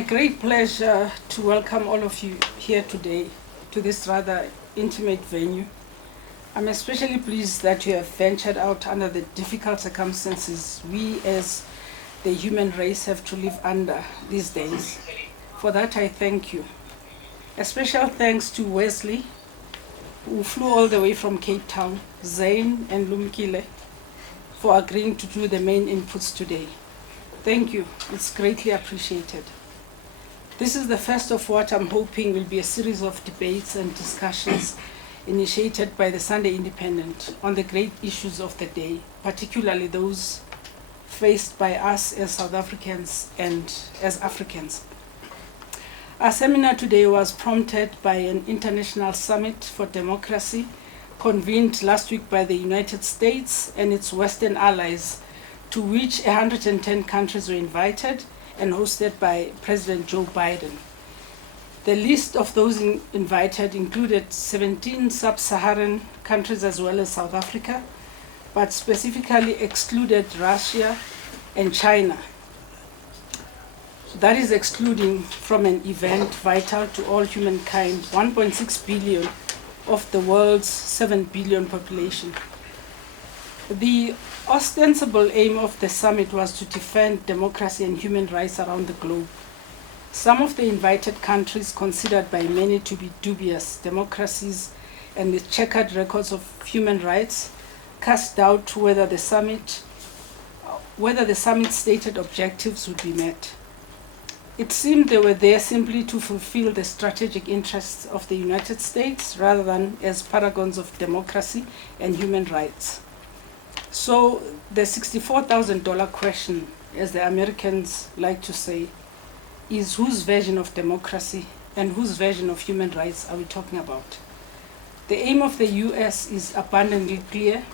my great pleasure to welcome all of you here today to this rather intimate venue. I'm especially pleased that you have ventured out under the difficult circumstances we as the human race have to live under these days. For that, I thank you. A special thanks to Wesley, who flew all the way from Cape Town, Zane and Lumkile, for agreeing to do the main inputs today. Thank you, it's greatly appreciated. This is the first of what I'm hoping will be a series of debates and discussions initiated by the Sunday Independent on the great issues of the day, particularly those faced by us as South Africans and as Africans. Our seminar today was prompted by an international summit for democracy convened last week by the United States and its Western allies, to which 110 countries were invited and hosted by President Joe Biden. The list of those invited included 17 sub-Saharan countries as well as South Africa, but specifically excluded Russia and China. That is excluding from an event vital to all humankind, 1.6 billion of the world's 7 billion population. The ostensible aim of the summit was to defend democracy and human rights around the globe. Some of the invited countries, considered by many to be dubious democracies and with checkered records of human rights, cast doubt whether the summit's stated objectives would be met. It seemed they were there simply to fulfill the strategic interests of the United States rather than as paragons of democracy and human rights. So the $64,000 question, as the Americans like to say, is whose version of democracy and whose version of human rights are we talking about? The aim of the US is abundantly clear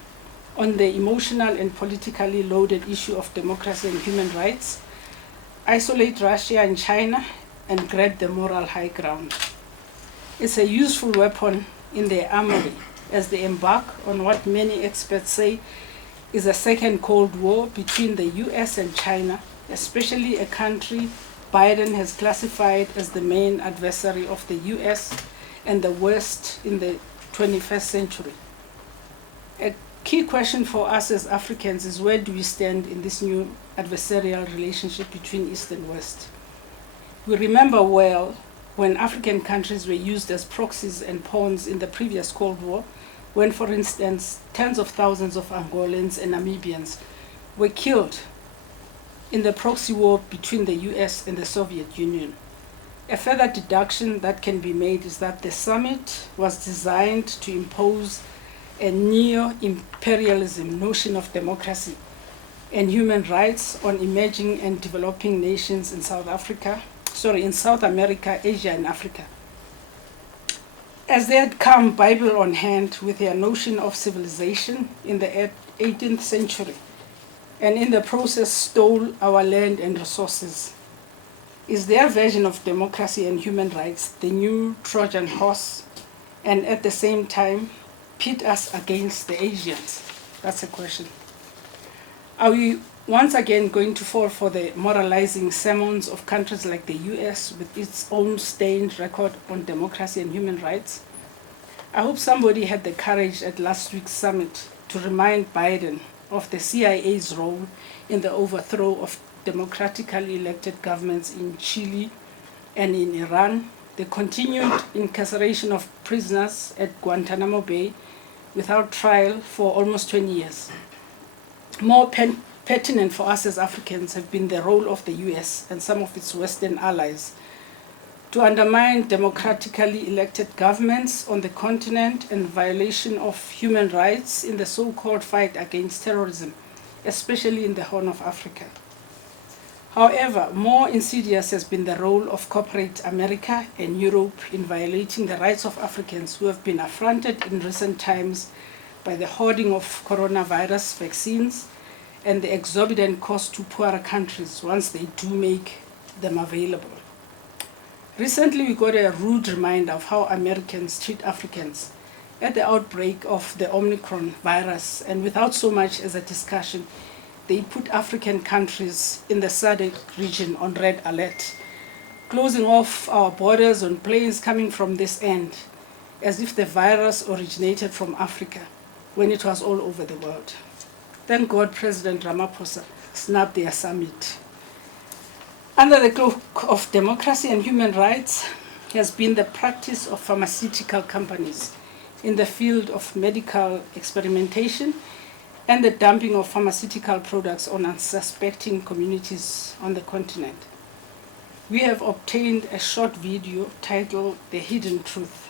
on the emotional and politically loaded issue of democracy and human rights: isolate Russia and China and grab the moral high ground. It's a useful weapon in their armory as they embark on what many experts say is a second Cold War between the US and China, especially a country Biden has classified as the main adversary of the US and the West in the 21st century. A key question for us as Africans is, where do we stand in this new adversarial relationship between East and West? We remember well when African countries were used as proxies and pawns in the previous Cold War, when, for instance, tens of thousands of Angolans and Namibians were killed in the proxy war between the US and the Soviet Union. A further deduction that can be made is that the summit was designed to impose a neo-imperialism notion of democracy and human rights on emerging and developing nations in South America, Asia, and Africa. As they had come Bible on hand with their notion of civilization in the 18th century, and in the process stole our land and resources, is their version of democracy and human rights the new Trojan horse, and at the same time pit us against the Asians? That's a question. Are we once again going to fall for the moralizing sermons of countries like the US with its own stained record on democracy and human rights? I hope somebody had the courage at last week's summit to remind Biden of the CIA's role in the overthrow of democratically elected governments in Chile and in Iran, the continued incarceration of prisoners at Guantanamo Bay without trial for almost 20 years. More pertinent for us as Africans have been the role of the US and some of its Western allies to undermine democratically elected governments on the continent and violation of human rights in the so-called fight against terrorism, especially in the Horn of Africa. However, more insidious has been the role of corporate America and Europe in violating the rights of Africans who have been affronted in recent times by the hoarding of coronavirus vaccines and the exorbitant cost to poorer countries once they do make them available. Recently, we got a rude reminder of how Americans treat Africans at the outbreak of the Omicron virus, and without so much as a discussion, they put African countries in the SADC region on red alert closing off our borders on planes coming from this end, as if the virus originated from Africa when it was all over the world. Thank God President Ramaphosa snapped their summit. Under the cloak of democracy and human rights has been the practice of pharmaceutical companies in the field of medical experimentation and the dumping of pharmaceutical products on unsuspecting communities on the continent. We have obtained a short video titled The Hidden Truth,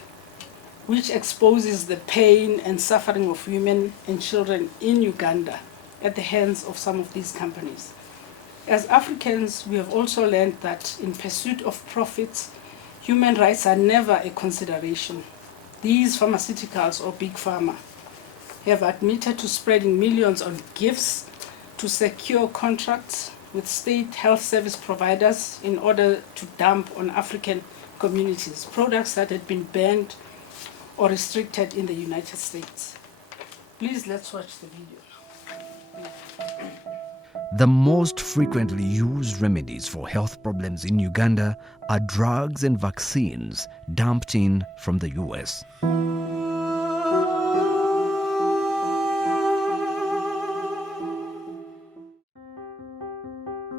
which exposes the pain and suffering of women and children in Uganda at the hands of some of these companies. As Africans, we have also learned that in pursuit of profits, human rights are never a consideration. These pharmaceuticals, or big pharma, have admitted to spreading millions on gifts to secure contracts with state health service providers in order to dump on African communities products that had been banned or restricted in the United States. Please, let's watch the video. The most frequently used remedies for health problems in Uganda are drugs and vaccines dumped in from the US.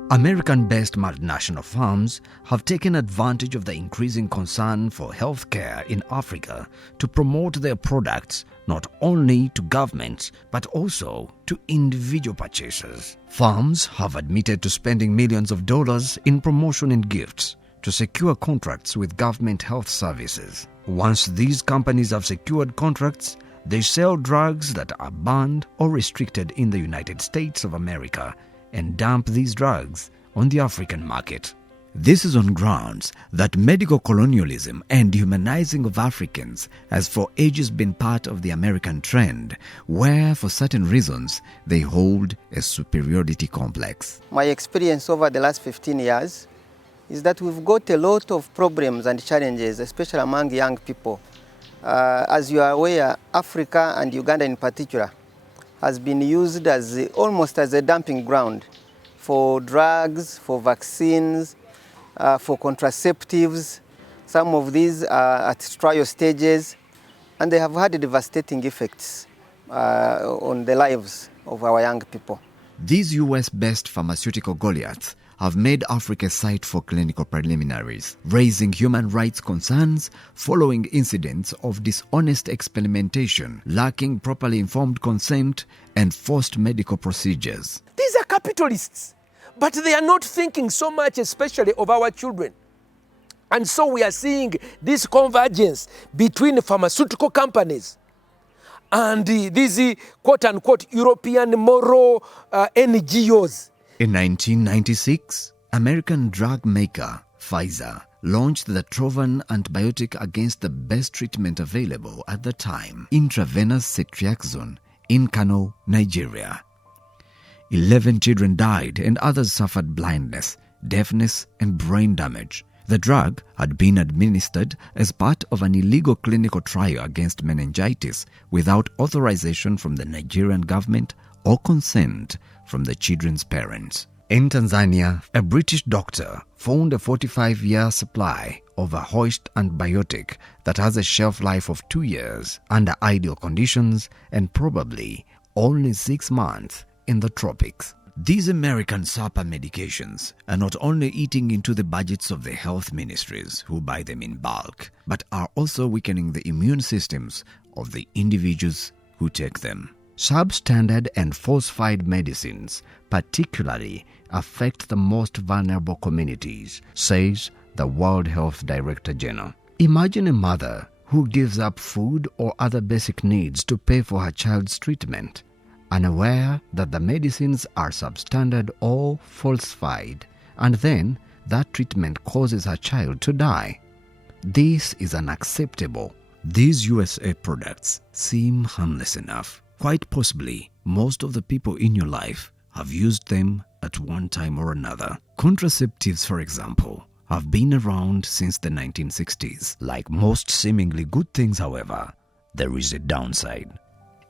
American-based multinational firms have taken advantage of the increasing concern for healthcare in Africa to promote their products not only to governments but also to individual purchasers. Firms have admitted to spending millions of dollars in promotion and gifts to secure contracts with government health services. Once these companies have secured contracts, they sell drugs that are banned or restricted in the United States of America and dump these drugs on the African market. This is on grounds that medical colonialism and humanizing of Africans has for ages been part of the American trend, where for certain reasons they hold a superiority complex. My experience over the last 15 years is that we've got a lot of problems and challenges, especially among young people. As you are aware, Africa and Uganda in particular has been used as almost as a dumping ground for drugs, for vaccines, for contraceptives. Some of these are at trial stages, and they have had devastating effects on the lives of our young people. These US-based pharmaceutical Goliaths have made Africa a site for clinical preliminaries, raising human rights concerns following incidents of dishonest experimentation, lacking properly informed consent, and forced medical procedures. These are capitalists, but they are not thinking so much, especially of our children. And so we are seeing this convergence between pharmaceutical companies and these quote-unquote European moral NGOs. In 1996, American drug maker Pfizer launched the Trovan antibiotic against the best treatment available at the time, intravenous ceftriaxone, in Kano, Nigeria. 11 children died and others suffered blindness, deafness, and brain damage. The drug had been administered as part of an illegal clinical trial against meningitis without authorization from the Nigerian government or consent from the children's parents. In Tanzania, a British doctor found a 45-year supply of a hoist antibiotic that has a shelf life of 2 years under ideal conditions and probably only 6 months in the tropics. These American super medications are not only eating into the budgets of the health ministries who buy them in bulk, but are also weakening the immune systems of the individuals who take them. Substandard and falsified medicines particularly affect the most vulnerable communities, says the World Health Director General. Imagine a mother who gives up food or other basic needs to pay for her child's treatment, unaware that the medicines are substandard or falsified, and then that treatment causes her child to die. This is unacceptable. These USA products seem harmless enough. Quite possibly, most of the people in your life have used them at one time or another. Contraceptives, for example, have been around since the 1960s. Like most seemingly good things, however, there is a downside.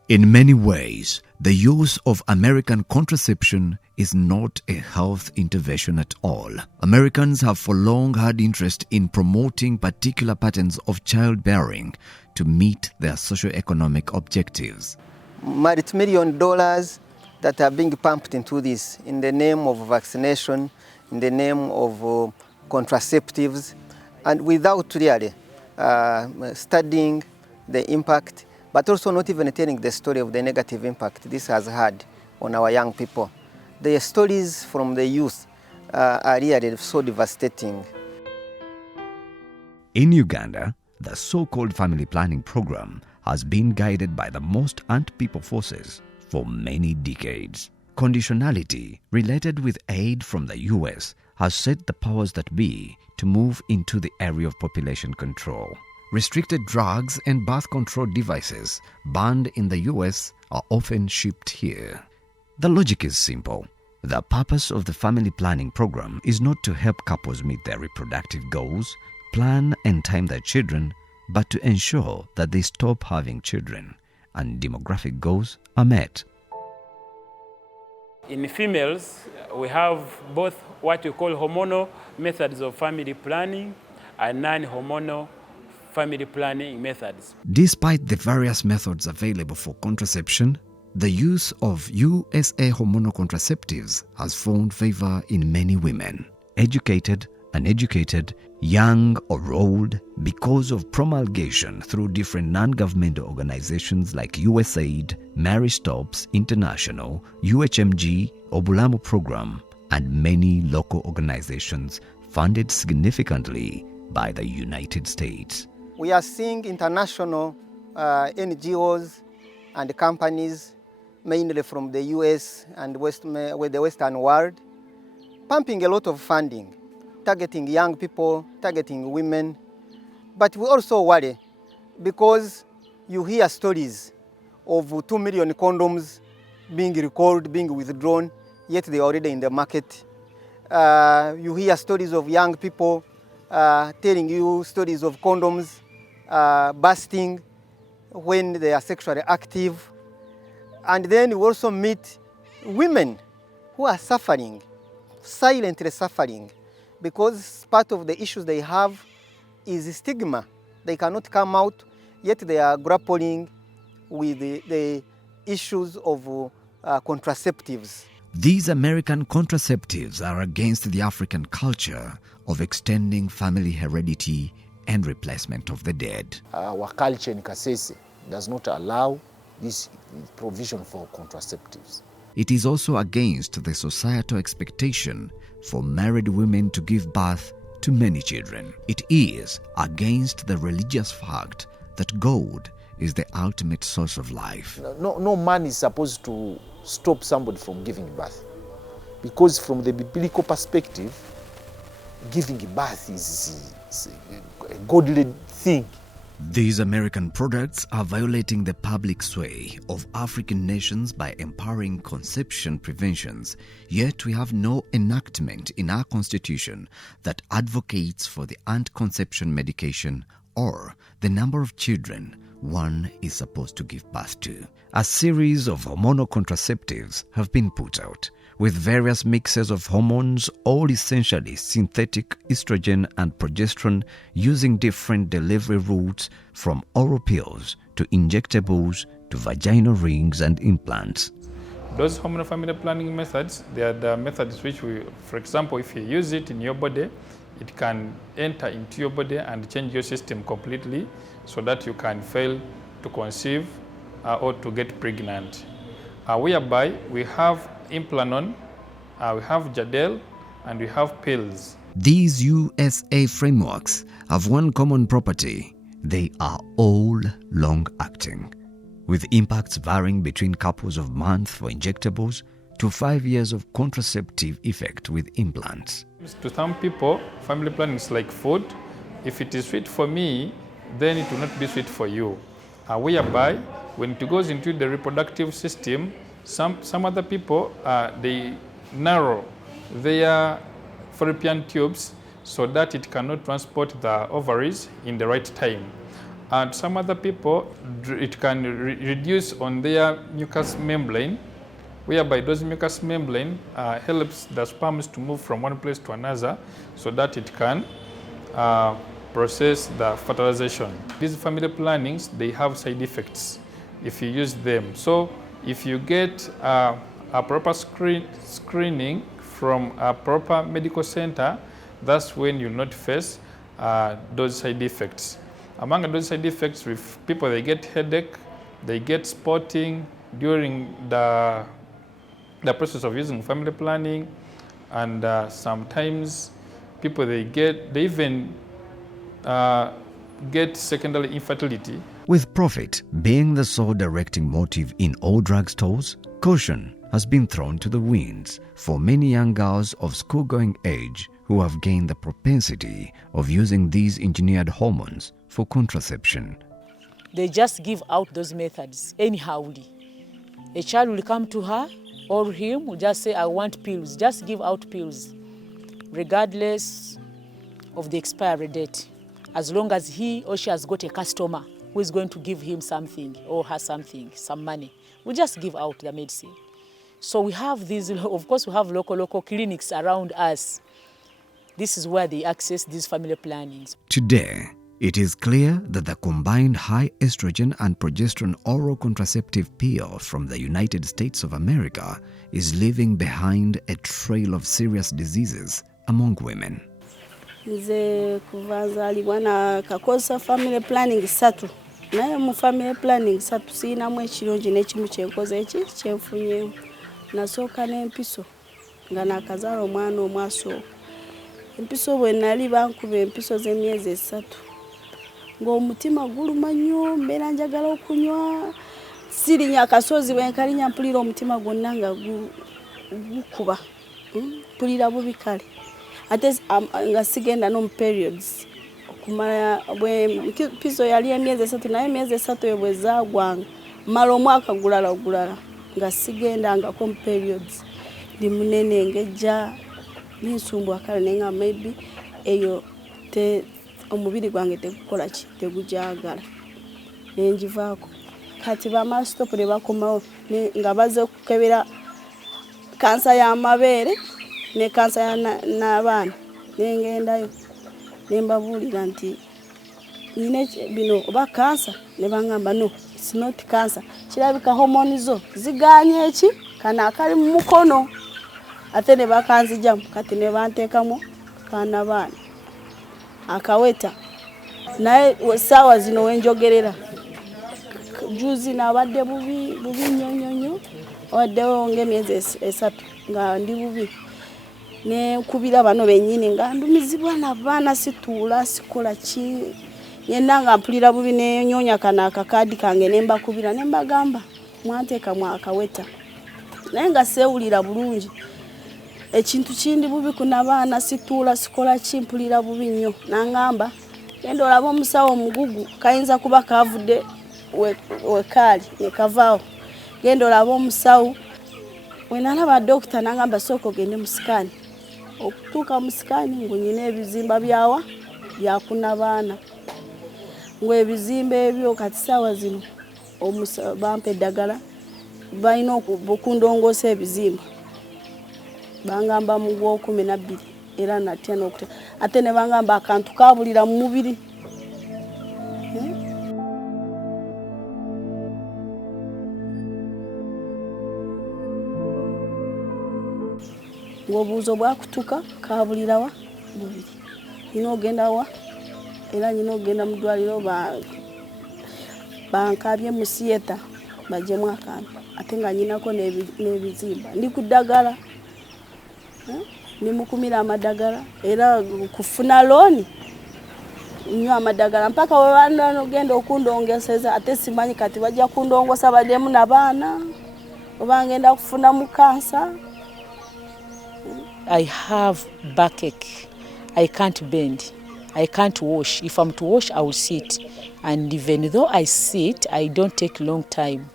In many ways, the use of American contraception is not a health intervention at all. Americans have for long had interest in promoting particular patterns of childbearing to meet their socio-economic objectives. Multi-million dollars that are being pumped into this in the name of vaccination, in the name of contraceptives, and without really studying the impact, but also not even telling the story of the negative impact this has had on our young people. The stories from the youth are really so devastating. In Uganda, the so-called family planning program has been guided by the most anti-people forces for many decades. Conditionality related with aid from the US has set the powers that be to move into the area of population control. Restricted drugs and birth control devices banned in the US are often shipped here. The logic is simple. The purpose of the family planning program is not to help couples meet their reproductive goals, plan and time their children, but to ensure that they stop having children and demographic goals are met. In females, we have both what we call hormonal methods of family planning and non-hormonal family planning methods. Despite the various methods available for contraception, the use of USA hormonal contraceptives has found favor in many women, educated, uneducated, young or old, because of promulgation through different non-governmental organizations like USAID, Marriage Stops International, UHMG, Obulamu Program, and many local organizations funded significantly by the United States. We are seeing international NGOs and companies, mainly from the US and the Western world, pumping a lot of funding, targeting young people, targeting women. But we also worry because you hear stories of 2 million condoms being recalled, being withdrawn, yet they are already in the market. You hear stories of young people telling you stories of condoms bursting when they are sexually active. And then you also meet women who are suffering, silently suffering, because part of the issues they have is stigma. They cannot come out, yet they are grappling with the issues of contraceptives. These American contraceptives are against the African culture of extending family heredity and replacement of the dead. Our culture in Kasese does not allow this provision for contraceptives. It is also against the societal expectation for married women to give birth to many children. It is against the religious fact that God is the ultimate source of life. No man is supposed to stop somebody from giving birth, because from the biblical perspective, giving birth is a godly thing. These American products are violating the public sway of African nations by empowering conception preventions, yet we have no enactment in our constitution that advocates for the anti-conception medication or the number of children one is supposed to give birth to. A series of hormonal contraceptives have been put out, with various mixes of hormones, all essentially synthetic estrogen and progesterone, using different delivery routes from oral pills to injectables to vaginal rings and implants. Those hormonal family planning methods, they are the methods which for example, if you use it in your body, it can enter into your body and change your system completely so that you can fail to conceive or to get pregnant. Whereby we have Implanon, we have Jadel, and we have pills. These USA frameworks have one common property. They are all long-acting, with impacts varying between couples of months for injectables to 5 years of contraceptive effect with implants. To some people, family planning is like food. If it is sweet for me, then it will not be sweet for you. Whereby, when it goes into the reproductive system, some other people, they narrow their fallopian tubes so that it cannot transport the ovaries in the right time. And some other people, it can reduce on their mucous membrane, whereby those mucous membrane helps the sperms to move from one place to another so that it can process the fertilization. These family plannings, they have side effects if you use them. So if you get a proper screening from a proper medical center, that's when you'll not face those side effects. Among those side effects, with people, they get headache, they get spotting during the process of using family planning, and sometimes people, they even get secondary infertility. With profit being the sole directing motive in all drugstores, caution has been thrown to the winds for many young girls of school-going age who have gained the propensity of using these engineered hormones for contraception. They just give out those methods anyhowly. A child will come to her or him, will just say, I want pills. Just give out pills, regardless of the expiry date. As long as he or she has got a customer who is going to give him something or her something, some money, we just give out the medicine. So we have these, of course, we have local clinics around us. This is where they access these family plannings. Today, it is clear that the combined high estrogen and progesterone oral contraceptive pill from the United States of America is leaving behind a trail of serious diseases among women. Nze kuvazalibwa na kakosa family planning 3 naye mu family planning 3 siinamu ekirungi n'ekimu kyenkoze eki kyenfunyeemu. Nasooka n'empiso nga nakazaala omwana omwasooka. Empiso bwe nali bankuba empiso z'emyezi 3 ng'omutima guluma nnyo, mbeera njagala okunywa, sirinya akasozi bwe nkalinya mpulira omutima gwonna nga gukuba, mpulira bubi kale. Ate nga sigenda no mu periods okumala bwe mpiso yali emyezi 3 naye emyezi 3 bwe zaagwanga mala omwaka gulala nga sigenda nga ko periods ndi munene ngejja ninsumbwa kale nenga maybe eyo te omubiri gwange tegukola ki tegujagala nenjivaako kati ba stop ne bakomawo nga baze okukebera kansa ya mabeere ne kansa ya n'abaana nengendayo nembabulira nti nine bino oba kansa ne bangamba no it's not cancer kirabika hormones zo ziganye eki kana akali mu mukono ate ne bakanzijamu kati ne banteekamu kana baana akaweta naye sawa zino wenjogerera juzi nabadde bubi nyonyonyo waddewo ng'emyezi 3 nga ndi bubi ne kubira bano benyini nga ndumizibwa n'abaana situula sikola ki yenna nga mpulira bubi ne nyonya kana akakadi kange nemba kubira nemba gamba mwanteeka mwakaweta naye nga seewulira bulungi ekintu kindi bubi kuna baana situula sikola ki mpulira bubi nnyo nangamba genda olaba omusawo omugugu kayinza kuba kavudde wekaali ne kavaawo genda olaba omusawo wenalaba dokita nangamba sooka ogende mu sikaani okutuuka mu sikaani ngunyina ebizimba byawa byakuna baana ng'ebizimba ebyo kati saawa zino bampa eddagala balina okundongoosa ebizimba bangamba mu Gwokumi era natya n'okutya ate ne bangamba akantu kabulira mu mubiri ng'obuuzo bwakutuka kabulirawa mubiri nina ogenda wa era nina ogenda mu ddwaliro bankabye mu siyeta bajjemu akantu ate nga nyinako n'ebizimba ndi ku ddagala nimukumira amadagala era kufuna looni nnyo amadagala mpaka we banogenda okundongeseza ate simanyi kati bajja kundongosa baddemu n'abaana oba ngenda kufuna mu kansa. I have backache. I can't bend. I can't wash. If I'm to wash, I will sit. And even though I sit, I don't take long time.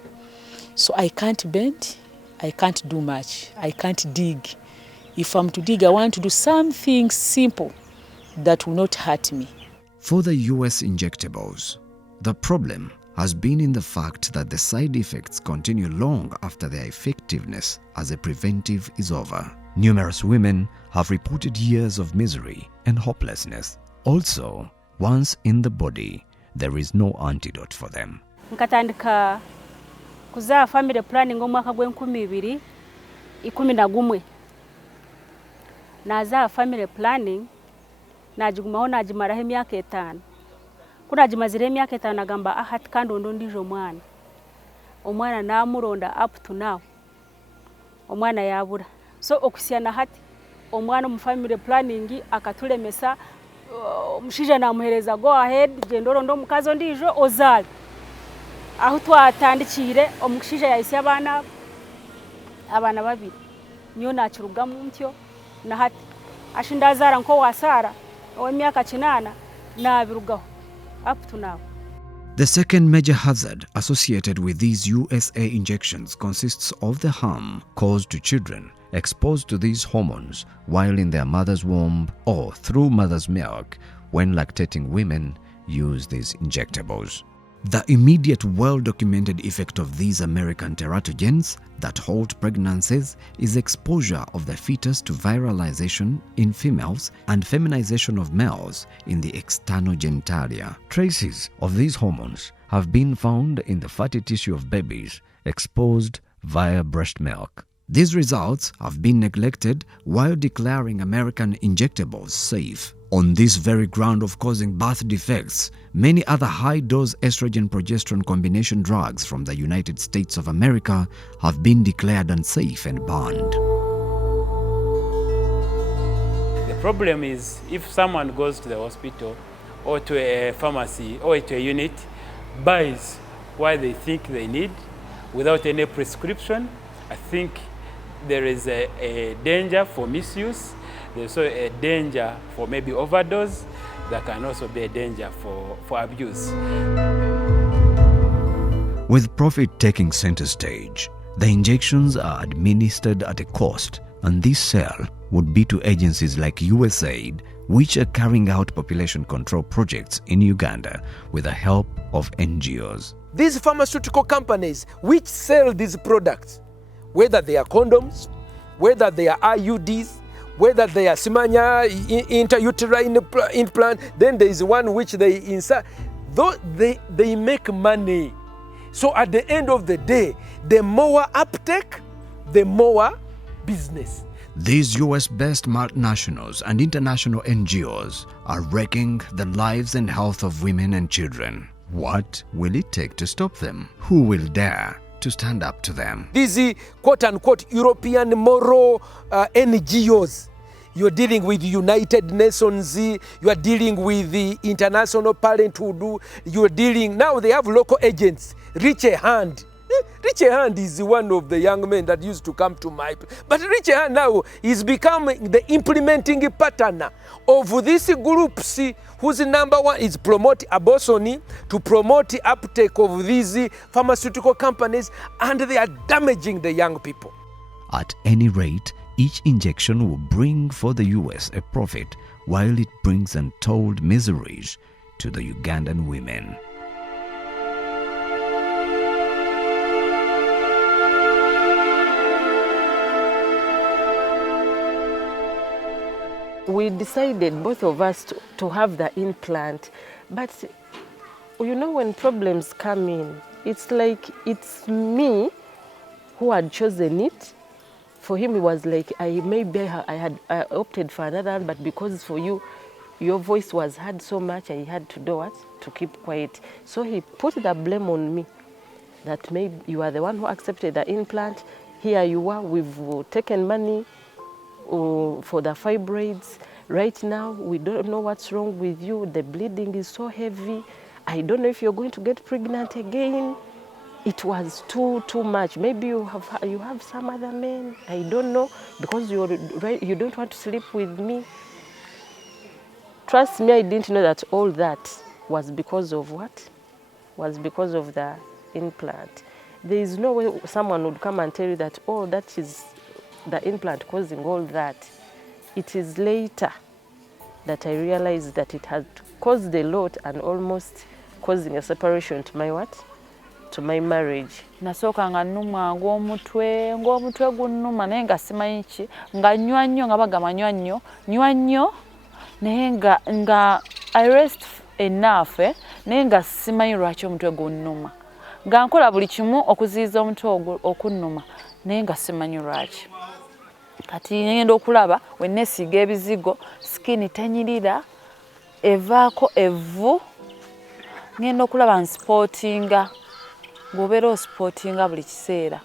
So I can't bend. I can't do much. I can't dig. If I'm to dig, I want to do something simple that will not hurt me. For the US injectables, The problem has been in the fact that the side effects continue long after their effectiveness as a preventive is over. Numerous women have reported years of misery and hopelessness. Also, once in the body, there is no antidote for them. Nkatandika kuzaa family planning omwaka gwe 2011 nazaa family planning najigumaho najimaraho emyaka 5 kunajimazire emyaka 5 nagamba hati kandi ondo ndijo omwana namuronda up to now omwana yabura so okusyana hati omwana mu family planning akatulemesa omushija namuhereza go ahead gendoro ndo mukazo ndijo ozali aho twatandikire omushija yahise abana babiri niyo nakirugamu ntyo na hati ashindazara nko wasara ow'emyaka 8 nabirugaho up to now. The second major hazard associated with these USA injections consists of the harm caused to children exposed to these hormones while in their mother's womb or through mother's milk when lactating women use these injectables. The immediate well-documented effect of these American teratogens that halt pregnancies is exposure of the fetus to viralization in females and feminization of males in the external genitalia. Traces of these hormones have been found in the fatty tissue of babies exposed via breast milk. These results have been neglected while declaring American injectables safe. On this very ground of causing birth defects, many other high-dose estrogen-progesterone combination drugs from the United States of America have been declared unsafe and banned. The problem is if someone goes to the hospital or to a pharmacy or to a unit, buys what they think they need without any prescription, I think there is a danger for misuse. There's also a danger for maybe overdose. That can also be a danger for abuse. With profit taking center stage, the injections are administered at a cost, and this sale would be to agencies like USAID, which are carrying out population control projects in Uganda with the help of NGOs. These pharmaceutical companies which sell these products, whether they are condoms, whether they are IUDs, whether they are simanya intrauterine implant, then there is one which they insert. Though they make money. So at the end of the day, the more uptake, the more business. These US-based multinationals and international NGOs are wrecking the lives and health of women and children. What will it take to stop them? Who will dare to stand up to them? These quote-unquote European moral NGOs, you're dealing with United Nations, you are dealing with the International Parenthood, you are dealing, now they have local agents. Richie Hand is one of the young men that used to come to my, but Richie Hand now is becoming the implementing pattern of these groups whose number one is promote abortion, to promote uptake of these pharmaceutical companies, and they are damaging the young people. At any rate, each injection will bring for the US a profit while it brings untold miseries to the Ugandan women. We decided, both of us, to have the implant, but you know, when problems come in, it's like it's me who had chosen it. For him, it was like I had opted for another one, but because for you, your voice was heard so much, I had to do what? To keep quiet. So he put the blame on me, that maybe you are the one who accepted the implant. Here you are, we've taken money for the fibroids. Right now, we don't know what's wrong with you. The bleeding is so heavy. I don't know if you're going to get pregnant again. It was too much. Maybe you have some other men. I don't know, because you don't want to sleep with me. Trust me, I didn't know that all that was because of what? Was because of the implant. There is no way someone would come and tell you that, oh, that is the implant causing all that. It is later that I realized that it had caused a lot, and almost causing a separation to my what? To my marriage. Nasooka nga nnuma ng'omutwe gunnuma naye nga simanyi ki nga nnywa nnyo nga bagamba nywa nnyo naye nga I rest enough naye nga simanyi lwaki omutwe gunnuma nga nkola buli kimu okuziyiza omutwe okunnuma naye nga simanyi lwaki. Kati ngenda okulaba we neesiiga ebizigo skin tenyirira evaako evvu ngenda okulaba nsipotinga ng'obeera osipootinga buli kiseera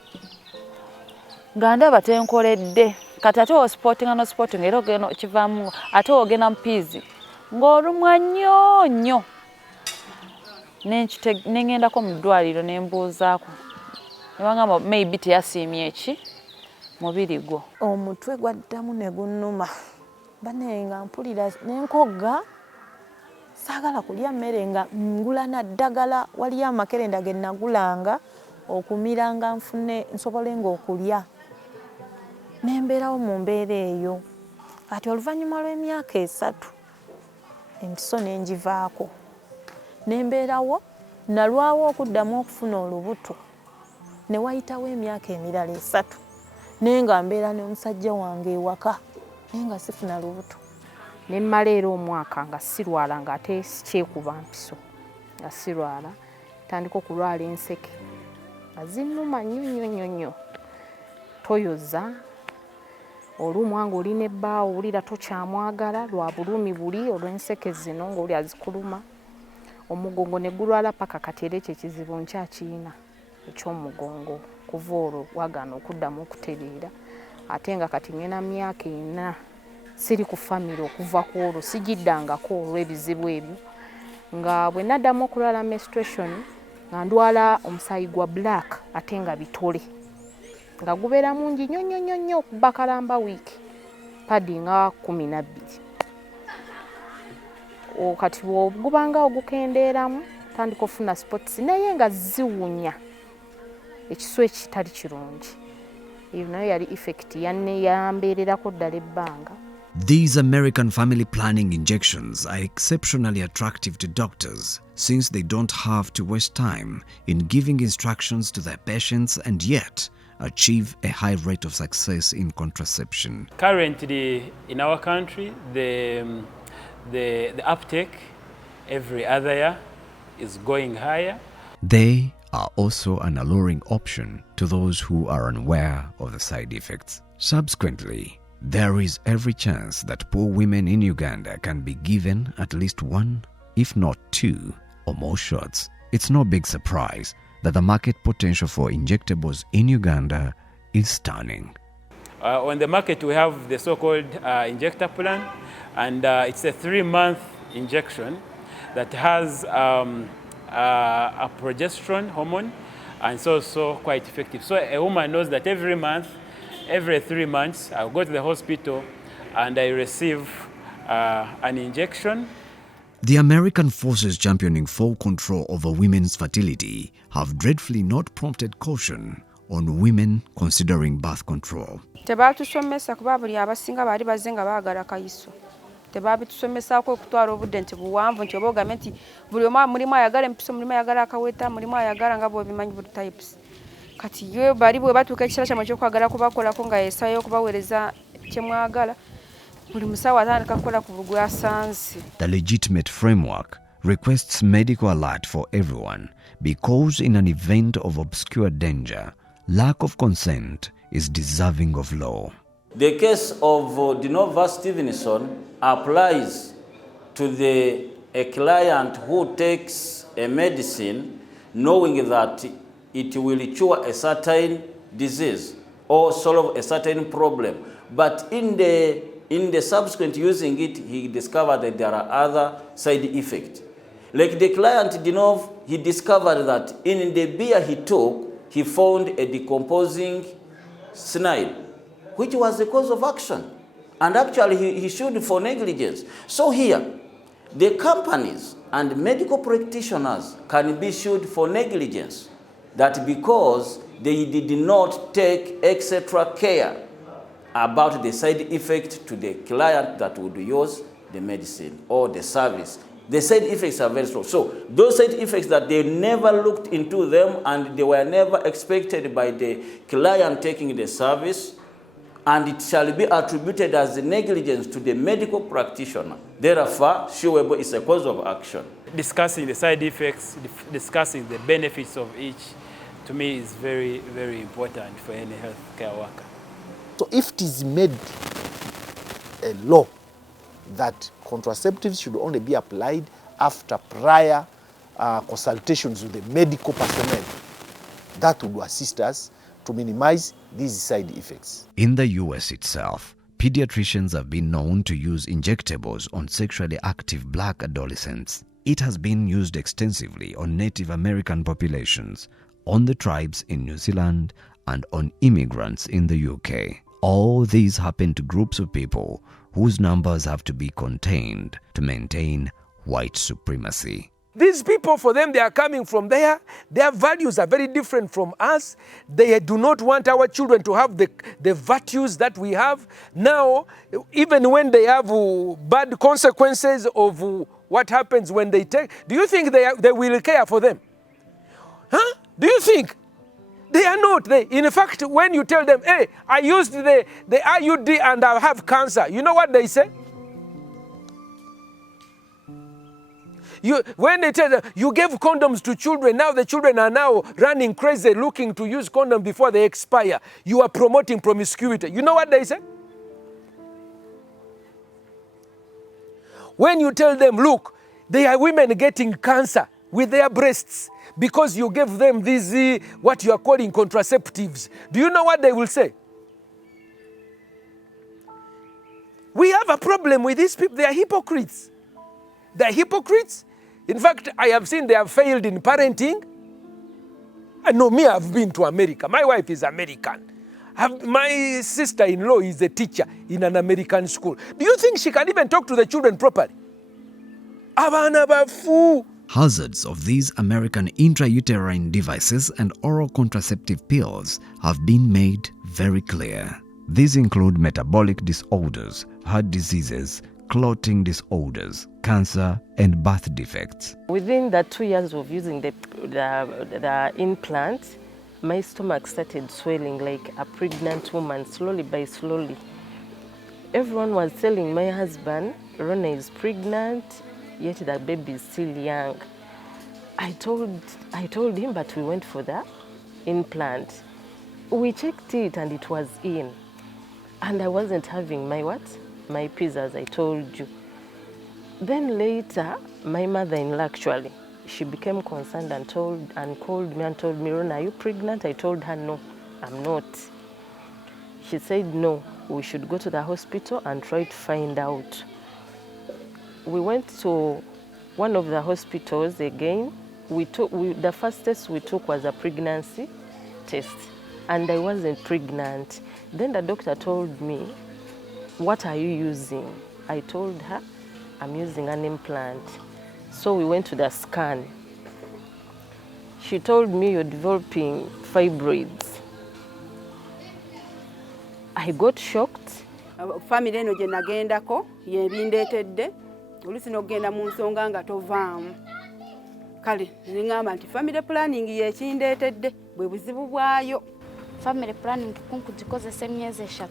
nga ndaba tenkoledde kati ate osipootinga nosipootinga era ogenda kivaamu ate ogenda mupiizi ng'olumwa nnyo nengendako mu ddwaliro ne mbuuzaako ne bangamba maybe teyasiimye eki mubiri gwo. Omutwe gwaddamu ne gunnuma banaye nga mpulira n'enkogga saagala kulya mmere nga ngula na ddagala waliyo amakerenda ge nagulanga okumiranga nfune nsobole ng'okulya nembeerawo mu mbeera eyo. Kati oluvannyuma lw'emyaka 3 emiso nengivaako nembeerawo nalwawo okuddamu okufuna olubuto ne wayitawo emyaka emirala 3 naye nga mbeera n'omusajja wange ewaka naye nga sifuna lubuto. Nemmala era omwaka nga sirwala nga ate sikyekuba mpiso nga sirwala tandika okulwala enseke nga zinnuma nnyo toyoza olumwa ng'olina ebbaawo owulira tokyamwagala lwa bulumi buli olw'enseke zino ng'oli azikuluma omugongo ne gulwala paka kati era ekyo ekizibu nkyakiyina eky'omugongo kuva olwo wagaana okuddamu okutereera ate nga kati ngena myaka 4 siri ku famire okuva ku olwo sigiddangako olw'ebizibu ebyo nga bwe naddamu okulwala menstruation nga ndwala omusaayi gwa black ate nga bitole nga gubeera mungi nnyo okubakalamba wiiki padi nga 12 kati bwogubanga ogukendeeramu tandika ofuna spots naye nga ziwunya ekisu ekitali kirungi. Eyo nayo yali effect yambeererako ddala ebbanga. These American family planning injections are exceptionally attractive to doctors since they don't have to waste time in giving instructions to their patients and yet achieve a high rate of success in contraception. Currently in our country, the uptake every other year is going higher. They are also an alluring option to those who are unaware of the side effects. Subsequently, there is every chance that poor women in Uganda can be given at least 1, if not 2, or more shots. It's no big surprise that the market potential for injectables in Uganda is stunning. On the market, we have the so-called injector plan, and it's a 3-month injection that has a progesterone hormone, and it's also quite effective. So a woman knows that every 3 months, I'll go to the hospital and I receive an injection. The American forces championing full control over women's fertility have dreadfully not prompted caution on women considering birth control. Tebatusomesa kuba buli abasinga bali bazenga baagala kayiso. Tebabitusomesako okutwala obudde nti buwanvu nti oba ogambe nti buli omu mulimu ayagala empiso mulimu ayagala akaweta mulimu ayagala nga bw'obimanyi buli types. Kati yo bali bwe batuuka ekiseera kyamwe ky'okwagala kubakolako nga yeesayo okubaweereza kye mwagala buli musawo atandika kukola ku bugwasanze. The legitimate framework requests medical alert for everyone because in an event of obscure danger, lack of consent is deserving of law. The case of Dinova Stevenson applies to a client who takes a medicine knowing that it will cure a certain disease or solve a certain problem. But in the subsequent using it, he discovered that there are other side effects. Like the client Dinov, he discovered that in the beer he took, he found a decomposing snail, which was the cause of action. And actually, he sued for negligence. So here, the companies and medical practitioners can be sued for negligence. That because they did not take extra care about the side effect to the client that would use the medicine or the service the side effects are very strong. So those side effects that they never looked into them and they were never expected by the client taking the service, and it shall be attributed as negligence to the medical practitioner. Therefore, suable is a cause of action. Discussing the side effects, discussing the benefits of each, to me is very, very important for any healthcare worker. So if it is made a law that contraceptives should only be applied after prior consultations with the medical personnel, that would assist us to minimize these side effects. In the US itself, pediatricians have been known to use injectables on sexually active black adolescents. It has been used extensively on Native American populations, on the tribes in New Zealand, and on immigrants in the UK. All these happen to groups of people whose numbers have to be contained to maintain white supremacy. These people, for them, they are coming from there. Their values are very different from us. They do not want our children to have the virtues that we have. Now, even when they have bad consequences of what happens when they take, do you think they will care for them? Huh? Do you think? They are not. In fact, when you tell them, hey, I used the IUD and I have cancer, you know what they say? When they tell them, you gave condoms to children, now the children are now running crazy looking to use condoms before they expire. You are promoting promiscuity. You know what they say? When you tell them, look, there are women getting cancer with their breasts because you gave them these, what you are calling contraceptives. Do you know what they will say? We have a problem with these people. They are hypocrites. They are hypocrites. In fact, I have seen they have failed in parenting. I know me, I've been to America. My wife is American. My sister-in-law is a teacher in an American school. Do you think she can even talk to the children properly? Hazards of these American intrauterine devices and oral contraceptive pills have been made very clear. These include metabolic disorders, heart diseases, clotting disorders, cancer, and birth defects. Within the 2 years of using the implant, my stomach started swelling like a pregnant woman, slowly by slowly. Everyone was telling my husband, Rona is pregnant, yet the baby is still young. I told him, but we went for the implant. We checked it and it was in. And I wasn't having my what? My peas, as I told you. Then later, my mother-in-law actually, she became concerned and called me and told me, Rona, are you pregnant? I told her, no, I'm not. She said, no, we should go to the hospital and try to find out. We went to one of the hospitals again. The first test we took was a pregnancy test, and I wasn't pregnant. Then the doctor told me, what are you using? I told her, I'm using an implant. So we went to the scan. She told me, you're developing fibroids. I got shocked. Family eno gye nagendako yebindeetedde oluusi n'okugenda mu nsonga nga tovaamu. Kale ngamba nti family planning yekindeetedde bwe buzibu bwayo. Family planning kunkugikozesa emyezi 3.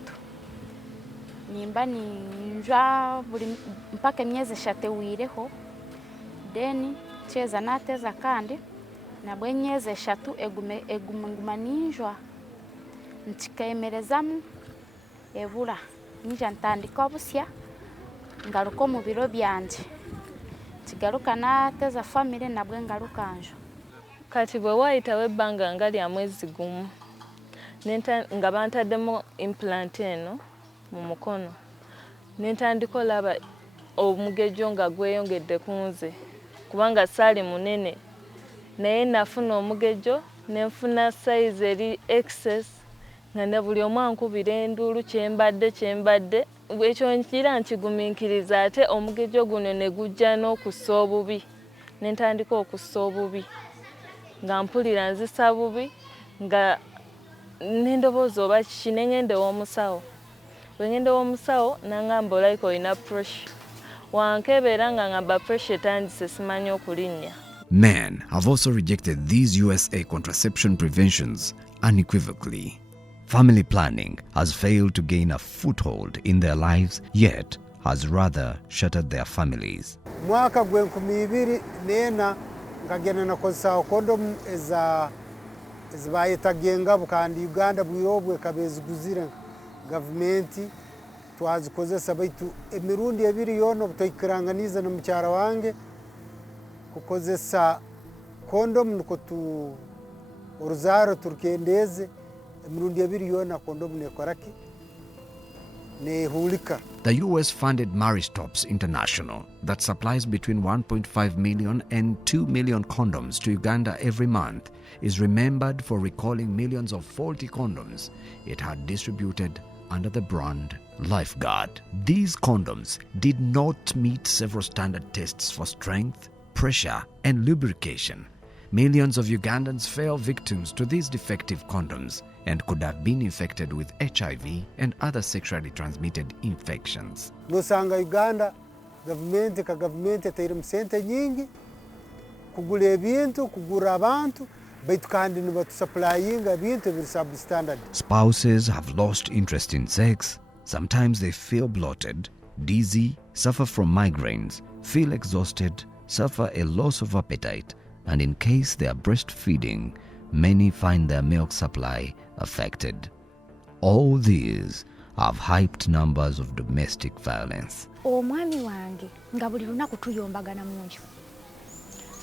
Nimba ninjwa buli mpaka emyezi 3 ewiireho. Then kyeza nateeza kandi nabwe emyezi 3 eguma ninjwa nkikeemerezamu ebula ninja ntandika obusya ngaruka mu biro byanje kigaruka nateeza family nabwe ngaruka njo. Kati bwe wayitawo ebbanga nga lya mwezi gumu nga bantaddemu implant eno mu mukono nentandika olaba omugejo nga gweyongedde ku nze kubanga saali munene naye nafuna omugejo nenfuna size eri excess nga ne buli omu ankubira enduulu kyembadde ekyo nkira nkigumiikiriza ate omugejo guno ne gujja n'okussa obubi nentandika okussa obubi nga mpulira nzisa bubi nga nendobooza oba kiki nengende w'omusawo. Bwe ngende w'omusawo nangamba olayika olina pressure. wankebera nga ngamba pressure etandise simanyi okulinnya. Men have also rejected these USA contraception preventions unequivocally. Family planning has failed to gain a foothold in their lives, yet has rather shattered their families. Mwaka gwe 2004 nkagenda nakozesa condom ezibayetagenga bukandi Uganda bwirobwe kabeziguzira government twazikozesa baitu emirundi ebiri yono butayikiranganiza na mukyara wange kukozesa condom nuko uruzaro turkendeze emirundi ebiri yona condom nekoraki nehulika. The US-funded Maristops International that supplies between 1.5 million and 2 million condoms to Uganda every month is remembered for recalling millions of faulty condoms it had distributed under the brand Lifeguard. These condoms did not meet several standard tests for strength, pressure, and lubrication. Millions of Ugandans fell victims to these defective condoms and could have been infected with HIV and other sexually transmitted infections. Nosanga Uganda government etayire sente nyingi kugula ebintu kugura abantu baitu kandi nibatusuplyinga ebintu ebiri substandard. Spouses have lost interest in sex. Sometimes they feel bloated, dizzy, suffer from migraines, feel exhausted, suffer a loss of appetite, and in case they are breastfeeding, many find their milk supply affected. All these have hyped numbers of domestic violence. Omwami wange nga buli lunaku tuyombagana munju.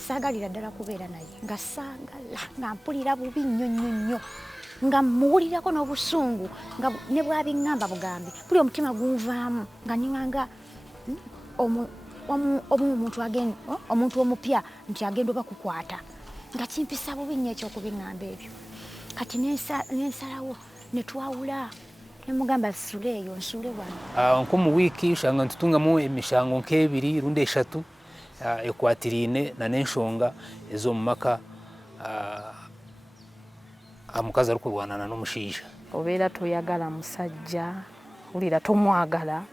Sagalira ddala kubeera naye nga saagala nga mpulira bubi nnyo nga muwulirako n'obusungu nga ne bw'abiŋŋamba bugambi buli omutima gunvaamu nga niwanga omuntu omupya nti agenda oba kukwata nga kimpisa bubi nnyo ekyokubiŋŋamba ebyo kati nensalawo ne twawula ne mugamba nsule eyo nsule wano. Nko mu wiiki usanga ntutungamu emishango nk'ebiri rundi eshatu ekwatirine na n'enshonga ez'omu maka omukazi ari kurwanana n'omushaija. Obeera toyagala musajja ulira tomwagala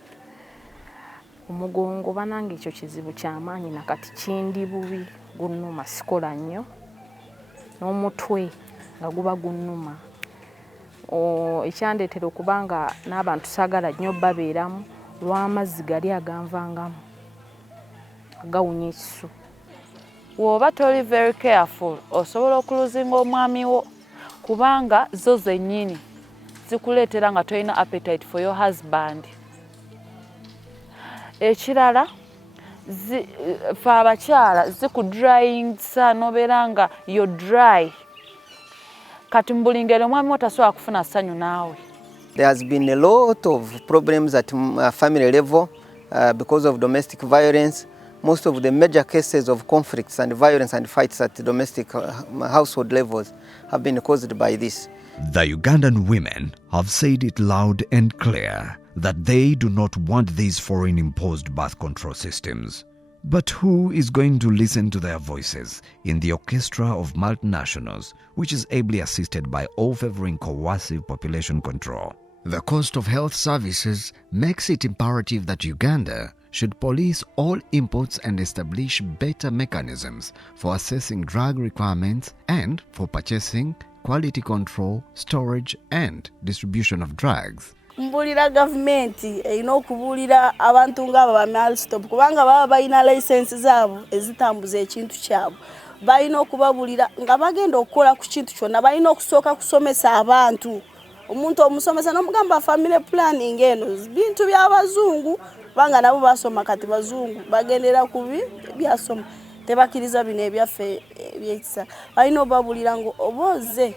omugongo banange ekyo kizibu ky'amaanyi nakati kindi bubi gunnuma sikola nnyo n'omutwe nga guba gunnuma. Ekyandeetera okubanga n'abantu saagala nnyo babeeramu lw'amazzi gali aganvangamu gawunya ekisu. Woba toli very careful osobola okuluzinga omwami wo kubanga zo zennyini zikuleetera nga tolina appetite for your husband. Ekirala fe abakyala zikudryingisa n'obeera nga yo dry kati mu buli ngeri omwami wo tasobola kufuna ssanyu naawe. There has been a lot of problems at family level because of domestic violence. Most of the major cases of conflicts and violence and fights at domestic household levels have been caused by this. The Ugandan women have said it loud and clear that they do not want these foreign-imposed birth control systems. But who is going to listen to their voices in the orchestra of multinationals, which is ably assisted by all favoring coercive population control? The cost of health services makes it imperative that Uganda should police all imports and establish better mechanisms for assessing drug requirements and for purchasing, quality control, storage and distribution of drugs. Mbulira government erina okubuulira abantu ng'abo ba Maristops kubanga baba balina license zaabo ezitambuza ekintu kyabwe. Balina okubabuulira nga bagenda okukola ku kintu kyonna balina okusooka kusomesa abantu. Omuntu omusomesa n'omugamba family planning eno bintu by'abazungu banga nabo basoma kati bazungu bagendera kubi byasoma tebakiriza bino ebyaffe ebyekisa. Balina obabuulira ngo oboze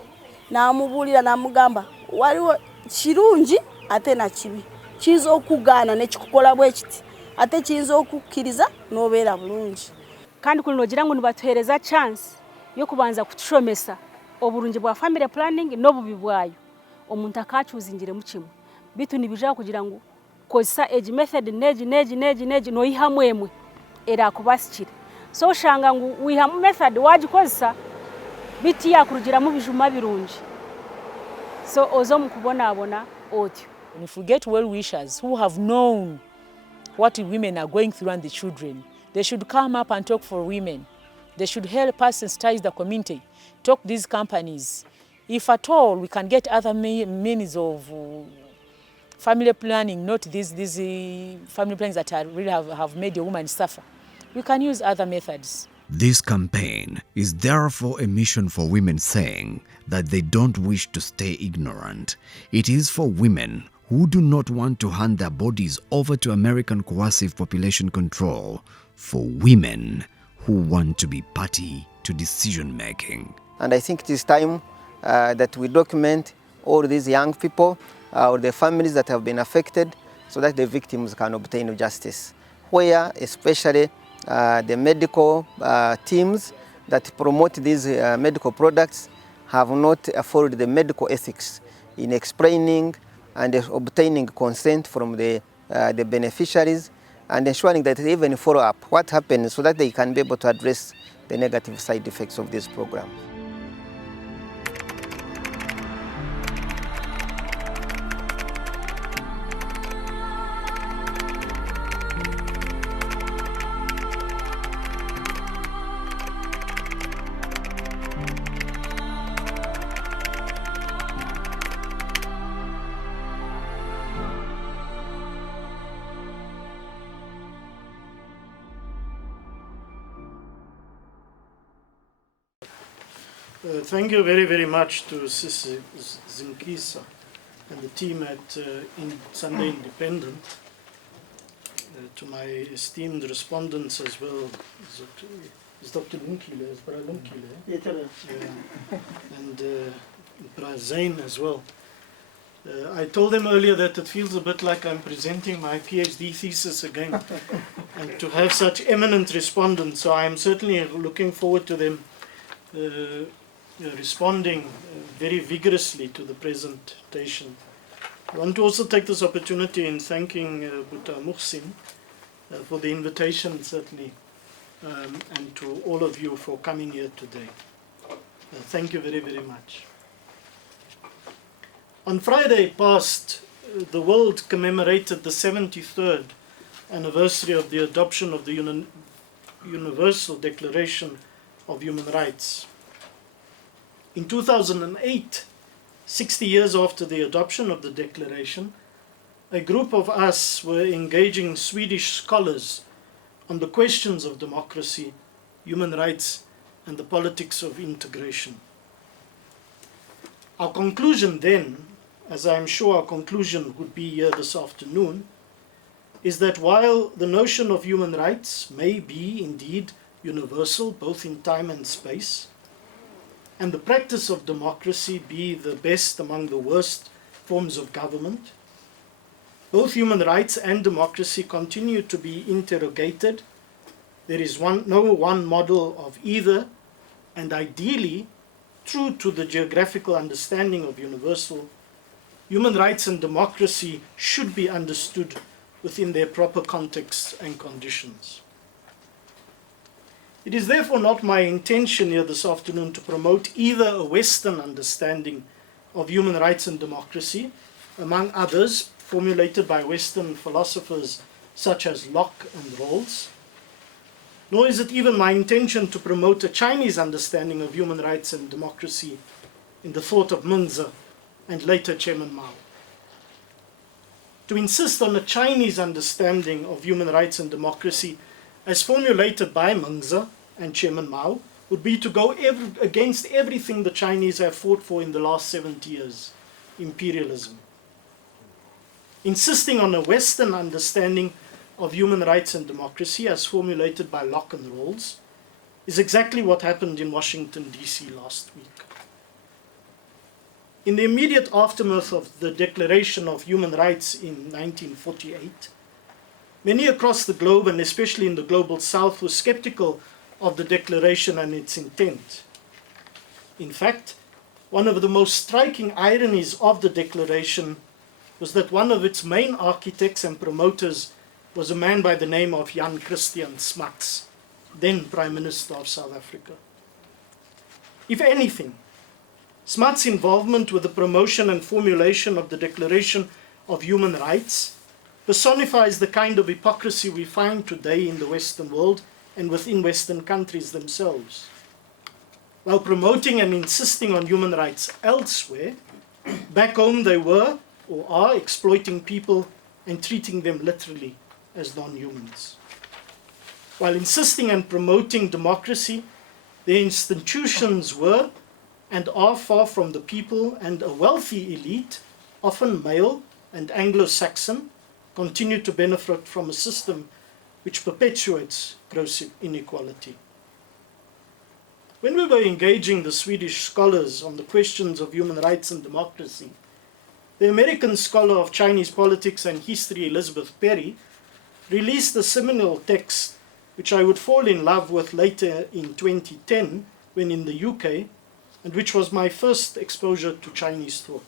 n'amubuulira n'amugamba waliwo kirungi ate na kibi kiyinza okugaana nekikukola bwe kiti ate kiyinza okukkiriza n'obeera bulungi. Kandi kuno ogira ngu nibatuheereza chance y'okubanza kutushomesa obulungi bwa family planning n'obubi bwayo omuntu akakyuzingiremu kimu bitu nibijja kugira ngu kozesa egi method neegi noyihamu emwe era akubasikire so oshanga ngu wihamu method wagikozesa biti yakurugiramu bijuma birungi so ozo mukubonaabona otyo. And if we get well wishers who have known what women are going through and the children. They should come up and talk for women. They should help us sensitize the community, talk to these companies. If at all we can get other means of family planning, not these family plans that are really have made a woman suffer, we can use other methods. This campaign is therefore a mission for women saying that they don't wish to stay ignorant. It is for women who do not want to hand their bodies over to American coercive population control, for women who want to be party to decision making. And I think it is time that we document all these young people or the families that have been affected so that the victims can obtain justice, where especially the medical teams that promote these medical products have not followed the medical ethics in explaining and obtaining consent from the beneficiaries and ensuring that they even follow up what happened so that they can be able to address the negative side effects of this program. Thank you very, very much to Zingisa and the team at Sunday Independent, to my esteemed respondents as well. Is Dr. Lumkile, is Brother Lumkile? Yeah. And Zane as well. I told them earlier that it feels a bit like I'm presenting my Ph.D. thesis again, and to have such eminent respondents, so I'm certainly looking forward to them responding very vigorously to the presentation. I want to also take this opportunity in thanking Buta Muhsin for the invitation, certainly, and to all of you for coming here today. Thank you very, very much. On Friday past, the world commemorated the 73rd anniversary of the adoption of the Universal Declaration of Human Rights. In 2008, 60 years after the adoption of the Declaration, a group of us were engaging Swedish scholars on the questions of democracy, human rights, and the politics of integration. Our conclusion then, as I am sure our conclusion would be here this afternoon, is that while the notion of human rights may be indeed universal, both in time and space, and the practice of democracy be the best among the worst forms of government, both human rights and democracy continue to be interrogated. There is no one model of either, and ideally, true to the geographical understanding of universal, human rights and democracy should be understood within their proper contexts and conditions. It is therefore not my intention here this afternoon to promote either a Western understanding of human rights and democracy, among others formulated by Western philosophers such as Locke and Rawls, nor is it even my intention to promote a Chinese understanding of human rights and democracy in the thought of Mengzi and later Chairman Mao. To insist on a Chinese understanding of human rights and democracy as formulated by Mengzi and Chairman Mao would be to go against everything the Chinese have fought for in the last 70 years, imperialism. Insisting on a Western understanding of human rights and democracy as formulated by Locke and Rawls is exactly what happened in Washington, D.C. last week. In the immediate aftermath of the Declaration of Human Rights in 1948, many across the globe, and especially in the global south, were skeptical of the Declaration and its intent. In fact, one of the most striking ironies of the Declaration was that one of its main architects and promoters was a man by the name of Jan Christian Smuts, then Prime Minister of South Africa. If anything, Smuts' involvement with the promotion and formulation of the Declaration of Human Rights personifies the kind of hypocrisy we find today in the Western world and within Western countries themselves. While promoting and insisting on human rights elsewhere, back home they were or are exploiting people and treating them literally as non-humans. While insisting and promoting democracy, their institutions were and are far from the people, and a wealthy elite, often male and Anglo-Saxon, continue to benefit from a system which perpetuates gross inequality. When we were engaging the Swedish scholars on the questions of human rights and democracy, the American scholar of Chinese politics and history, Elizabeth Perry, released a seminal text which I would fall in love with later in 2010 when in the UK, and which was my first exposure to Chinese thought.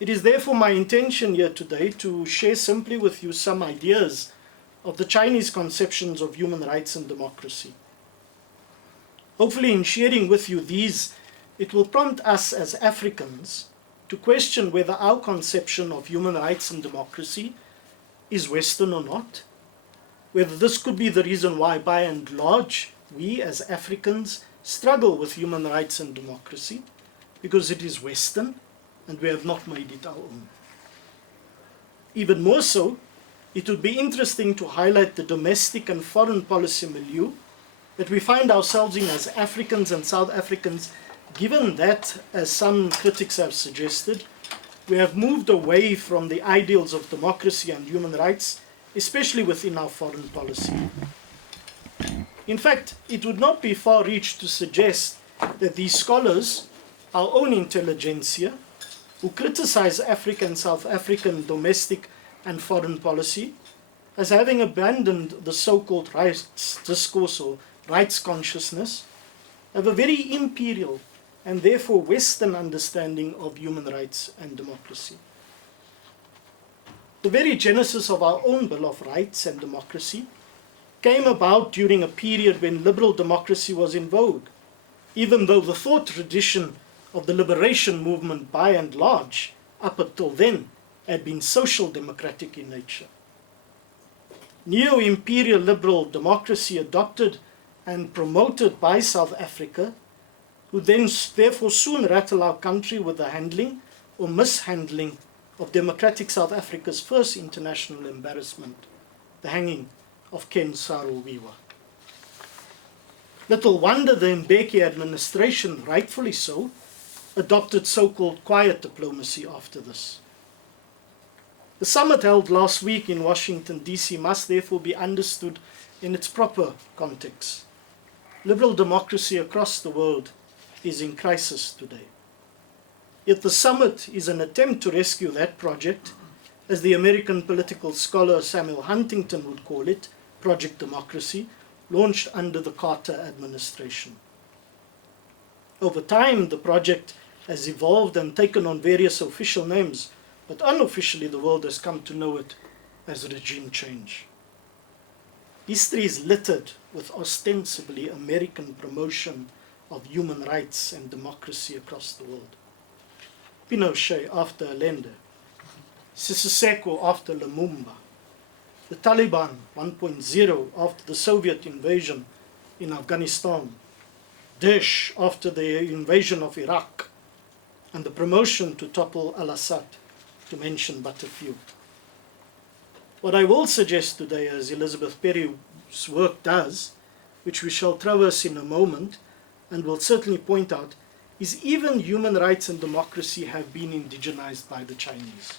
It is therefore my intention here today to share simply with you some ideas of the Chinese conceptions of human rights and democracy. Hopefully in sharing with you these, it will prompt us as Africans to question whether our conception of human rights and democracy is Western or not, whether this could be the reason why, by and large, we as Africans struggle with human rights and democracy, because it is Western and we have not made it our own. Even more so, it would be interesting to highlight the domestic and foreign policy milieu that we find ourselves in as Africans and South Africans, given that, as some critics have suggested, we have moved away from the ideals of democracy and human rights, especially within our foreign policy. In fact, it would not be far-reached to suggest that these scholars, our own intelligentsia, who criticize African and South African domestic and foreign policy as having abandoned the so-called rights discourse or rights consciousness, have a very imperial and therefore Western understanding of human rights and democracy. The very genesis of our own Bill of Rights and democracy came about during a period when liberal democracy was in vogue, even though the thought tradition of the liberation movement by and large, up until then, had been social democratic in nature. Neo-imperial liberal democracy adopted and promoted by South Africa, who then therefore soon rattle our country with the handling or mishandling of democratic South Africa's first international embarrassment, the hanging of Ken Saro-Wiwa. Little wonder the Mbeki administration, rightfully so, adopted so-called quiet diplomacy after this. The summit held last week in Washington, D.C. must therefore be understood in its proper context. Liberal democracy across the world is in crisis today. Yet the summit is an attempt to rescue that project, as the American political scholar Samuel Huntington would call it, Project Democracy, launched under the Carter administration. Over time, the project has evolved and taken on various official names, but unofficially the world has come to know it as regime change. History is littered with ostensibly American promotion of human rights and democracy across the world. Pinochet after Allende, Siseko after Lumumba, the Taliban 1.0 after the Soviet invasion in Afghanistan, Daesh after the invasion of Iraq, and the promotion to topple al-Assad, to mention but a few. What I will suggest today, as Elizabeth Perry's work does, which we shall traverse in a moment, and will certainly point out, is even human rights and democracy have been indigenized by the Chinese.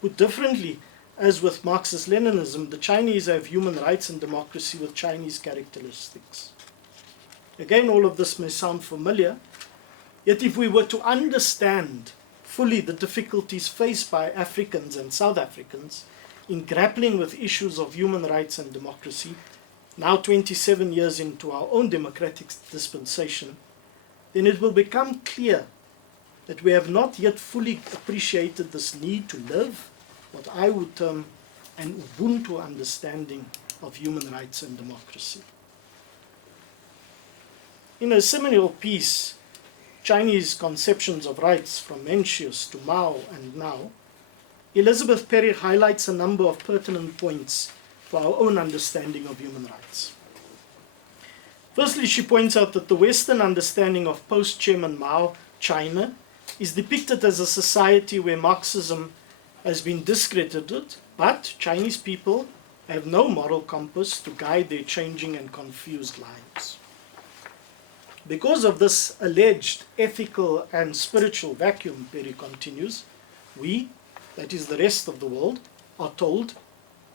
Put differently, as with Marxist-Leninism, the Chinese have human rights and democracy with Chinese characteristics. Again, all of this may sound familiar, yet if we were to understand fully the difficulties faced by Africans and South Africans in grappling with issues of human rights and democracy, now 27 years into our own democratic dispensation, then it will become clear that we have not yet fully appreciated this need to live what I would term an Ubuntu understanding of human rights and democracy. In a seminal piece, Chinese Conceptions of Rights from Mencius to Mao and Now, Elizabeth Perry highlights a number of pertinent points for our own understanding of human rights. Firstly, she points out that the Western understanding of post-Chairman Mao China is depicted as a society where Marxism has been discredited, but Chinese people have no moral compass to guide their changing and confused lives. Because of this alleged ethical and spiritual vacuum, Perry continues, we, that is the rest of the world, are told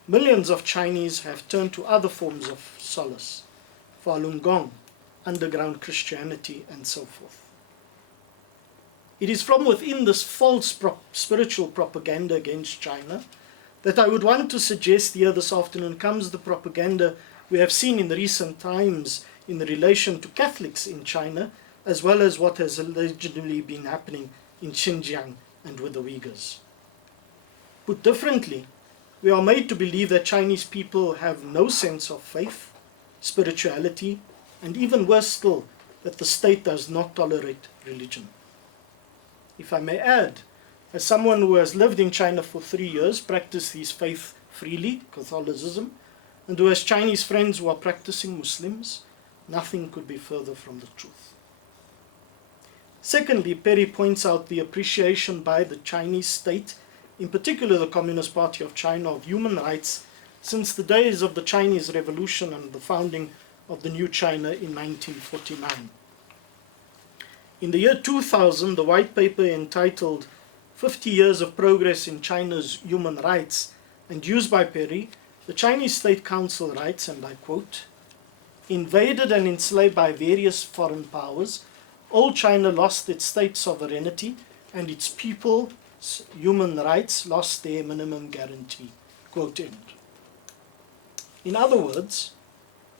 millions of Chinese have turned to other forms of solace, Falun Gong, underground Christianity, and so forth. It is from within this false spiritual propaganda against China that I would want to suggest here this afternoon comes the propaganda we have seen in the recent times in relation to Catholics in China, as well as what has allegedly been happening in Xinjiang and with the Uyghurs. Put differently, we are made to believe that Chinese people have no sense of faith, spirituality, and even worse still, that the state does not tolerate religion. If I may add, as someone who has lived in China for 3 years, practiced his faith freely, Catholicism, and who has Chinese friends who are practicing Muslims, nothing could be further from the truth. Secondly, Perry points out the appreciation by the Chinese state, in particular the Communist Party of China, of human rights since the days of the Chinese Revolution and the founding of the new China in 1949. In the year 2000, the white paper entitled 50 Years of Progress in China's Human Rights, and used by Perry, the Chinese State Council writes, and I quote, "Invaded and enslaved by various foreign powers, old China lost its state sovereignty and its people's human rights lost their minimum guarantee." Quote end. In other words,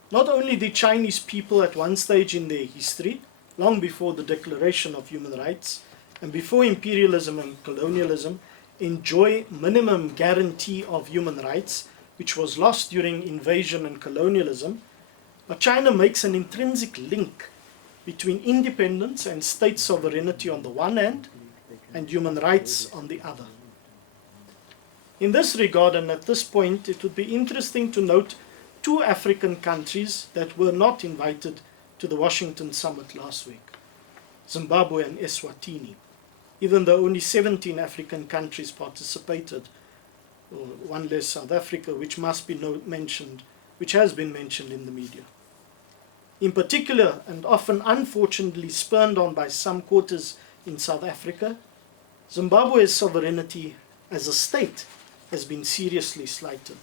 not only did Chinese people at one stage in their history, long before the Declaration of Human Rights and before imperialism and colonialism, enjoy minimum guarantee of human rights, which was lost during invasion and colonialism, but China makes an intrinsic link between independence and state sovereignty on the one hand and human rights on the other. In this regard, and at this point, it would be interesting to note 2 African countries that were not invited to the Washington summit last week, Zimbabwe and Eswatini, even though only 17 African countries participated, or one less South Africa, which must be mentioned, which has been mentioned in the media. In particular, and often unfortunately spurned on by some quarters in South Africa, Zimbabwe's sovereignty as a state has been seriously slighted.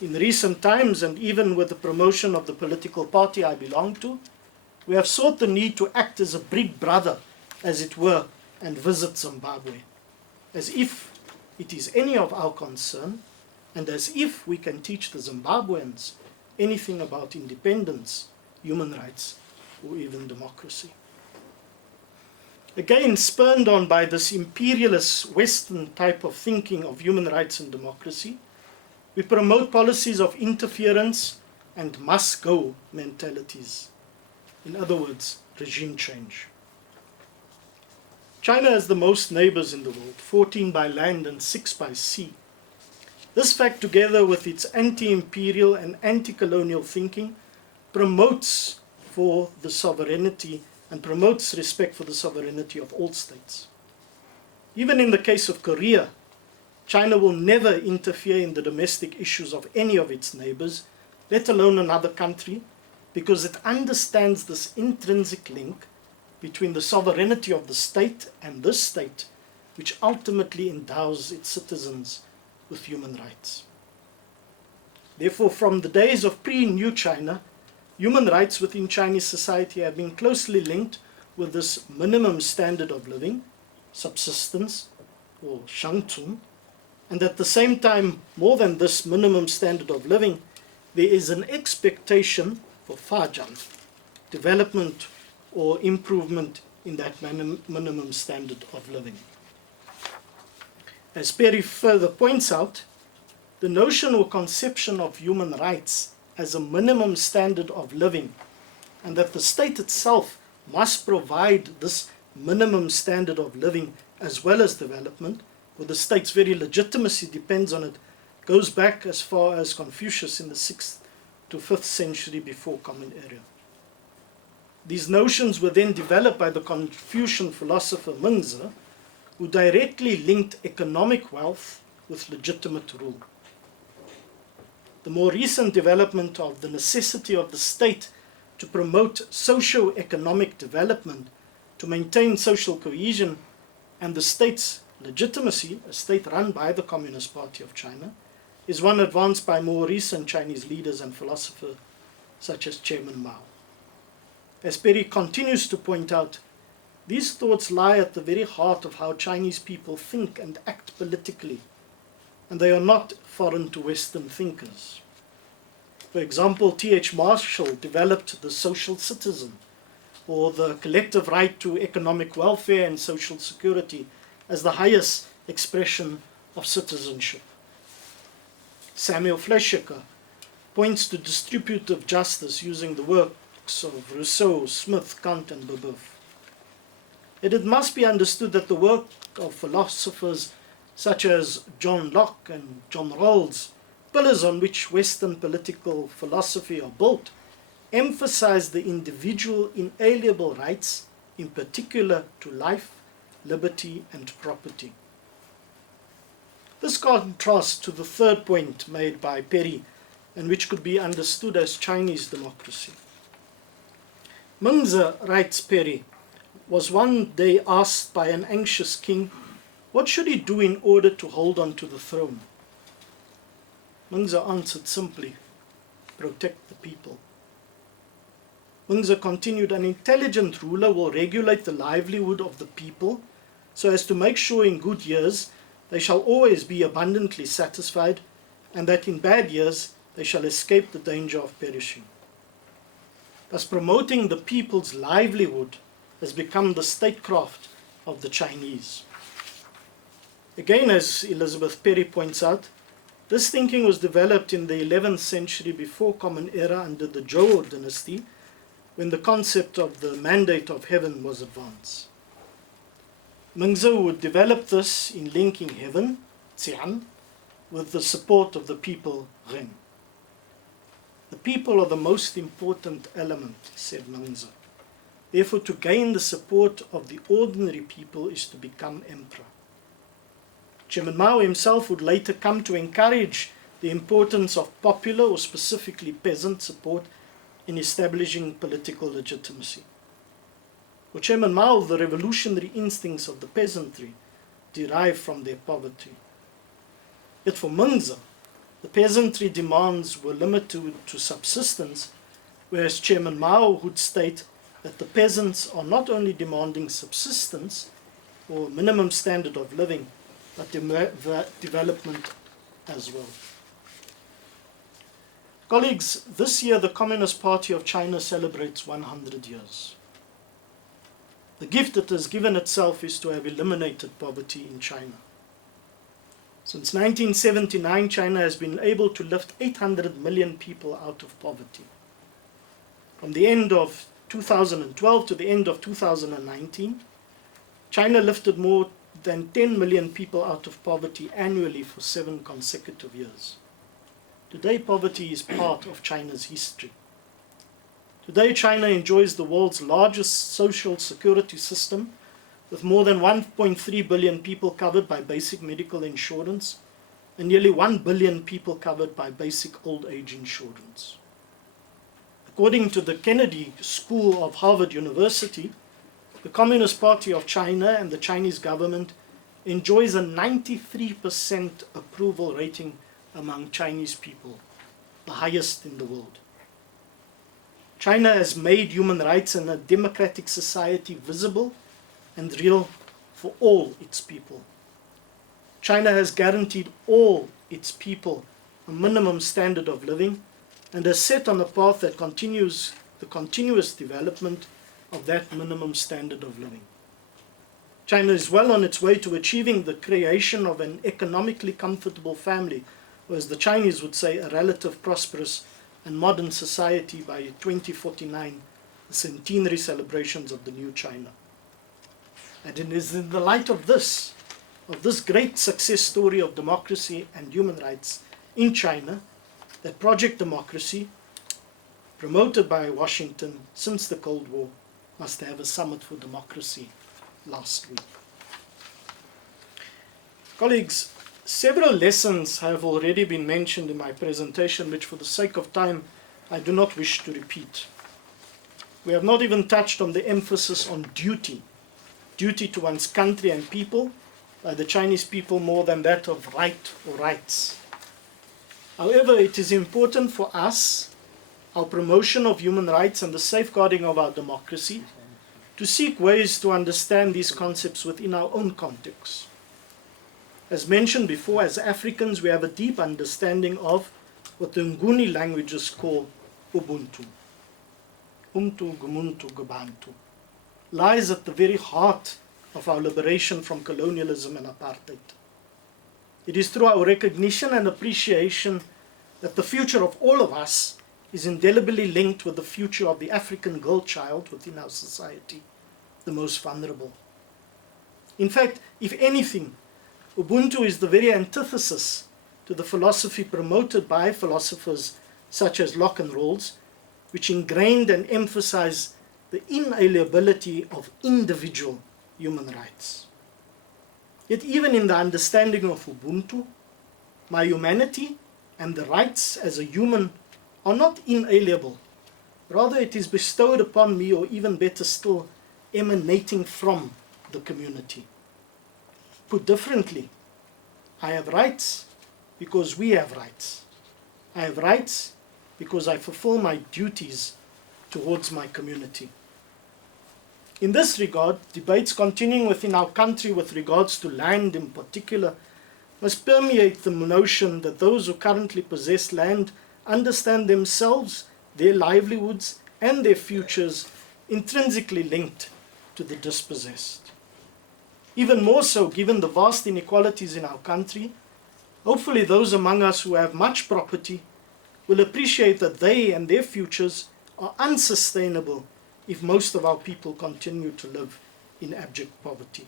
In recent times, and even with the promotion of the political party I belong to, we have sought the need to act as a big brother, as it were, and visit Zimbabwe, as if it is any of our concern, and as if we can teach the Zimbabweans anything about independence, human rights, or even democracy. Again, spurned on by this imperialist Western type of thinking of human rights and democracy, we promote policies of interference and must-go mentalities. In other words, regime change. China has the most neighbors in the world, 14 by land and 6 by sea. This fact, together with its anti-imperial and anti-colonial thinking, promotes for the sovereignty and promotes respect for the sovereignty of all states. Even in the case of Korea, China will never interfere in the domestic issues of any of its neighbors, let alone another country, because it understands this intrinsic link between the sovereignty of the state and this state, which ultimately endows its citizens with human rights. Therefore, from the days of pre-New China, human rights within Chinese society have been closely linked with this minimum standard of living, subsistence, or shangcun, and at the same time, more than this minimum standard of living, there is an expectation for fajan, development or improvement in that minimum standard of living. As Perry further points out, the notion or conception of human rights as a minimum standard of living, and that the state itself must provide this minimum standard of living as well as development, or the state's very legitimacy depends on it, goes back as far as Confucius in the 6th to 5th century before Common Era. These notions were then developed by the Confucian philosopher Mengzi, who directly linked economic wealth with legitimate rule. The more recent development of the necessity of the state to promote socio-economic development, to maintain social cohesion, and the state's legitimacy, a state run by the Communist Party of China, is one advanced by more recent Chinese leaders and philosophers such as Chairman Mao. As Perry continues to point out, these thoughts lie at the very heart of how Chinese people think and act politically, and they are not foreign to Western thinkers. For example, T.H. Marshall developed the social citizen, or the collective right to economic welfare and social security as the highest expression of citizenship. Samuel Fleischer points to distributive justice using the works of Rousseau, Smith, Kant, and Babeuf. Yet it must be understood that the work of philosophers such as John Locke and John Rawls, pillars on which Western political philosophy are built, emphasize the individual inalienable rights, in particular to life, liberty, and property. This contrasts to the third point made by Perry, and which could be understood as Chinese democracy. Mengzi, writes Perry, was one day asked by an anxious king, what should he do in order to hold on to the throne? Mengzi answered simply, protect the people. Mengzi continued, an intelligent ruler will regulate the livelihood of the people so as to make sure in good years they shall always be abundantly satisfied, and that in bad years they shall escape the danger of perishing. Thus promoting the people's livelihood has become the statecraft of the Chinese. Again, as Elizabeth Perry points out, this thinking was developed in the 11th century before Common Era under the Zhou dynasty, when the concept of the mandate of heaven was advanced. Mengzi would develop this in linking heaven, Xian, with the support of the people, Ren. The people are the most important element, said Mengzi. Therefore, to gain the support of the ordinary people is to become emperor. Chairman Mao himself would later come to encourage the importance of popular or specifically peasant support in establishing political legitimacy. For Chairman Mao, the revolutionary instincts of the peasantry derive from their poverty. Yet for Mengzi, the peasantry demands were limited to subsistence, whereas Chairman Mao would state that the peasants are not only demanding subsistence or minimum standard of living, but development as well. Colleagues, this year the Communist Party of China celebrates 100 years. The gift it has given itself is to have eliminated poverty in China. Since 1979, China has been able to lift 800 million people out of poverty. From the end of 2012 to the end of 2019, China lifted more than 10 million people out of poverty annually for 7 consecutive years. Today, poverty is part of China's history. Today, China enjoys the world's largest social security system, with more than 1.3 billion people covered by basic medical insurance and nearly 1 billion people covered by basic old age insurance. According to the Kennedy School of Harvard University, the Communist Party of China and the Chinese government enjoys a 93% approval rating among Chinese people, the highest in the world. China has made human rights and a democratic society visible and real for all its people. China has guaranteed all its people a minimum standard of living and has set on a path that continues the continuous development of that minimum standard of living. China is well on its way to achieving the creation of an economically comfortable family, or as the Chinese would say, a relative prosperous and modern society by 2049, the centenary celebrations of the new China. And it is in the light of this, of this great success story of democracy and human rights in China, that Project Democracy, promoted by Washington since the Cold War, must have a summit for democracy last week. Colleagues, several lessons have already been mentioned in my presentation, which for the sake of time, I do not wish to repeat. We have not even touched on the emphasis on duty to one's country and people by the Chinese people more than that of right or rights. However, it is important for us, our promotion of human rights and the safeguarding of our democracy, to seek ways to understand these concepts within our own context. As mentioned before, as Africans, we have a deep understanding of what the Nguni languages call Ubuntu. Umtu, Gumuntu, Gubantu lies at the very heart of our liberation from colonialism and apartheid. It is through our recognition and appreciation that the future of all of us is indelibly linked with the future of the African girl child within our society, the most vulnerable. In fact, if anything, Ubuntu is the very antithesis to the philosophy promoted by philosophers such as Locke and Rawls, which ingrained and emphasized the inalienability of individual human rights. Yet even in the understanding of Ubuntu, my humanity and the rights as a human are not inalienable. Rather, it is bestowed upon me, or even better still, emanating from the community. Put differently, I have rights because we have rights. I have rights because I fulfill my duties towards my community. In this regard, debates continuing within our country with regards to land in particular must permeate the notion that those who currently possess land understand themselves, their livelihoods, and their futures intrinsically linked to the dispossessed. Even more so, given the vast inequalities in our country, hopefully those among us who have much property will appreciate that they and their futures are unsustainable if most of our people continue to live in abject poverty.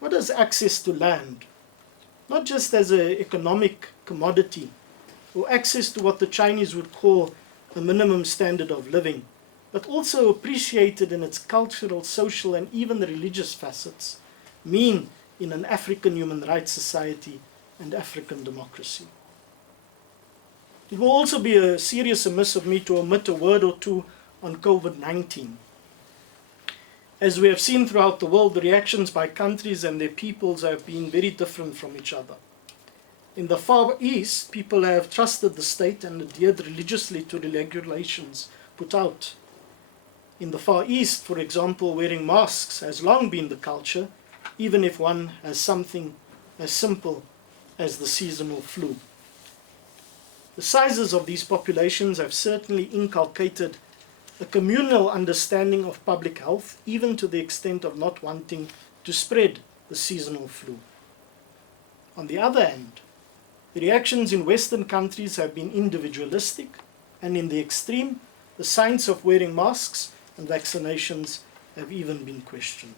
What is access to land? Not just as an economic commodity, or access to what the Chinese would call a minimum standard of living, but also appreciated in its cultural, social, and even religious facets, mean in an African human rights society and African democracy. It will also be a serious amiss of me to omit a word or two on COVID-19. As we have seen throughout the world, the reactions by countries and their peoples have been very different from each other. In the Far East, people have trusted the state and adhered religiously to the regulations put out. In the Far East, for example, wearing masks has long been the culture, even if one has something as simple as the seasonal flu. The sizes of these populations have certainly inculcated a communal understanding of public health, even to the extent of not wanting to spread the seasonal flu. On the other hand, the reactions in Western countries have been individualistic, and in the extreme, the science of wearing masks and vaccinations have even been questioned.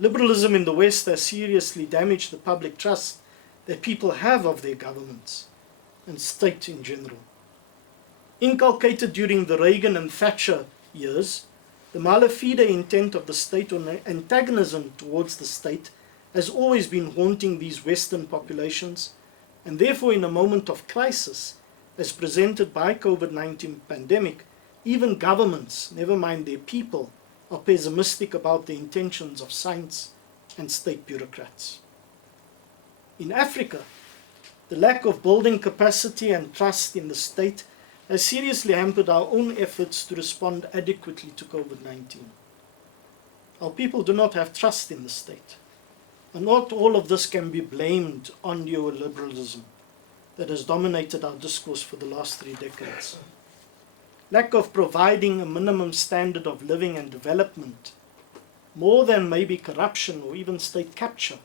Liberalism in the West has seriously damaged the public trust that people have of their governments and state in general. Inculcated during the Reagan and Thatcher years, the mala fide intent of the state or antagonism towards the state has always been haunting these Western populations, and therefore in a moment of crisis, as presented by COVID-19 pandemic, even governments, never mind their people, are pessimistic about the intentions of science and state bureaucrats. In Africa, the lack of building capacity and trust in the state has seriously hampered our own efforts to respond adequately to COVID-19. Our people do not have trust in the state, and not all of this can be blamed on neoliberalism that has dominated our discourse for the last 3 decades. Lack of providing a minimum standard of living and development, more than maybe corruption or even state capture,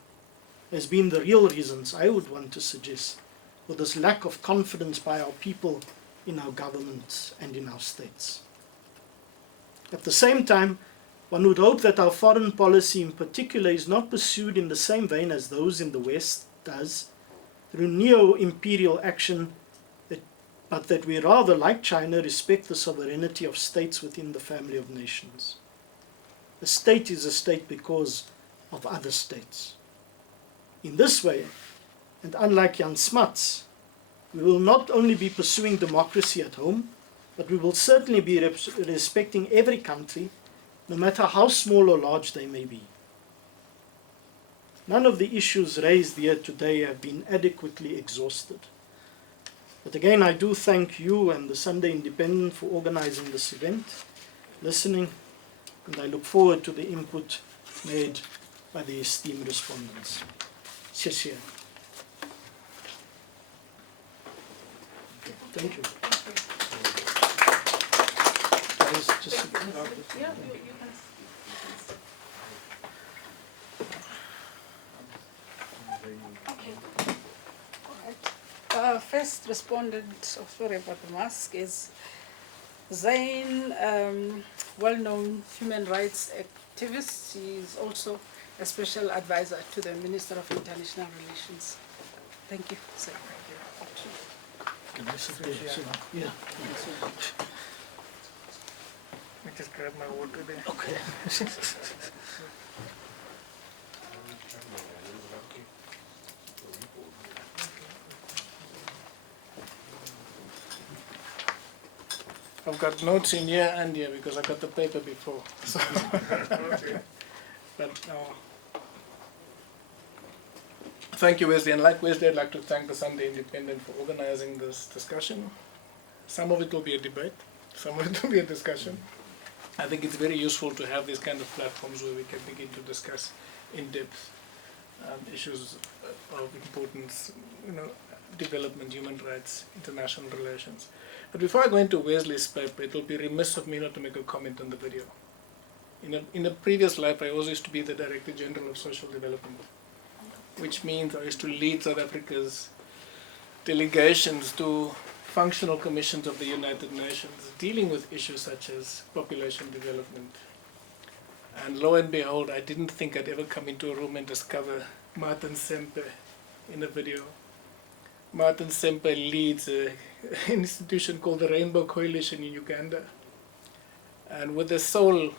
has been the real reasons, I would want to suggest, for this lack of confidence by our people in our governments and in our states. At the same time, one would hope that our foreign policy in particular is not pursued in the same vein as those in the West does, through neo-imperial action, but that we rather, like China, respect the sovereignty of states within the family of nations. A state is a state because of other states. In this way, and unlike Jan Smuts, we will not only be pursuing democracy at home, but we will certainly be respecting every country, no matter how small or large they may be. None of the issues raised here today have been adequately exhausted. But again, I do thank you and the Sunday Independent for organizing this event, listening, and I look forward to the input made by the esteemed respondents. Xie. Thank you. First respondent, sorry about the mask, is Zane, well-known human rights activist. He is also a special advisor to the Minister of International Relations. Thank you, Zane. Can I sit there? Yeah. Let me just grab my water there. Okay. I've got notes in here and here because I got the paper before. So but thank you, Wesley. And like Wesley, I'd like to thank the Sunday Independent for organizing this discussion. Some of it will be a debate, some of it will be a discussion. I think it's very useful to have these kind of platforms where we can begin to discuss in depth issues of importance, development, human rights, international relations. But before I go into Wesley's paper, it will be remiss of me not to make a comment on the video. In a previous life, I also used to be the Director General of Social Development, which means I used to lead South Africa's delegations to functional commissions of the United Nations dealing with issues such as population development. And lo and behold, I didn't think I'd ever come into a room and discover Martin Sempe in a video. Martin Sempe leads an institution called the Rainbow Coalition in Uganda, and with the sole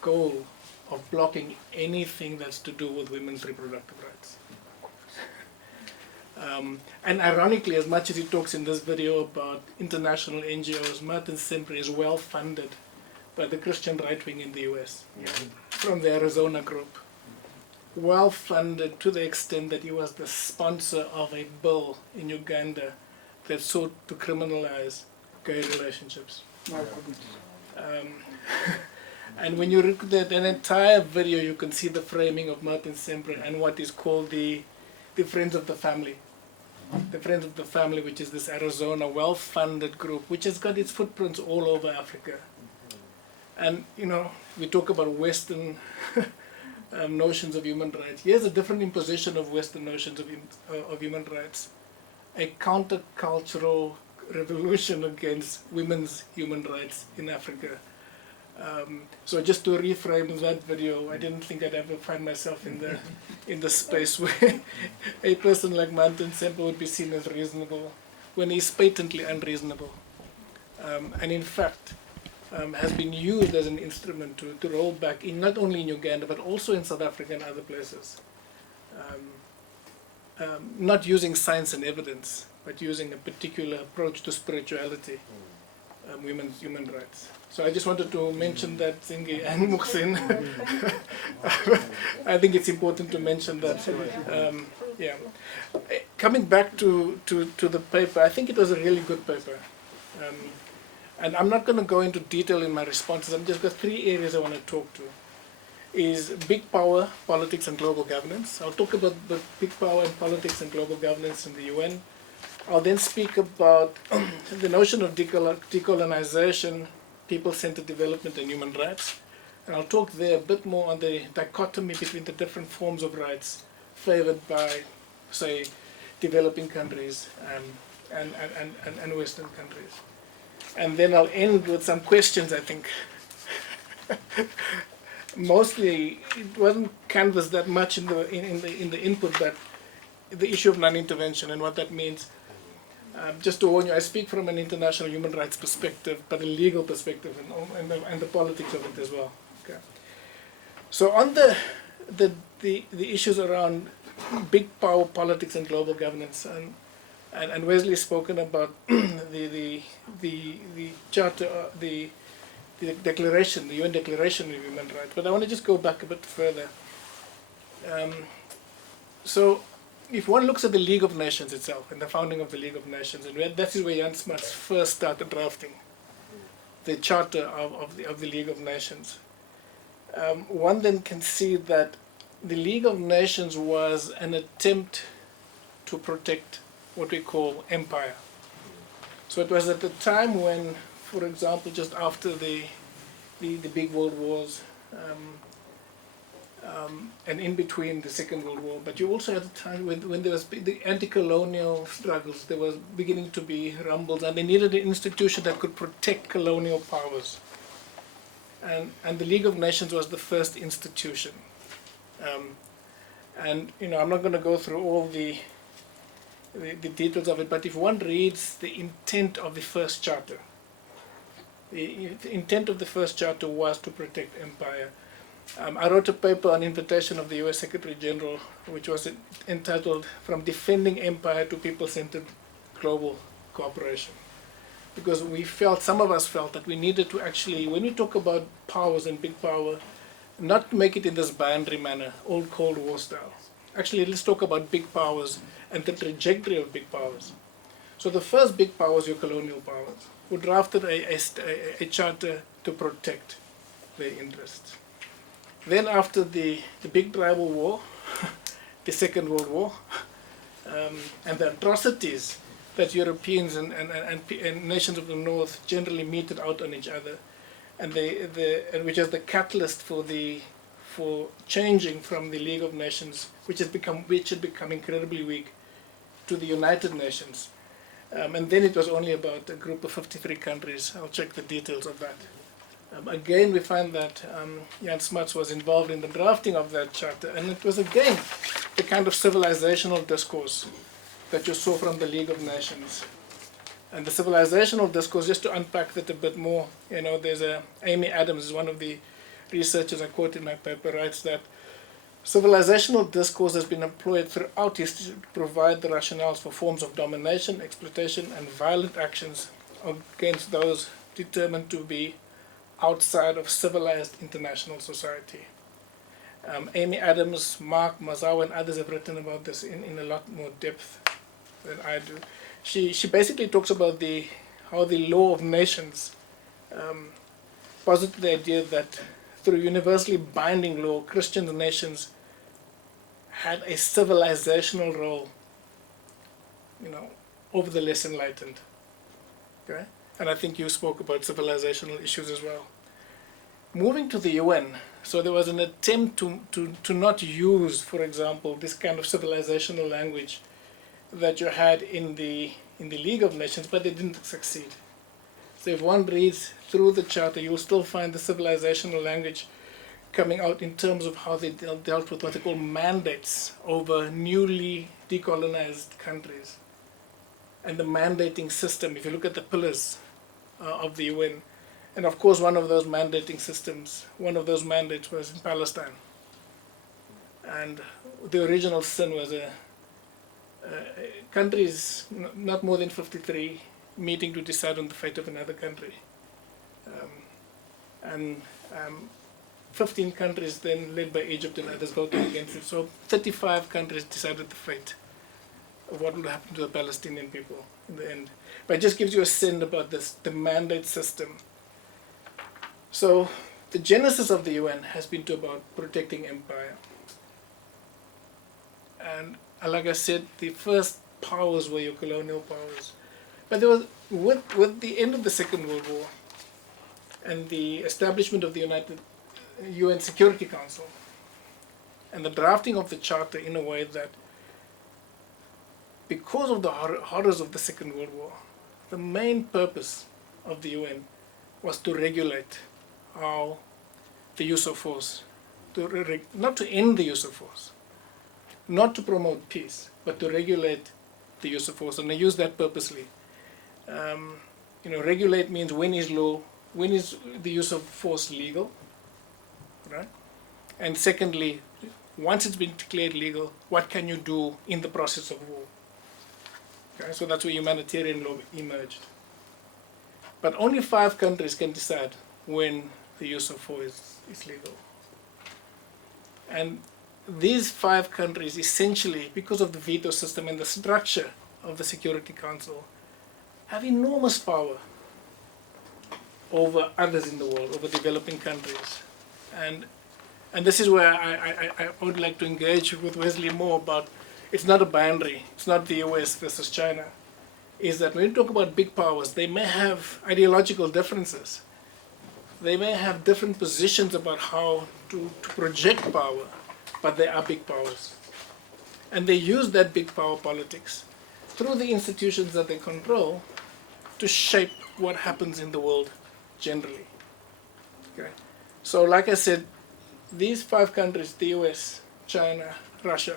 goal of blocking anything that's to do with women's reproductive rights. And ironically, as much as he talks in this video about international NGOs, Martin Sempe is well funded by the Christian right wing in the US, from the Arizona group. Well funded to the extent that he was the sponsor of a bill in Uganda that sought to criminalize gay relationships. And when you look at an entire video, you can see the framing of Martin Sempe and what is called the Friends of the Family. The Friends of the Family, which is this Arizona well-funded group, which has got its footprints all over Africa. And, we talk about Western notions of human rights. Here's a different imposition of Western notions of human rights. A countercultural revolution against women's human rights in Africa. So just to reframe that video, I didn't think I'd ever find myself in the space where a person like Martin Sempe would be seen as reasonable when he's patently unreasonable. And in fact, has been used as an instrument to roll back, not only in Uganda, but also in South Africa and other places. Not using science and evidence, but using a particular approach to spirituality, women's human rights. So I just wanted to mention that, Zingi and Muhsin. I think it's important to mention that. Coming back to the paper, I think it was a really good paper. And I'm not going to go into detail in my responses. I've just got 3 areas I want to talk to. Is big power, politics, and global governance. I'll talk about the big power and politics and global governance in the UN. I'll then speak about the notion of decolonization, people-centered development, and human rights. And I'll talk there a bit more on the dichotomy between the different forms of rights favored by, say, developing countries and Western countries. And then I'll end with some questions, I think, Mostly, it wasn't canvassed that much in the input, but the issue of non-intervention and what that means. Just to warn you, I speak from an international human rights perspective, but a legal perspective and the politics of it as well. Okay. So on the issues around big power politics and global governance, and Wesley's spoken about the charter, the declaration, the UN Declaration of Human Rights. But I want to just go back a bit further. So if one looks at the League of Nations itself and the founding of the League of Nations, and that is where Jan Smuts first started drafting the charter of the League of Nations. One then can see that the League of Nations was an attempt to protect what we call empire. So it was at the time when, for example, just after the big world wars, and in between the Second World War, but you also had a time when there was the anti-colonial struggles. There was beginning to be rumbles, and they needed an institution that could protect colonial powers. And the League of Nations was the first institution. And I'm not going to go through all the details of it, but if one reads the intent of the first charter, the intent of the first charter was to protect empire. I wrote a paper on invitation of the US Secretary General, which was entitled From Defending Empire to People-Centered Global Cooperation. Because some of us felt that we needed to actually, when we talk about powers and big power, not make it in this binary manner, old Cold War style. Actually, let's talk about big powers and the trajectory of big powers. So the first big powers, your colonial powers, who drafted a charter to protect their interests. Then after the big tribal war, the Second World War, and the atrocities that Europeans and nations of the North generally meted out on each other, and which is the catalyst for changing from the League of Nations, which had become incredibly weak, to the United Nations. And then it was only about a group of 53 countries. I'll check the details of that. Again, we find that Jan Smuts was involved in the drafting of that charter, and it was again the kind of civilizational discourse that you saw from the League of Nations. And the civilizational discourse, just to unpack that a bit more, there's Amy Adams, is one of the researchers I quote in my paper, writes that civilizational discourse has been employed throughout history to provide the rationales for forms of domination, exploitation, and violent actions against those determined to be outside of civilized international society. Amy Adams, Mark Mazawa, and others have written about this in a lot more depth than I do. She basically talks about how the law of nations posited the idea that through universally binding law, Christian nations had a civilizational role, over the less enlightened. Okay? And I think you spoke about civilizational issues as well. Moving to the UN, so there was an attempt to not use, for example, this kind of civilizational language that you had in the League of Nations, but they didn't succeed. So if one reads through the charter, you'll still find the civilizational language coming out in terms of how they dealt with what they call mandates over newly decolonized countries. And the mandating system, if you look at the pillars of the UN, and of course one of those mandating systems, one of those mandates was in Palestine. And the original sin was countries, not more than 53, meeting to decide on the fate of another country. 15 countries then, led by Egypt and others, voted against it. So 35 countries decided the fate of what would happen to the Palestinian people in the end. But it just gives you a sense about the mandate system. So the genesis of the UN has been about protecting empire. And like I said, the first powers were your colonial powers. But there was, with the end of the Second World War and the establishment of the UN Security Council and the drafting of the charter in a way that, because of the horrors of the Second World War, the main purpose of the UN was to regulate how the use of force, not to end the use of force, not to promote peace, but to regulate the use of force. And I use that purposely. Regulate means when is the use of force legal, right? And secondly, once it's been declared legal, what can you do in the process of war? Okay, so that's where humanitarian law emerged. But only 5 countries can decide when the use of force is legal. And these 5 countries, essentially, because of the veto system and the structure of the Security Council, have enormous power over others in the world, over developing countries. And this is where I would like to engage with Wesley more about, it's not a binary, it's not the US versus China, is that when you talk about big powers, they may have ideological differences. They may have different positions about how to project power, but they are big powers. And they use that big power politics through the institutions that they control to shape what happens in the world generally. Okay. So like I said, these 5 countries, the US, China, Russia,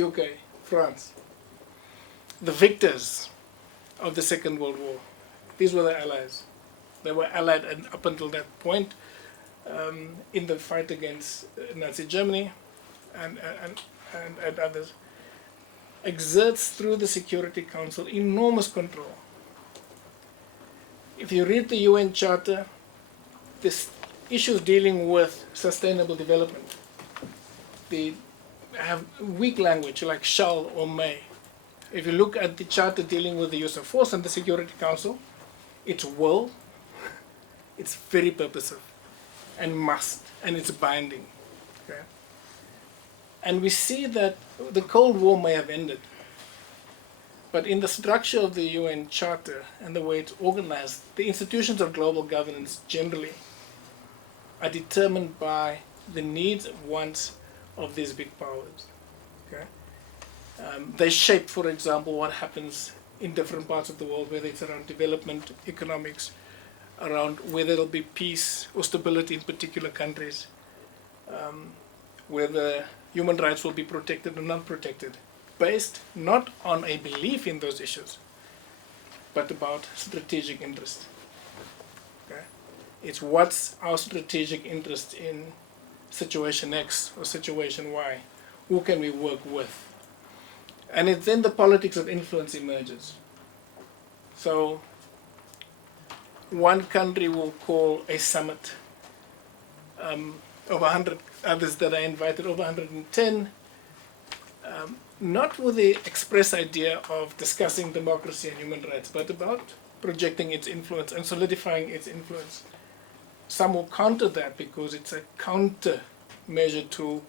UK, France, the victors of the Second World War, these were the allies. They were allied up until that point in the fight against Nazi Germany and others, exerts through the Security Council enormous control. If you read the UN Charter, this issues dealing with sustainable development, they have weak language like shall or may. If you look at the Charter dealing with the use of force and the Security Council, it's will, it's very purposive, and must, and it's binding. Okay? And we see that the Cold War may have ended, but in the structure of the UN Charter and the way it's organized, the institutions of global governance generally are determined by the needs and wants of these big powers. Okay? They shape, for example, what happens in different parts of the world, whether it's around development, economics, around whether there'll be peace or stability in particular countries, whether human rights will be protected or not protected, based not on a belief in those issues, but about strategic interest. Okay? It's what's our strategic interest in situation X or situation Y? Who can we work with? And it's then the politics of influence emerges. So one country will call a summit, over 100 others that are invited, over 110, not with the express idea of discussing democracy and human rights, but about projecting its influence and solidifying its influence. Some will counter that because it's a counter measure to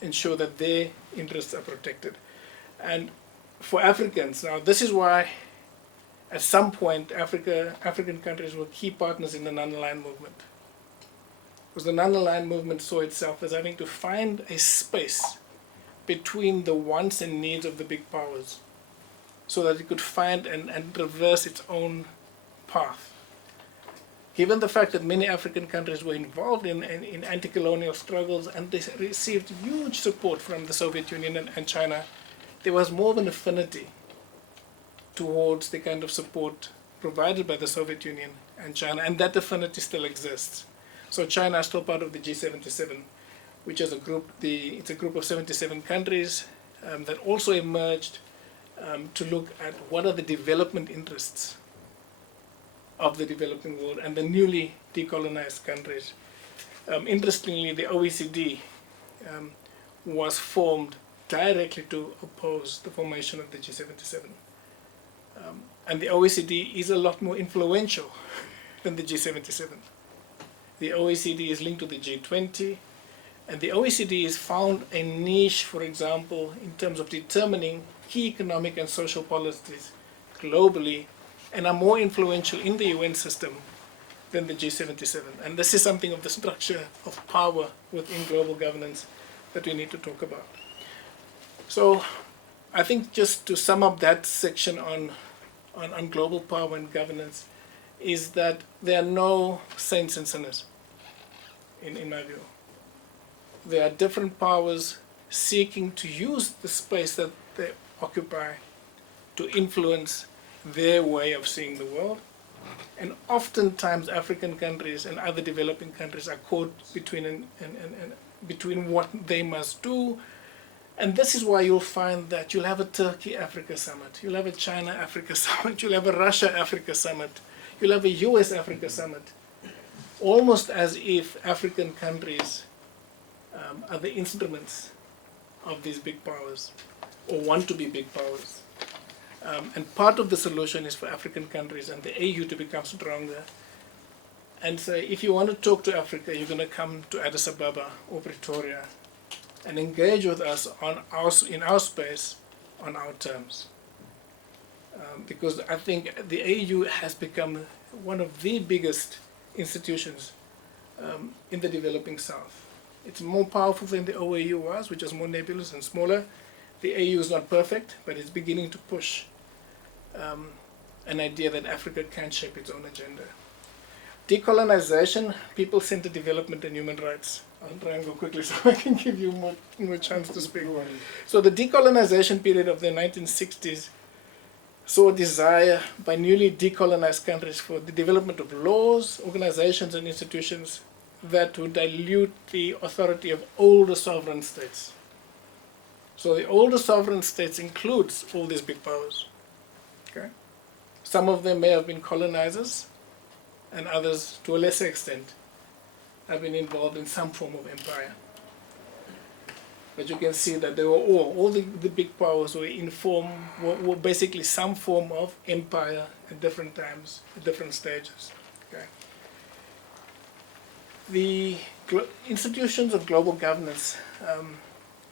ensure that their interests are protected. And for Africans, now this is why at some point African countries were key partners in the non-aligned movement. Because the non-aligned movement saw itself as having to find a space between the wants and needs of the big powers so that it could find and traverse its own path. Given the fact that many African countries were involved in anti-colonial struggles and they received huge support from the Soviet Union and China, there was more of an affinity towards the kind of support provided by the Soviet Union and China, and that affinity still exists. So China is still part of the G77, which is a group. It's a group of 77 countries that also emerged to look at what are the development interests of the developing world and the newly decolonized countries. Interestingly, the OECD was formed directly to oppose the formation of the G77. And the OECD is a lot more influential than the G77. The OECD is linked to the G20, and the OECD has found a niche, for example, in terms of determining key economic and social policies globally, and are more influential in the UN system than the G77. And this is something of the structure of power within global governance that we need to talk about. So I think just to sum up that section on global power and governance is that there are no saints and sinners, in my view. There are different powers seeking to use the space that they occupy to influence their way of seeing the world. And oftentimes African countries and other developing countries are caught between between what they must do. And this is why you'll find that you'll have a Turkey-Africa summit, you'll have a China-Africa summit, you'll have a Russia-Africa summit, you'll have a US-Africa summit, almost as if African countries are the instruments of these big powers, or want to be big powers. And part of the solution is for African countries and the AU to become stronger and say, if you want to talk to Africa, you're going to come to Addis Ababa or Pretoria and engage with us in our space on our terms. Because I think the AU has become one of the biggest institutions in the developing South. It's more powerful than the OAU was, which is more nebulous and smaller. The AU is not perfect, but it's beginning to push an idea that Africa can shape its own agenda. Decolonization, people-centered development and human rights. I'll try and go quickly so I can give you more chance to speak. So the decolonization period of the 1960s saw a desire by newly decolonized countries for the development of laws, organizations and institutions that would dilute the authority of older sovereign states. So the older sovereign states includes all these big powers. Okay? Some of them may have been colonizers, and others, to a lesser extent, have been involved in some form of empire. But you can see that they were all the big powers were basically some form of empire at different times, at different stages. Okay? The institutions of global governance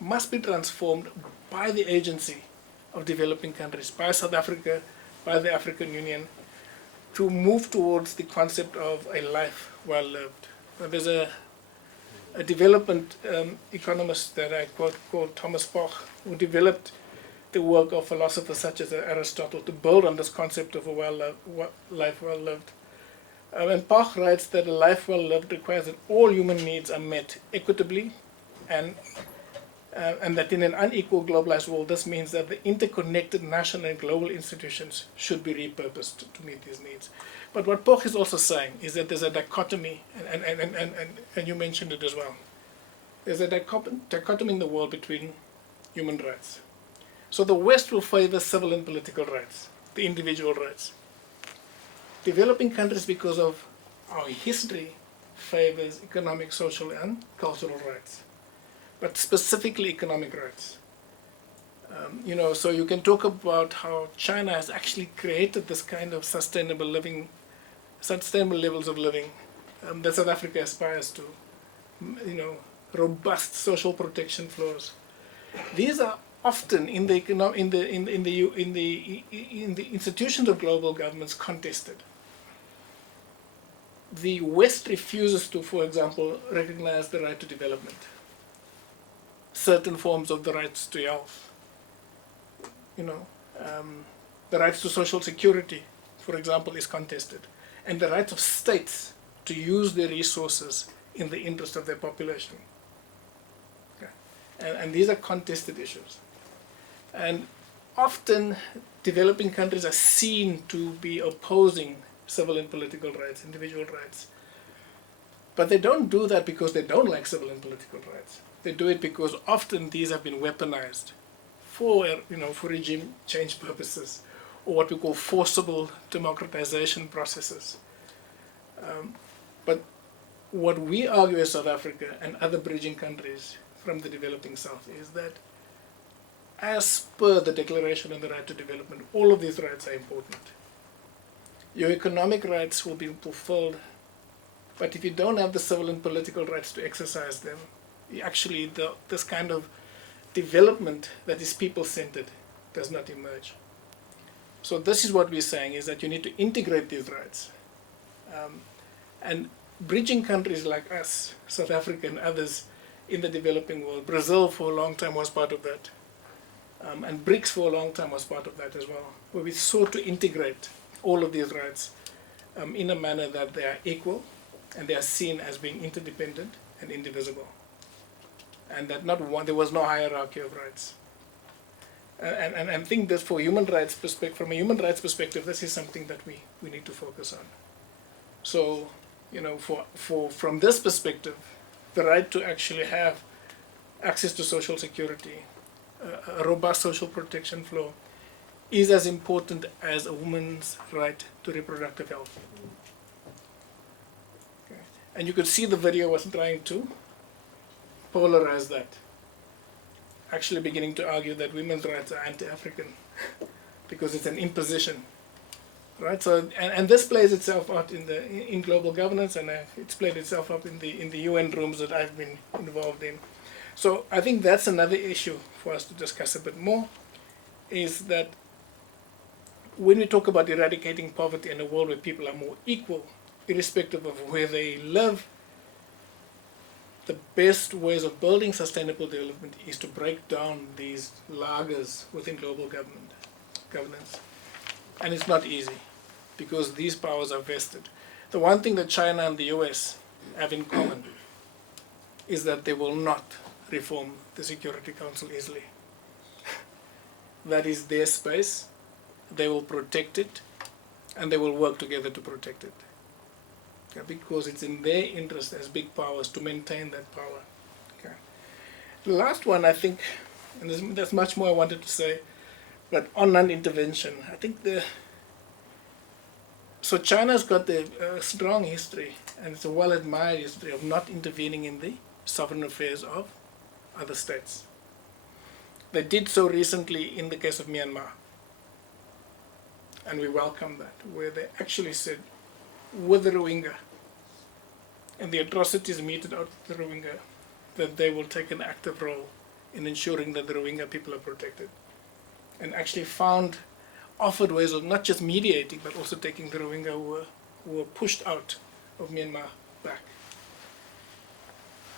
must be transformed by the agency of developing countries, by South Africa, by the African Union, to move towards the concept of a life well lived. There's a development economist that I quote called Thomas Poch, who developed the work of philosophers such as Aristotle to build on this concept of a life well lived. And Poch writes that a life well lived requires that all human needs are met equitably, and that in an unequal globalized world, this means that the interconnected national and global institutions should be repurposed to meet these needs. But what Poch is also saying is that there's a dichotomy, and you mentioned it as well. There's a dichotomy in the world between human rights. So the West will favor civil and political rights, the individual rights. Developing countries, because of our history, favors economic, social, and cultural rights, but specifically economic rights. So you can talk about how China has actually created this kind of sustainable levels of living that South Africa aspires to. Robust social protection flows. These are often in the institutions of global governments contested. The West refuses to, for example, recognize the right to development, certain forms of the rights to health, the rights to social security, for example, is contested, and the rights of states to use their resources in the interest of their population. Okay. And these are contested issues. And often developing countries are seen to be opposing civil and political rights, individual rights. But they don't do that because they don't like civil and political rights. They do it because often these have been weaponized for regime change purposes, or what we call forcible democratization processes. But what we argue as South Africa and other bridging countries from the developing South is that, as per the Declaration on the Right to Development, all of these rights are important. Your economic rights will be fulfilled, but if you don't have the civil and political rights to exercise them, this kind of development that is people-centered does not emerge. So this is what we're saying, is that you need to integrate these rights. And bridging countries like us, South Africa and others in the developing world, Brazil for a long time was part of that, and BRICS for a long time was part of that as well, where we sought to integrate all of these rights in a manner that they are equal and they are seen as being interdependent and indivisible. And that there was no hierarchy of rights. And I think that from a human rights perspective, this is something that we need to focus on. So, from this perspective, the right to actually have access to social security, a robust social protection flow, is as important as a woman's right to reproductive health. Okay. And you could see the video was trying to polarize that, actually beginning to argue that women's rights are anti-African because it's an imposition, right? So, and this plays itself out in global governance, and it's played itself up in the UN rooms that I've been involved in. So I think that's another issue for us to discuss a bit more, is that when we talk about eradicating poverty in a world where people are more equal, irrespective of where they live, the best ways of building sustainable development is to break down these lagers within global governance. And it's not easy, because these powers are vested. The one thing that China and the US have in common is that they will not reform the Security Council easily. That is their space. They will protect it, and they will work together to protect it. Okay, because it's in their interest as big powers to maintain that power. Okay. The last one, I think, and there's much more I wanted to say, but on non-intervention, I think so China's got a strong history, and it's a well-admired history of not intervening in the sovereign affairs of other states. They did so recently in the case of Myanmar, and we welcome that, where they actually said, with the Rohingya and the atrocities meted out of the Rohingya, that they will take an active role in ensuring that the Rohingya people are protected, and actually offered ways of not just mediating, but also taking the Rohingya who were pushed out of Myanmar back.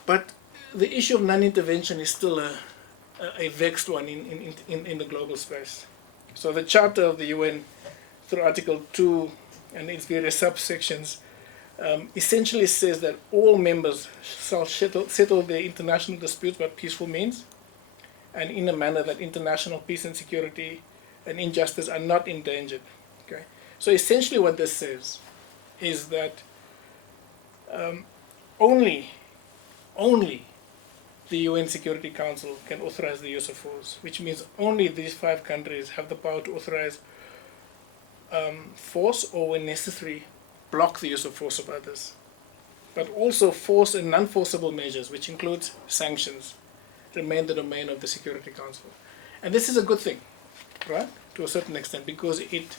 But the issue of non-intervention is still a vexed one in the global space. So the Charter of the UN, through Article 2 and its various subsections, essentially says that all members shall settle their international disputes by peaceful means, and in a manner that international peace and security and injustice are not endangered. Okay? So essentially what this says is that only the UN Security Council can authorize the use of force, which means only these 5 countries have the power to authorize force, or when necessary, block the use of force of others. But also force and non-forcible measures, which includes sanctions, remain the domain of the Security Council. And this is a good thing, right, to a certain extent, because it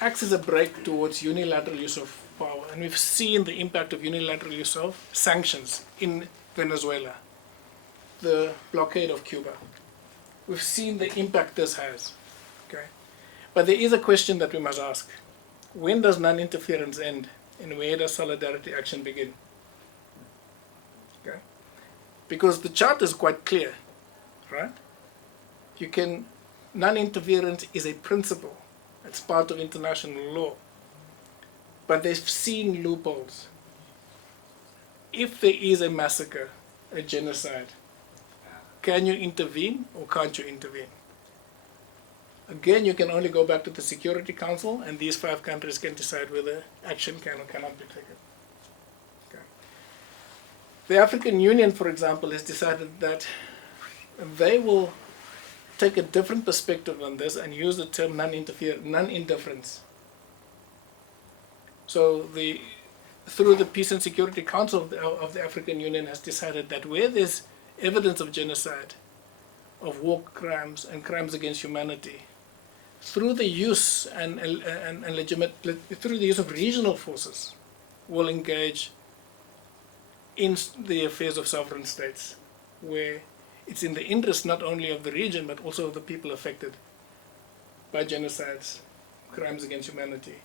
acts as a brake towards unilateral use of power. And we've seen the impact of unilateral use of sanctions in Venezuela, the blockade of Cuba. We've seen the impact this has. Okay? But there is a question that we must ask. When does non-interference end, and where does solidarity action begin? Okay? Because the Charter is quite clear, right? Non-interference is a principle. It's part of international law. But they've seen loopholes. If there is a massacre, a genocide, can you intervene or can't you intervene? Again, you can only go back to the Security Council, and these 5 countries can decide whether action can or cannot be taken. Okay. The African Union, for example, has decided that they will take a different perspective on this and use the term non-indifference. So through the Peace and Security Council of the African Union has decided that where there's evidence of genocide, of war crimes and crimes against humanity, through the use through the use of regional forces, will engage in the affairs of sovereign states, where it's in the interest not only of the region but also of the people affected by genocides, crimes against humanity,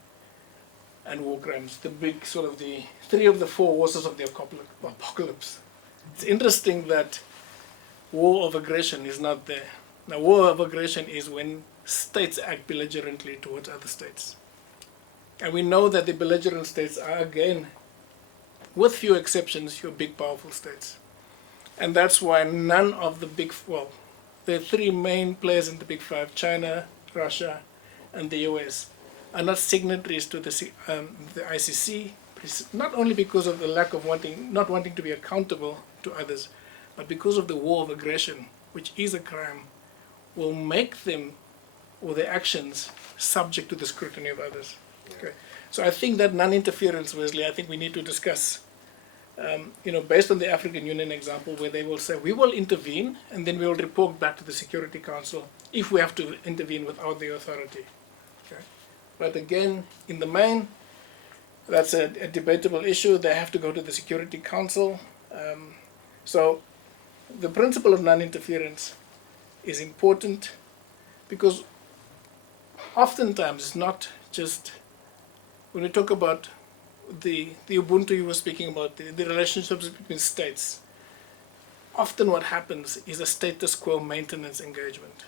and war crimes. The big sort of the 3 of the 4 horses of the apocalypse. It's interesting that war of aggression is not there. Now, war of aggression is when states act belligerently towards other states. And we know that the belligerent states are, again, with few exceptions, your big powerful states. And that's why none of the big, well, the three main players in the big five, China, Russia, and the US, are not signatories to the ICC, not only because of the lack of not wanting to be accountable to others, but because of the war of aggression, which is a crime, will make them or their actions subject to the scrutiny of others. Okay. So I think that non-interference, Wesley, I think we need to discuss, based on the African Union example, where they will say, we will intervene, and then we will report back to the Security Council if we have to intervene without the authority. Okay. But again, in the main, that's a debatable issue. They have to go to the Security Council. So the principle of non-interference is important because oftentimes it's not just, when we talk about the Ubuntu you were speaking about, the relationships between states, often what happens is a status quo maintenance engagement,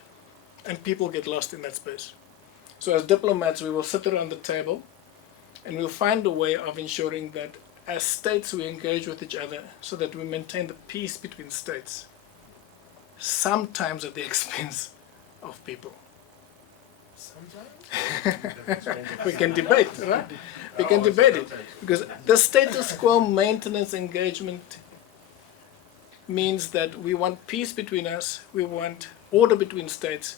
and people get lost in that space. So as diplomats, we will sit around the table and we'll find a way of ensuring that as states we engage with each other so that we maintain the peace between states, sometimes at the expense of people. We can debate, right? We can debate it. Because the status quo maintenance engagement means that we want peace between us, we want order between states,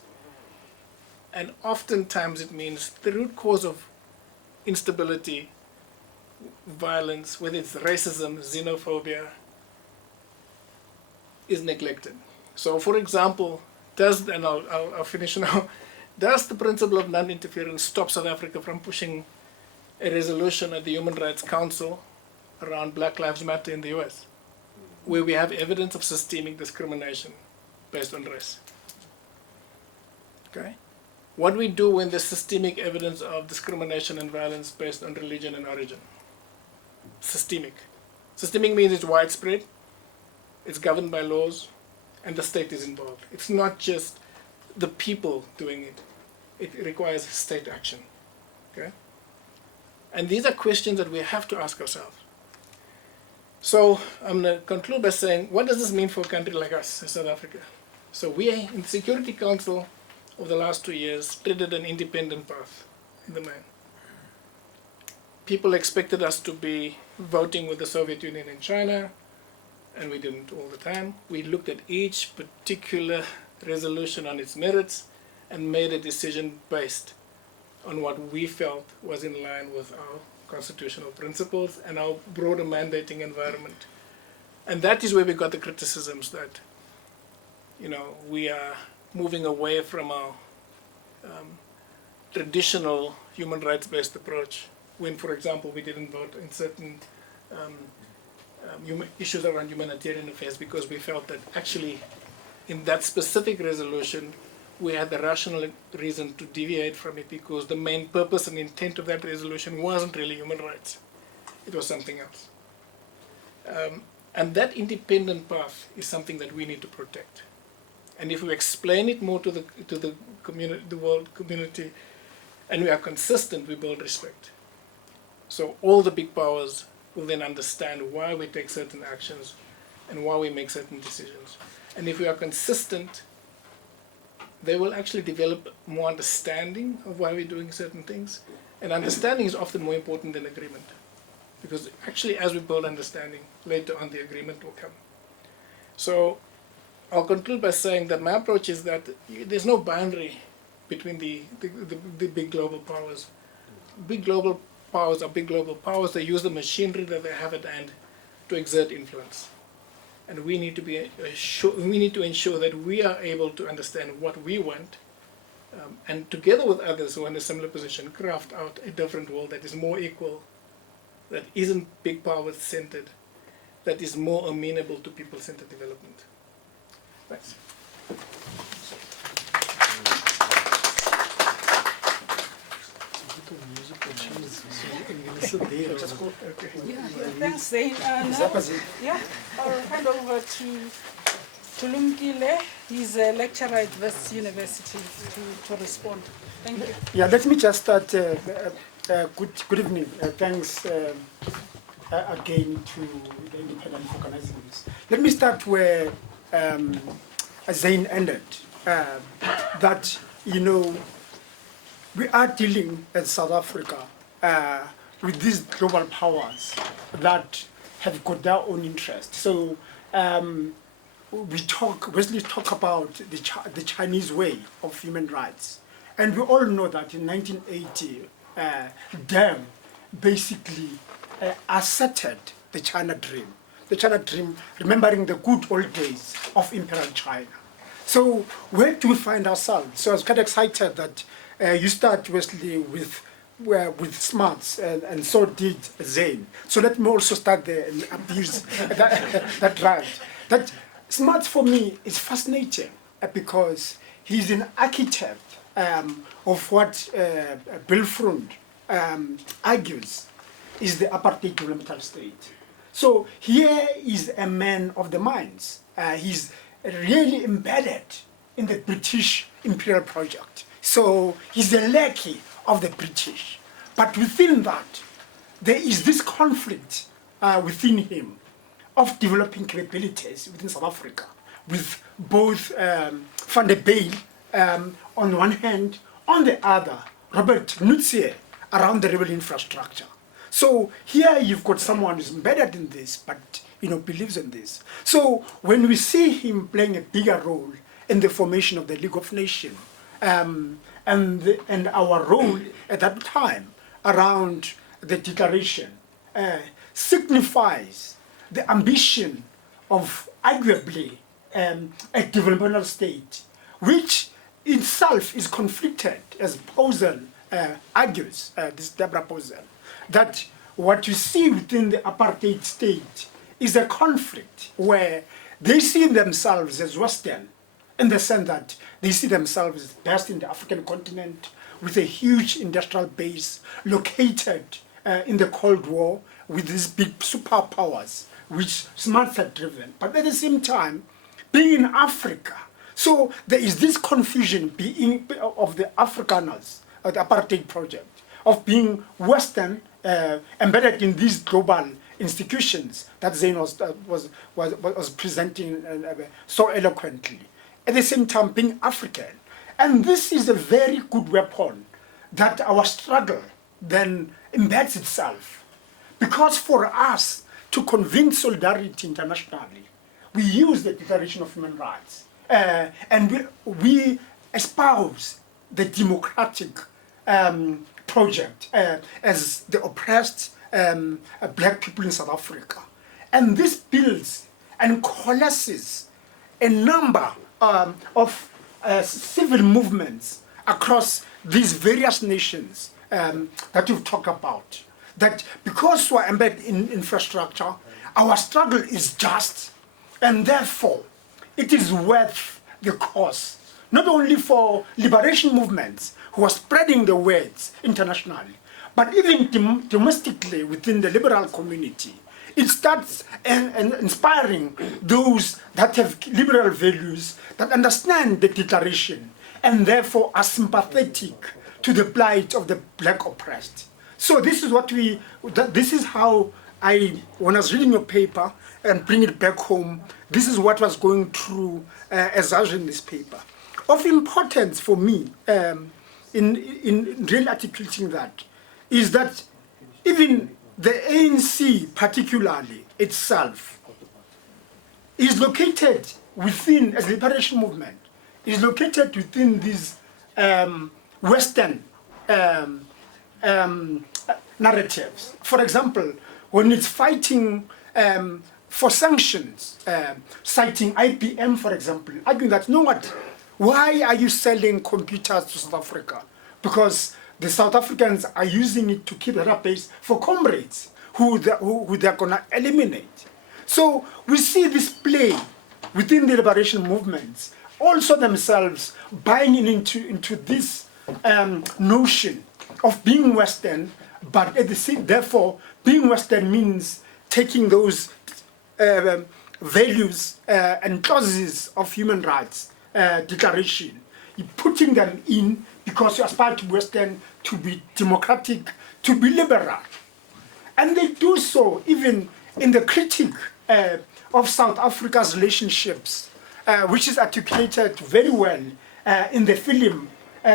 and oftentimes it means the root cause of instability, violence, whether it's racism, xenophobia, is neglected. So for example, and I'll finish now, does the principle of non-interference stop South Africa from pushing a resolution at the Human Rights Council around Black Lives Matter in the US, where we have evidence of systemic discrimination based on race? Okay? What do we do when there's systemic evidence of discrimination and violence based on religion and origin? Systemic. Systemic means it's widespread, it's governed by laws, and the state is involved. It's not just the people doing it. It requires state action. Okay? And these are questions that we have to ask ourselves. So I'm going to conclude by saying, what does this mean for a country like us in South Africa? So we, in the Security Council, over the last 2 years, treaded an independent path in the main. People expected us to be voting with the Soviet Union and China, and we didn't all the time. We looked at each particular resolution on its merits and made a decision based on what we felt was in line with our constitutional principles and our broader mandating environment. And that is where we got the criticisms that, we are moving away from our traditional human rights-based approach when, for example, we didn't vote in certain issues around humanitarian affairs because we felt that actually in that specific resolution we had the rational reason to deviate from it because the main purpose and intent of that resolution wasn't really human rights. It was something else. And that independent path is something that we need to protect. And if we explain it more to the community, the world community, and we are consistent, we build respect. So all the big powers will then understand why we take certain actions and why we make certain decisions. And if we are consistent, they will actually develop more understanding of why we're doing certain things. And understanding is often more important than agreement. Because actually as we build understanding, later on the agreement will come. So I'll conclude by saying that my approach is that there's no boundary between the big global powers. Big global powers are big global powers. They use the machinery that they have at hand to exert influence. And we need to ensure that we are able to understand what we want, and together with others who are in a similar position, craft out a different world that is more equal, that isn't big power centered, that is more amenable to people-centered development. Thanks. Thanks, Zane. I'll hand over to Lumkile. He's a lecturer at West University to respond. Thank you. Yeah, let me just start Good evening. Thanks again to the independent organizing this. Let me start where Zane ended. That, you know, we are dealing in South Africa with these global powers that have got their own interests. So Wesley talk about the Chinese way of human rights. And we all know that in 1980, Deng basically asserted the China dream. The China dream, remembering the good old days of Imperial China. So where do we find ourselves? So I was quite excited that you start, Wesley, with smarts, and so did Zane. So let me also start there and abuse that right. That smarts for me is fascinating because he's an architect of what Bill Front argues is the apartheid developmental state. So here is a man of the mines. He's really embedded in the British imperial project. So he's a lackey of the British. But within that, there is this conflict within him of developing capabilities within South Africa, with both Van der Bijl on one hand, on the other, Robert Nutsie around the rebel infrastructure. So here you've got someone who's embedded in this, but believes in this. So when we see him playing a bigger role in the formation of the League of Nations, and our role at that time around the declaration signifies the ambition of arguably a developmental state, which itself is conflicted, as Posel argues, this Deborah Posel, that what you see within the apartheid state is a conflict where they see themselves as Western, in the sense that they see themselves as best in the African continent, with a huge industrial base located in the Cold War with these big superpowers, which smarts had driven. But at the same time, being in Africa, so there is this confusion of the Afrikaners, the apartheid project, of being Western, embedded in these global institutions that Zane was presenting so eloquently. At the same time, being African. And this is a very good weapon that our struggle then embeds itself. Because for us to convince solidarity internationally, we use the Declaration of Human Rights. And we espouse the democratic project as the oppressed black people in South Africa. And this builds and coalesces a number of civil movements across these various nations that we've talked about. That because we're embedded in infrastructure, our struggle is just, and therefore it is worth the cause, not only for liberation movements who are spreading the words internationally, but even domestically within the liberal community. It starts inspiring those that have liberal values, that understand the declaration, and therefore are sympathetic to the plight of the black oppressed. So this is what this is how when I was reading your paper and bring it back home, this is what was going through as I was reading this paper. Of importance for me in really articulating that is that even the ANC particularly itself is located within, as a liberation movement, is located within these Western narratives. For example, when it's fighting for sanctions, citing IBM, for example, arguing that, why are you selling computers to South Africa? Because the South Africans are using it to keep the database for comrades who they're going to eliminate. So we see this play within the liberation movements, also themselves buying into this notion of being Western, but at the same, therefore, being Western means taking those values and clauses of human rights declaration, putting them in because you aspire to Western, to be democratic, to be liberal. And they do so even in the critique of South Africa's relationships, which is articulated very well in the film.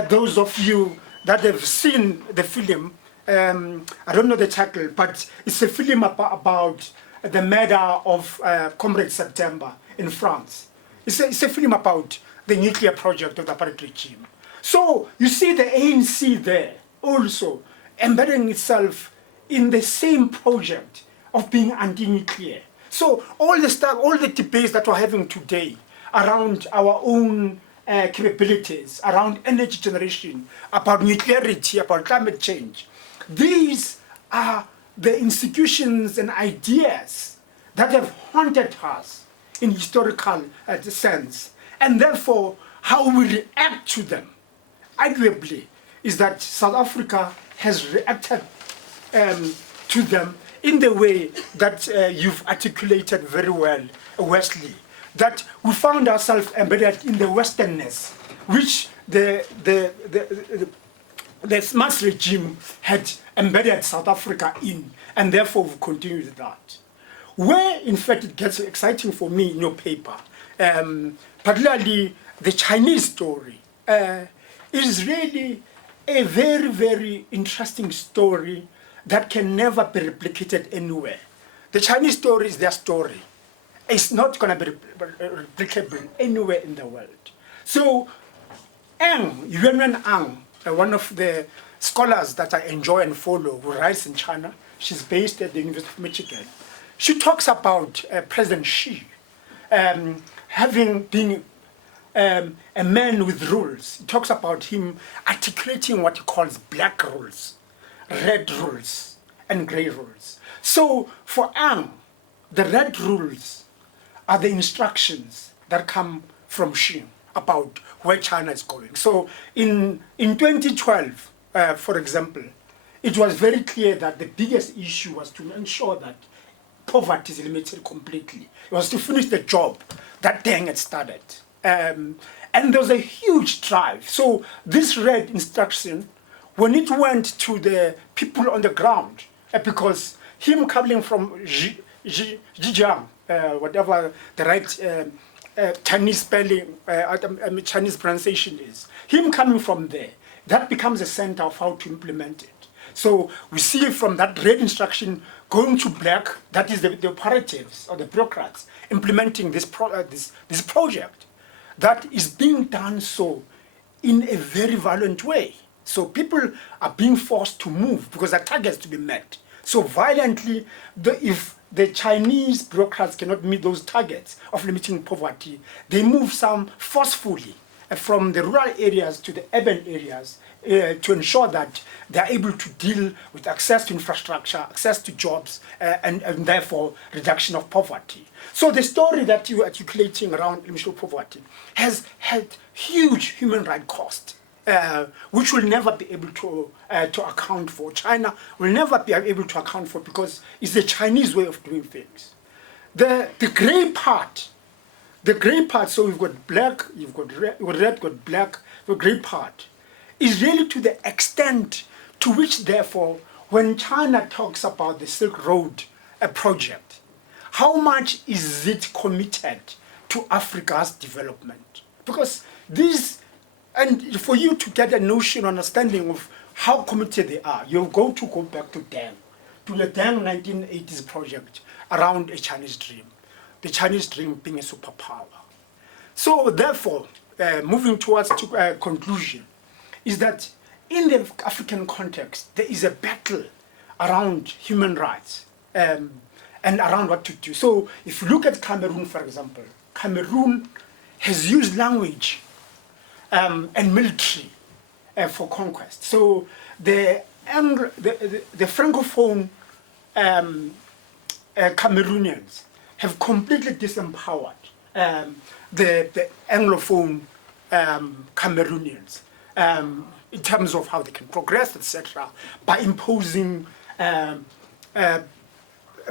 Those of you that have seen the film, I don't know the title, but it's a film about the murder of Comrade September in France. It's a film about the nuclear project of the apartheid regime. So you see the ANC there also embedding itself in the same project of being anti-nuclear. So all the stuff, all the debates that we're having today around our own capabilities, around energy generation, about nuclearity, about climate change, these are the institutions and ideas that have haunted us in historical sense. And therefore, how we react to them, arguably, is that South Africa has reacted to them in the way that you've articulated very well, Wesley, that we found ourselves embedded in the Westernness, which the Smuts regime had embedded South Africa in, and therefore we continued that. Where, in fact, it gets exciting for me in your paper, particularly the Chinese story, is really a very, very interesting story that can never be replicated anywhere. The Chinese story is their story. It's not going to be replicable anywhere in the world. So, Yuan Ang, one of the scholars that I enjoy and follow, who writes in China, she's based at the University of Michigan. She talks about President Xi having been a man with rules. He talks about him articulating what he calls black rules, red rules, and gray rules. So for Ang, the red rules are the instructions that come from Xi about where China is going. So in 2012, for example, it was very clear that the biggest issue was to ensure that poverty is eliminated completely. It was to finish the job that Deng had started. And there was a huge drive. So this red instruction, when it went to the people on the ground, because him coming from Zhejiang, whatever the right Chinese spelling, Chinese pronunciation is, him coming from there, that becomes a center of how to implement it. So we see from that red instruction going to black, that is the operatives or the bureaucrats implementing this project that is being done so in a very violent way. So people are being forced to move because their targets to be met. So violently, if the Chinese bureaucrats cannot meet those targets of limiting poverty, they move some forcefully from the rural areas to the urban areas to ensure that they are able to deal with access to infrastructure, access to jobs, and therefore reduction of poverty. So the story that you are articulating around elimination of poverty has had huge human rights cost, which will never be able to account for. China will never be able to account for because it's the Chinese way of doing things. The gray part, so you've got black, you've got red, you've got black, the gray part, is really to the extent to which, therefore, when China talks about the Silk Road project, how much is it committed to Africa's development? Because this, and for you to get a notion, understanding of how committed they are, you're going to go back to Deng, to the Deng 1980s project around a Chinese dream, the Chinese dream being a superpower. So therefore, moving towards conclusion, is that in the African context, there is a battle around human rights and around what to do. So if you look at Cameroon, for example, Cameroon has used language and military for conquest. So the Francophone Cameroonians have completely disempowered the Anglophone Cameroonians in terms of how they can progress, etc., by imposing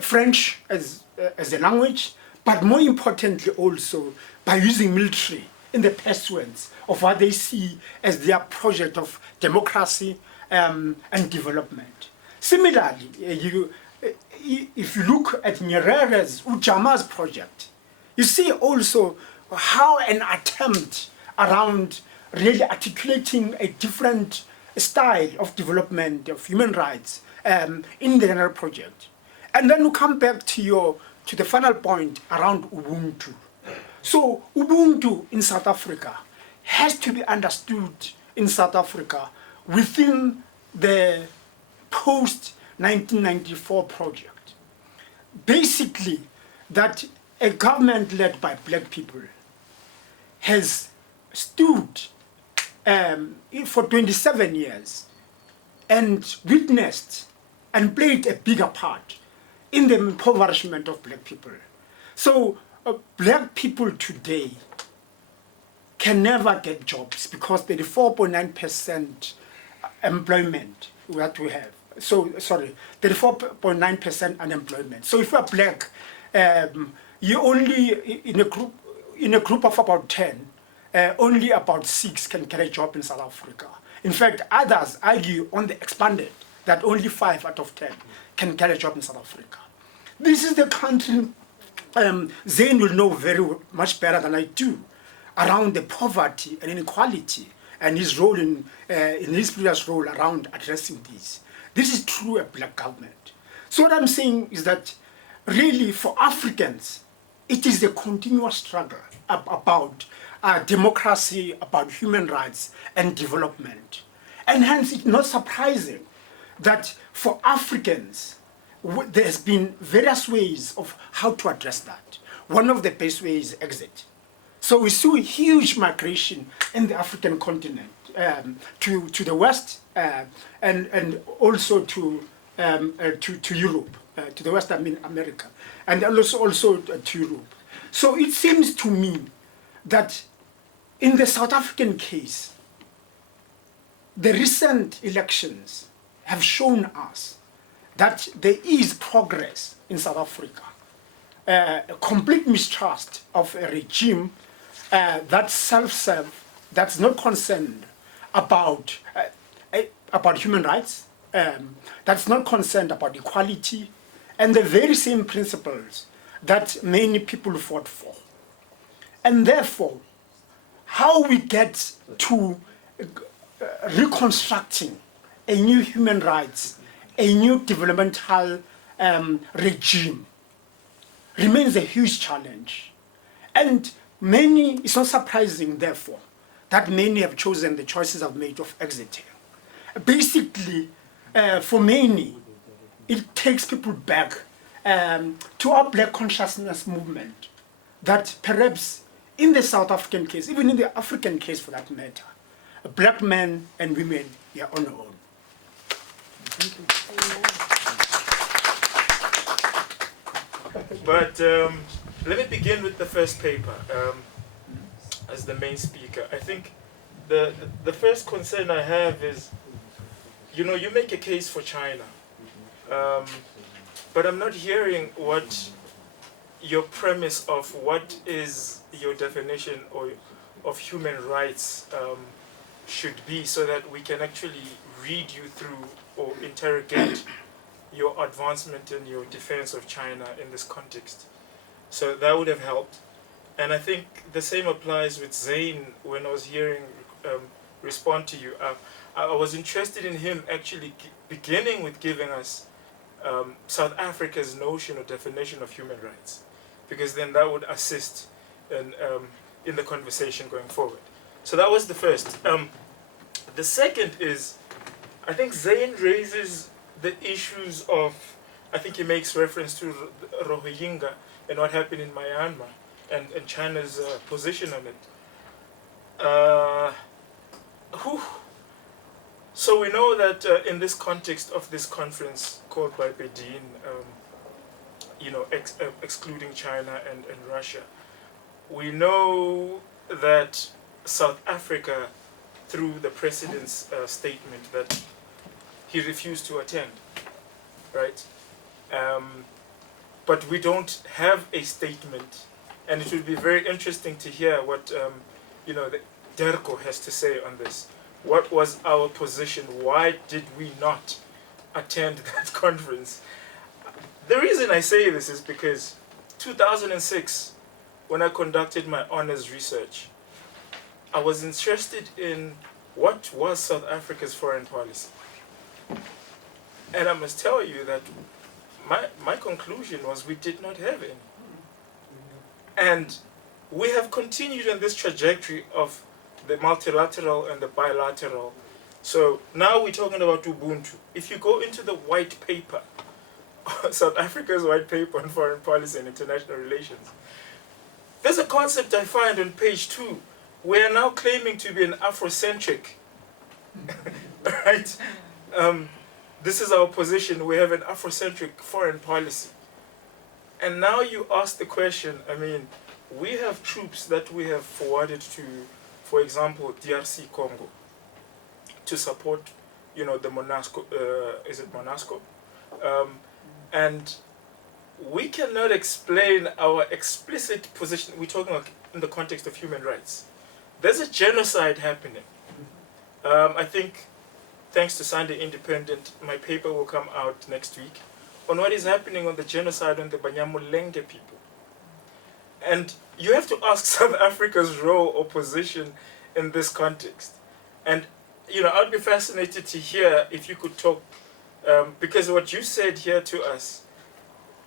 French as a language, but more importantly also by using military in the pursuance of what they see as their project of democracy and development. Similarly, if you look at Nyerere's Ujamaa project, you see also how an attempt around really articulating a different style of development of human rights in the general project. And then we come back to the final point around Ubuntu. So Ubuntu in South Africa has to be understood in South Africa within the post-1994 project. Basically, that a government led by black people has stood for 27 years and witnessed and played a bigger part in the impoverishment of black people. So black people today can never get jobs because 34.9% employment that we have. So, sorry, 34.9% unemployment. So if you're black, you only, in a group of about 10, only about 6 can get a job in South Africa. In fact, others argue on the expanded that only 5 out of 10 can get a job in South Africa. This is the country Zane will know very much better than I do around the poverty and inequality and his role in his previous role around addressing these. This is true of black government. So what I'm saying is that really for Africans, it is a continuous struggle about democracy, about human rights and development. And hence it's not surprising that for Africans, there's been various ways of how to address that. One of the best ways is exit. So we see huge migration in the African continent to the West and also to Europe. To the West, I mean America, and also to Europe. So it seems to me that in the South African case, the recent elections have shown us that there is progress in South Africa, a complete mistrust of a regime that's self-serve, that's not concerned about human rights, that's not concerned about equality, and the very same principles that many people fought for. And therefore, how we get to reconstructing a new human rights, a new developmental regime remains a huge challenge. And many, it's not surprising, therefore, that many have chosen the choices I've made of exiting. Basically, for many, it takes people back to our black consciousness movement that perhaps in the South African case, even in the African case for that matter, black men and women are on their own. But let me begin with the first paper as the main speaker. I think the first concern I have is, you make a case for China, but I'm not hearing what your premise of what is your definition of human rights should be, so that we can actually read you through or interrogate your advancement and your defense of China in this context. So that would have helped. And I think the same applies with Zane. When I was hearing respond to you, I was interested in him actually beginning with giving us South Africa's notion or definition of human rights, because then that would assist in the conversation going forward. So that was the first. The second is, I think Zane raises the issues of, I think he makes reference to Rohingya and what happened in Myanmar and China's position on it. So we know that in this context of this conference called by Bedin, excluding China and Russia, we know that South Africa, through the president's statement that he refused to attend, right? But we don't have a statement, and it would be very interesting to hear what the DERCO has to say on this. what was our position? Why did we not attend that conference? The reason I say this is because 2006, when I conducted my honors research, I was interested in what was South Africa's foreign policy. And I must tell you that my conclusion was we did not have any. And we have continued on this trajectory of the multilateral and the bilateral. So now we're talking about Ubuntu. If you go into the white paper, South Africa's white paper on foreign policy and international relations, there's a concept I find on page 2. We are now claiming to be an Afrocentric, right? This is our position. We have an Afrocentric foreign policy. And now you ask the question, I mean, we have troops that we have forwarded to, for example, DRC Congo, to support, the MONUSCO, is it MONUSCO? And we cannot explain our explicit position. We're talking in the context of human rights. There's a genocide happening. I think, thanks to Sunday Independent, my paper will come out next week on what is happening on the genocide on the Banyamulenge people. And you have to ask South Africa's role or position in this context. And, I'd be fascinated to hear if you could talk, because what you said here to us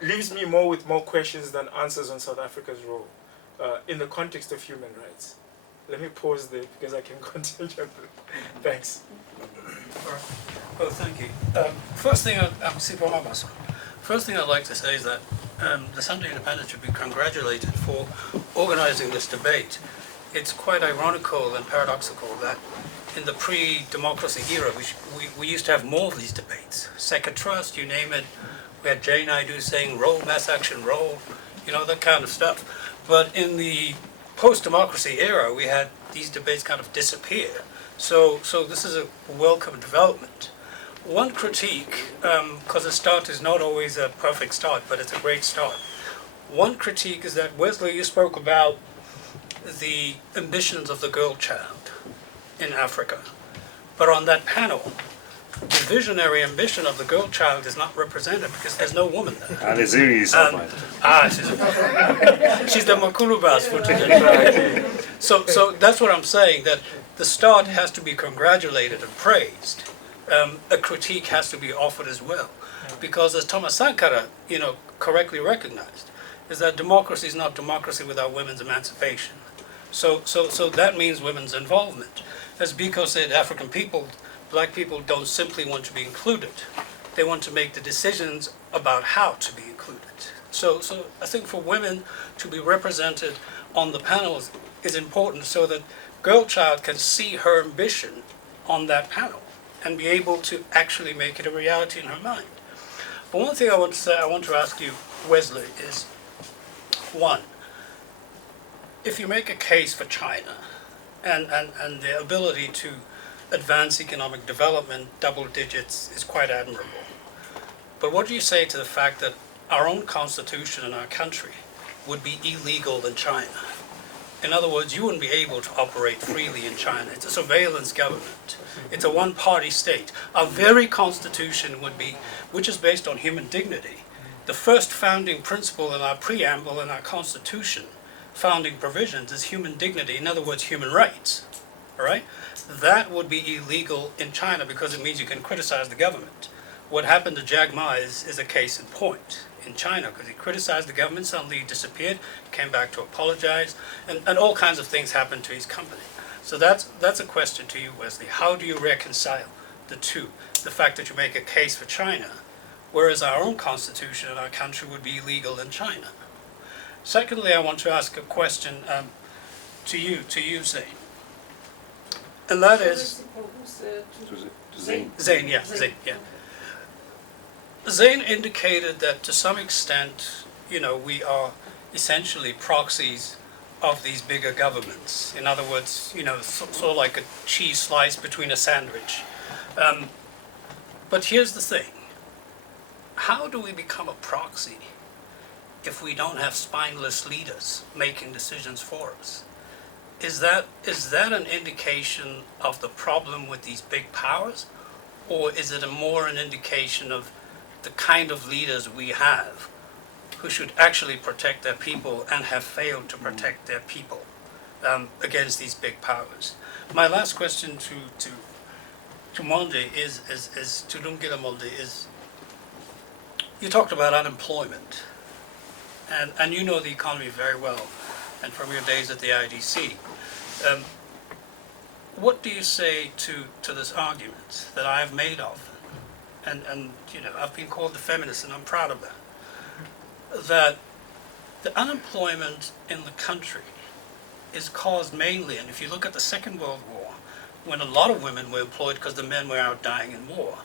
leaves me with more questions than answers on South Africa's role in the context of human rights. Let me pause there because I can continue. Thanks. Well, thank you. First thing I'd like to say is that the Sunday Independent should be congratulated for organizing this debate. It's quite ironical and paradoxical that in the pre-democracy era, we used to have more of these debates. Second Trust, you name it. We had Jay Naidu saying roll, mass action, roll, that kind of stuff. But in the post-democracy era, we had these debates kind of disappear. So this is a welcome development. One critique, because a start is not always a perfect start, but it's a great start. One critique is that, Wesley, you spoke about the ambitions of the girl child in Africa. But on that panel, the visionary ambition of the girl child is not represented because there's no woman there. She's the Makulubas for today. So that's what I'm saying, that the start has to be congratulated and praised. A critique has to be offered as well. Because as Thomas Sankara, correctly recognized, is that democracy is not democracy without women's emancipation. So that means women's involvement. As Biko said, African people, black people don't simply want to be included. They want to make the decisions about how to be included. So I think for women to be represented on the panels is important so that girl child can see her ambition on that panel and be able to actually make it a reality in her mind. But one thing I want to ask you, Wesley, is one, if you make a case for China and the ability to advance economic development, double digits, is quite admirable. But what do you say to the fact that our own constitution in our country would be illegal in China? In other words, you wouldn't be able to operate freely in China. It's a surveillance government. It's a one-party state. Our very constitution would be, which is based on human dignity. The first founding principle in our preamble in our constitution, founding provisions, is human dignity. In other words, human rights. All right? That would be illegal in China because it means you can criticize the government. What happened to Jack Ma is a case in point in China because he criticized the government, suddenly he disappeared, came back to apologize, and all kinds of things happened to his company. So that's a question to you, Wesley. How do you reconcile the two? The fact that you make a case for China, whereas our own constitution in our country would be illegal in China. Secondly, I want to ask a question to you, Zane. And that is... Zane, yeah. Zane indicated that to some extent, we are essentially proxies of these bigger governments. In other words, sort of like a cheese slice between a sandwich. But here's the thing. How do we become a proxy if we don't have spineless leaders making decisions for us? is that an indication of the problem with these big powers, or is it more an indication of the kind of leaders we have who should actually protect their people and have failed to protect their people against these big powers? My last question to Mondi is to Lumkile Mondi is, you talked about unemployment, and you know the economy very well, and from your days at the IDC. What do you say to this argument that I have made often, and you know, I've been called a feminist and I'm proud of that the unemployment in the country is caused mainly, and if you look at the Second World War, when a lot of women were employed because the men were out dying in war.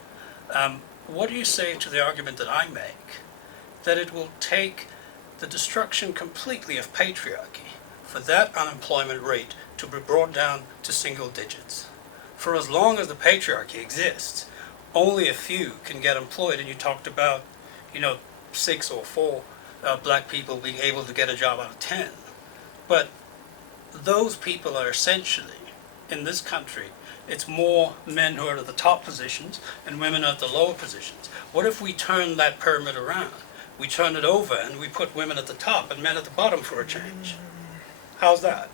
What do you say to the argument that I make, that it will take the destruction completely of patriarchy for that unemployment rate to be brought down to single digits? For as long as the patriarchy exists, only a few can get employed, and you talked about, you know, 6 or 4 black people being able to get a job out of 10. But those people are essentially, in this country, it's more men who are at the top positions and women at the lower positions. What if we turn that pyramid around? We turn it over and we put women at the top and men at the bottom for a change. How's that?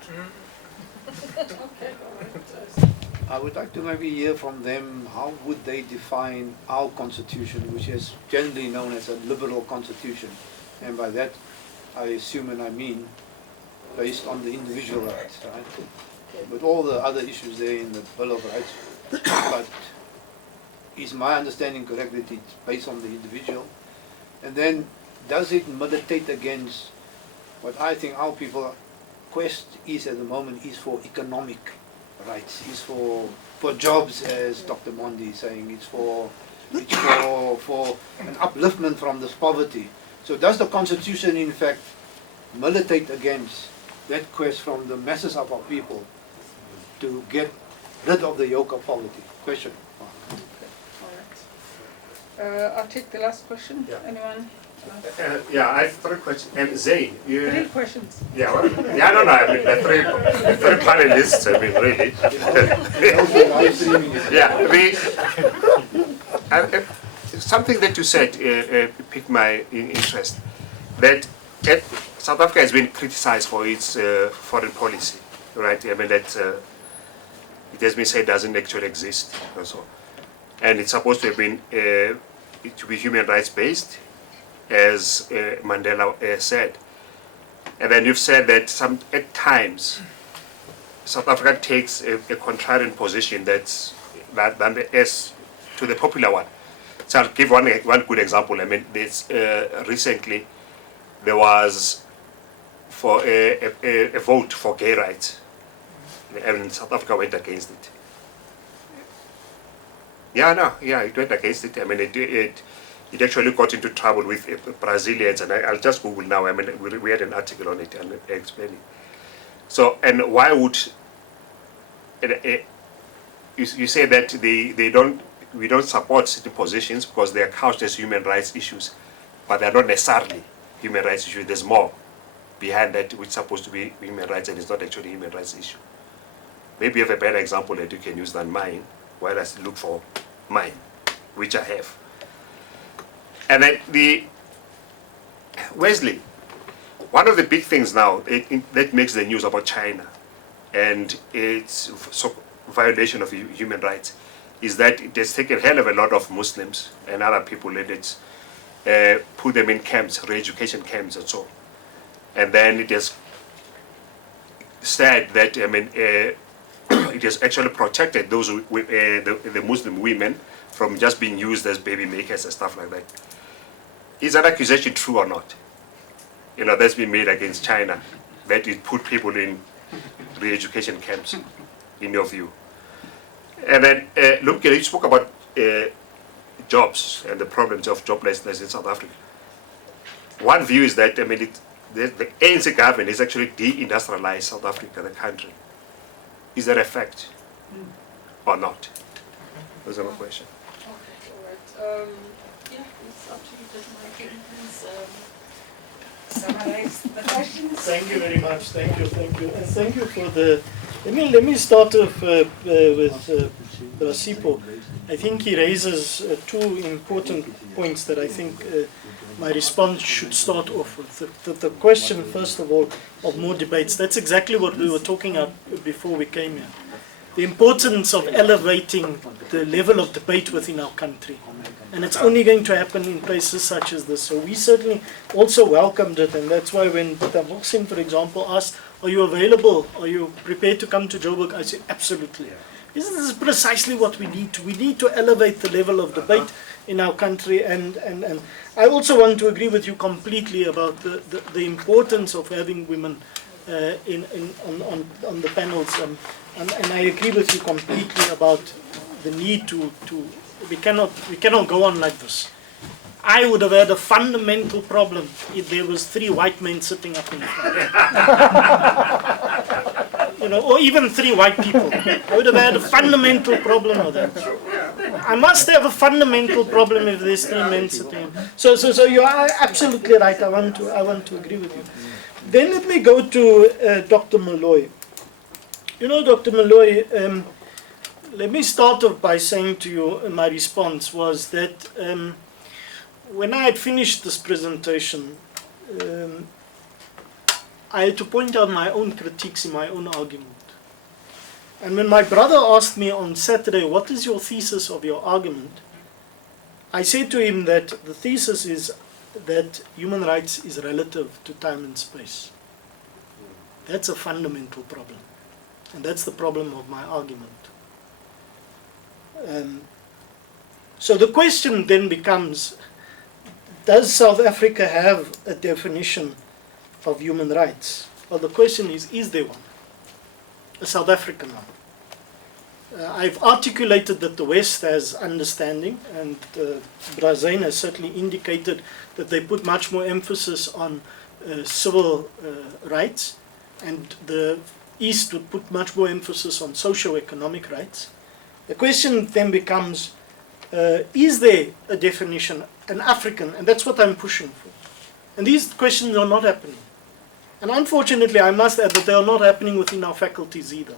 I would like to maybe hear from them, how would they define our constitution, which is generally known as a liberal constitution. And by that, I assume and I mean based on the individual rights, right? With all the other issues there in the Bill of Rights. But is my understanding correct that it's based on the individual? And then does it militate against what I think our people quest is at the moment is for economic rights, is for jobs, as Dr. Mondi is saying, it's for an upliftment from this poverty. So does the Constitution in fact militate against that quest from the masses of our people to get rid of the yoke of poverty? Question. I'll take the last question. Yeah. Anyone? Yeah, I have 3 questions. And Zane, you... 3 questions. Yeah, well, yeah, no, I mean, the three panelists, I mean, really. Yeah, something that you said piqued my interest, that South Africa has been criticized for its foreign policy, right? I mean, that it has been said doesn't actually exist, and so on. And it's supposed to have been to be human rights based, as Mandela said. And then you've said that at times South Africa takes a contrarian position that's than to the popular one. So I'll give one good example. I mean, this recently there was for a vote for gay rights, and South Africa went against it. It went against it. I mean, it actually got into trouble with Brazilians, and I'll just Google now. I mean, we had an article on it and explaining. So, and why would you say that we don't support certain positions because they are couched as human rights issues, but they are not necessarily human rights issues. There's more behind that which is supposed to be human rights, and it's not actually a human rights issue. Maybe you have a better example that you can use than mine, while I look for mine, which I have. And then Wesley, one of the big things now that makes the news about China and its violation of human rights is that it has taken a hell of a lot of Muslims and other people and it's put them in camps, re-education camps and so on. And then it has said that, I mean, it has actually protected those the Muslim women from just being used as baby makers and stuff like that. Is that accusation true or not? You know, that's been made against China, that it put people in re-education camps, in your view. And then, Lumkile, you spoke about jobs and the problems of joblessness in South Africa. One view is that, I mean, the ANC government is actually deindustrialized South Africa, the country. Is that a fact or not? Those are my questions. Okay, all right. Yeah, it's up to you, gentlemen. summarize the questions. Thank you very much. Thank you. And thank you for the... Let me start off with Rasipo. I think he raises two important points that I think my response should start off with. The question, first of all, of more debates. That's exactly what we were talking about before we came here. The importance of elevating the level of debate within our country. And it's only going to happen in places such as this. So we certainly also welcomed it, and that's why when Peter Boxing, for example, asked, are you available? Are you prepared to come to Joburg? I said, absolutely. This is precisely what we need to. We need to elevate the level of debate in our country, and I also want to agree with you completely about the importance of having women on the panels, and I agree with you completely about the need to we cannot go on like this. I would have had a fundamental problem if there was 3 white men sitting up in the front. Or even 3 white people. I would have had a fundamental problem with that. I must have a fundamental problem if there's 3 men sitting. So you are absolutely right. I want to agree with you. Then let me go to Dr. Malloy. Dr. Malloy, let me start off by saying to you, my response was that when I had finished this presentation, I had to point out my own critiques in my own argument. And when my brother asked me on Saturday, what is your thesis of your argument? I said to him that the thesis is that human rights is relative to time and space. That's a fundamental problem. And that's the problem of my argument. So the question then becomes, does South Africa have a definition of human rights? Well, the question is there one? A South African one. I've articulated that the West has understanding, and Zane has certainly indicated that they put much more emphasis on civil rights, and the East would put much more emphasis on socio-economic rights. The question then becomes, is there a definition, an African, and that's what I'm pushing for. And these questions are not happening. And unfortunately, I must add that they are not happening within our faculties either.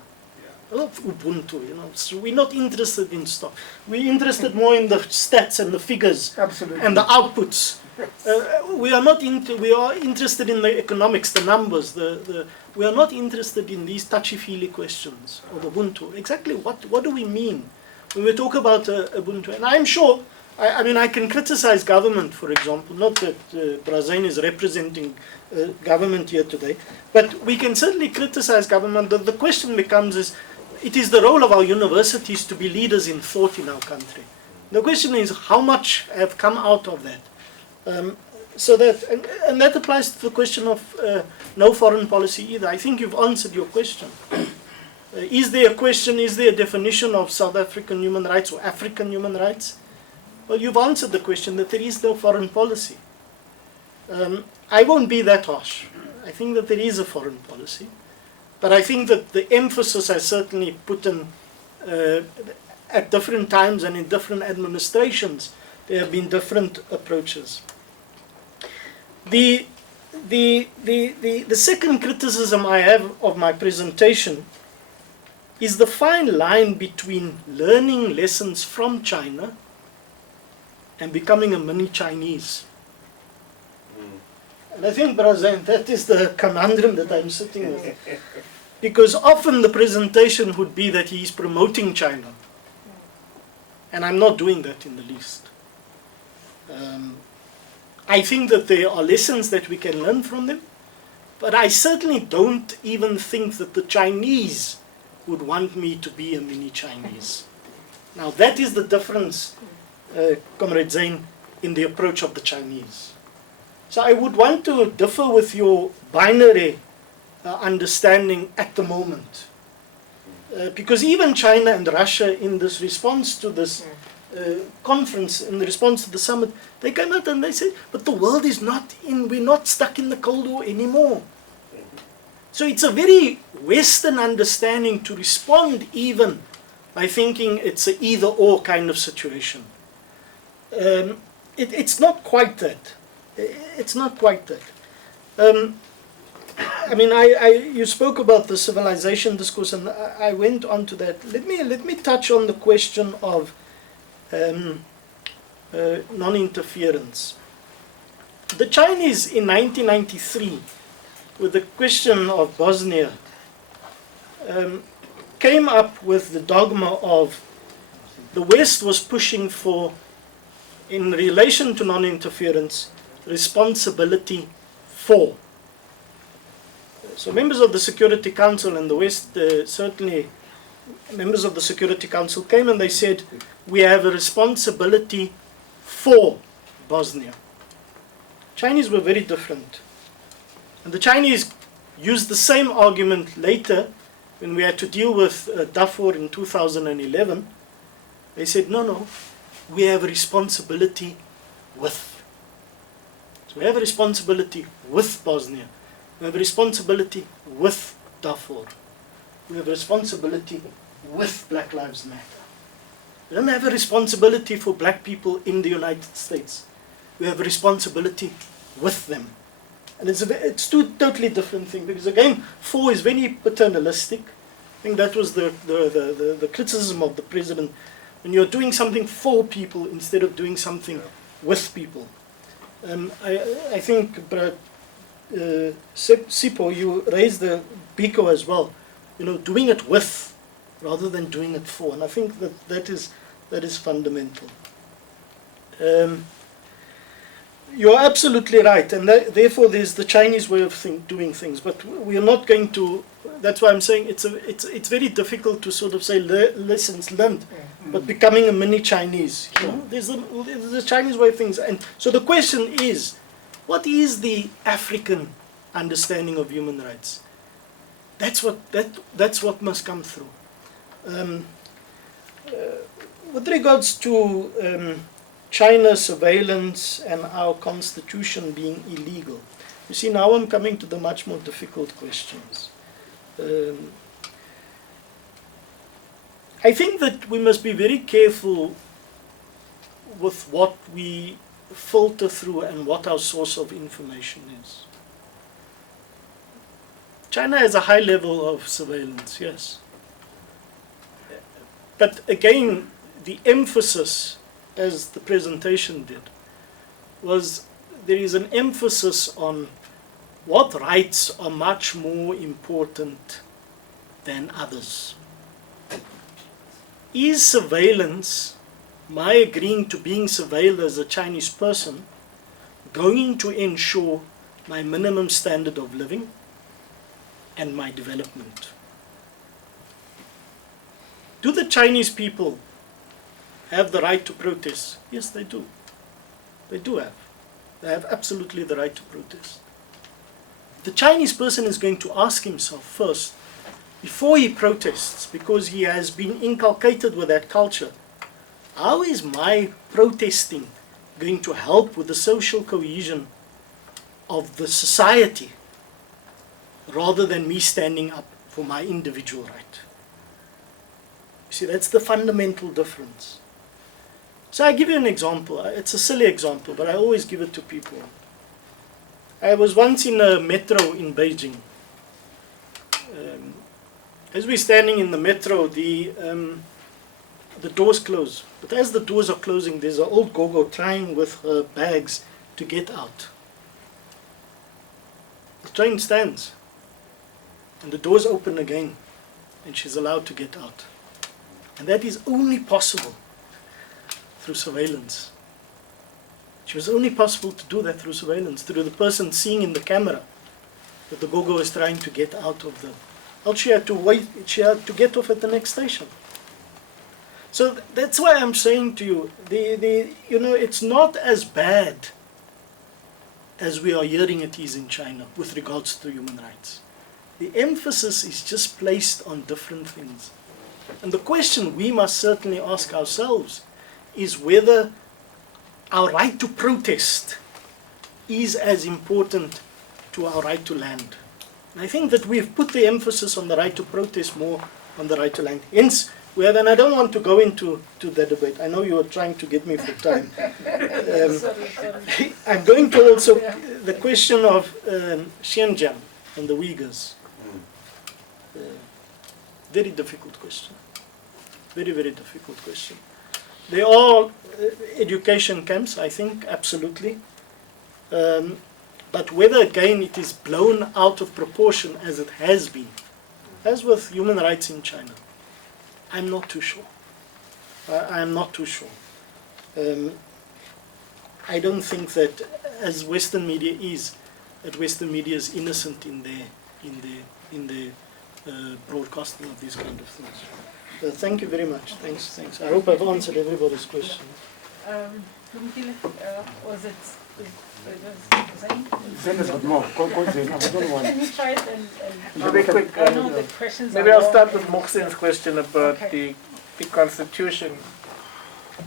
I love Ubuntu, so we're not interested in stuff. We're interested more in the stats and the figures. Absolutely. And the outputs. We are interested in the economics, the numbers. We are not interested in these touchy-feely questions of Ubuntu. Exactly what do we mean when we talk about Ubuntu? And I'm sure, I can criticize government, for example. Not that Brazil is representing government here today, but we can certainly criticize government. The question becomes it is the role of our universities to be leaders in thought in our country. The question is how much have come out of that. So that, and that applies to the question of no foreign policy either. I think you've answered your question. Is there a definition of South African human rights or African human rights? Well, you've answered the question that there is no foreign policy. I won't be that harsh. I think that there is a foreign policy. But I think that the emphasis has certainly put in, at different times and in different administrations, there have been different approaches. The second criticism I have of my presentation is the fine line between learning lessons from China and becoming a mini Chinese. And I think, Brazil, that is the conundrum that I'm sitting with. Because often the presentation would be that he is promoting China. And I'm not doing that in the least. I think that there are lessons that we can learn from them, but I certainly don't even think that the Chinese would want me to be a mini Chinese. Now that is the difference, Comrade Zane, in the approach of the Chinese. So I would want to differ with your binary understanding at the moment. Because even China and Russia, in this response to this conference, in the response to the summit, they came out and they said, but the world is not we're not stuck in the Cold War anymore. So it's a very Western understanding to respond even by thinking it's an either-or kind of situation. It's not quite that. It's not quite that. I mean, you spoke about the civilization discourse, and I went on to that. Let me touch on the question of non-interference. The Chinese in 1993, with the question of Bosnia, came up with the dogma of the West was pushing for, in relation to non-interference, responsibility for. So members of the Security Council in the West, certainly members of the Security Council came and they said, we have a responsibility for Bosnia. Chinese were very different. And the Chinese used the same argument later when we had to deal with Darfur in 2011. They said, no, we have a responsibility with. So we have a responsibility with Bosnia. We have a responsibility with Darfur. We have a responsibility with Black Lives Matter. We don't have a responsibility for black people in the United States. We have a responsibility with them. And it's two totally different things, because again, for is very paternalistic. I think that was the criticism of the president. When you're doing something for people instead of doing something with people. I think, Sipo, you raised the Biko as well. You know, doing it with rather than doing it for. And I think that is fundamental. You're absolutely right, and therefore there's the Chinese way of doing things. But we are not going to. That's why I'm saying it's very difficult to sort of say lessons learned, but becoming a mini Chinese. You know, there's the Chinese way of things, and so the question is, what is the African understanding of human rights? That's what must come through. With regards to China surveillance and our constitution being illegal, you see, now I'm coming to the much more difficult questions. I think that we must be very careful with what we filter through and what our source of information is. China has a high level of surveillance, yes. But again, the emphasis, as the presentation did, was there is an emphasis on what rights are much more important than others. Is surveillance, my agreeing to being surveilled as a Chinese person, going to ensure my minimum standard of living and my development? Do the Chinese people have the right to protest? Yes, they do. They do have. They have absolutely the right to protest. The Chinese person is going to ask himself first, before he protests, because he has been inculcated with that culture, how is my protesting going to help with the social cohesion of the society, rather than me standing up for my individual right? You see, that's the fundamental difference. So I give you an example. It's a silly example, but I always give it to people. I was once in a metro in Beijing. As we're standing in the metro, the doors close. But as the doors are closing, there's an old gogo trying with her bags to get out. The train stands, and the doors open again, and she's allowed to get out. And that is only possible through surveillance. It was only possible to do that through surveillance, through the person seeing in the camera that the gogo is trying to get out of the... Else she had to wait, she had to get off at the next station. So that's why I'm saying to you, you know, it's not as bad as we are hearing it is in China with regards to human rights. The emphasis is just placed on different things. And the question we must certainly ask ourselves is whether our right to protest is as important to our right to land. And I think that we've put the emphasis on the right to protest more on the right to land. Hence, Well, then I don't want to go into the debate. I know you are trying to get me for time. I'm going to also the question of Xinjiang and the Uyghurs. Very difficult question. Very, very difficult question. They are education camps, I think, absolutely. But whether, again, it is blown out of proportion as it has been, as with human rights in China, I'm not too sure. I'm not too sure. I don't think that, as Western media is, that Western media is innocent in their broadcasting of these kind of things. Thank you very much. Thanks. I hope I've answered everybody's question. Lumkile, was it Zane has got more. Go Zane. I've got one. Can you try it and Very quick. I know the questions Maybe are I'll start long. with Mohsin's question about the Constitution.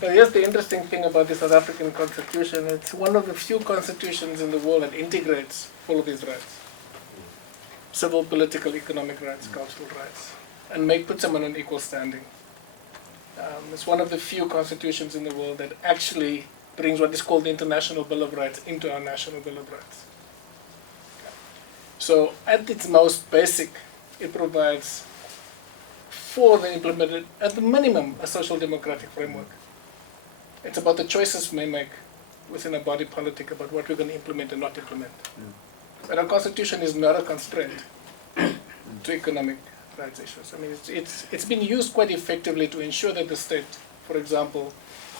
Here's the interesting thing about the South African Constitution. It's one of the few constitutions in the world that integrates all of these rights. Civil, political, economic rights, cultural rights, and puts them on an equal standing. It's one of the few constitutions in the world that actually brings what is called the International Bill of Rights into our National Bill of Rights. So at its most basic, it provides for the implemented, at the minimum, a social democratic framework. It's about the choices we make within a body politic about what we're going to implement and not implement. But our constitution is not a constraint to economic rights issues. I mean, it's been used quite effectively to ensure that the state, for example,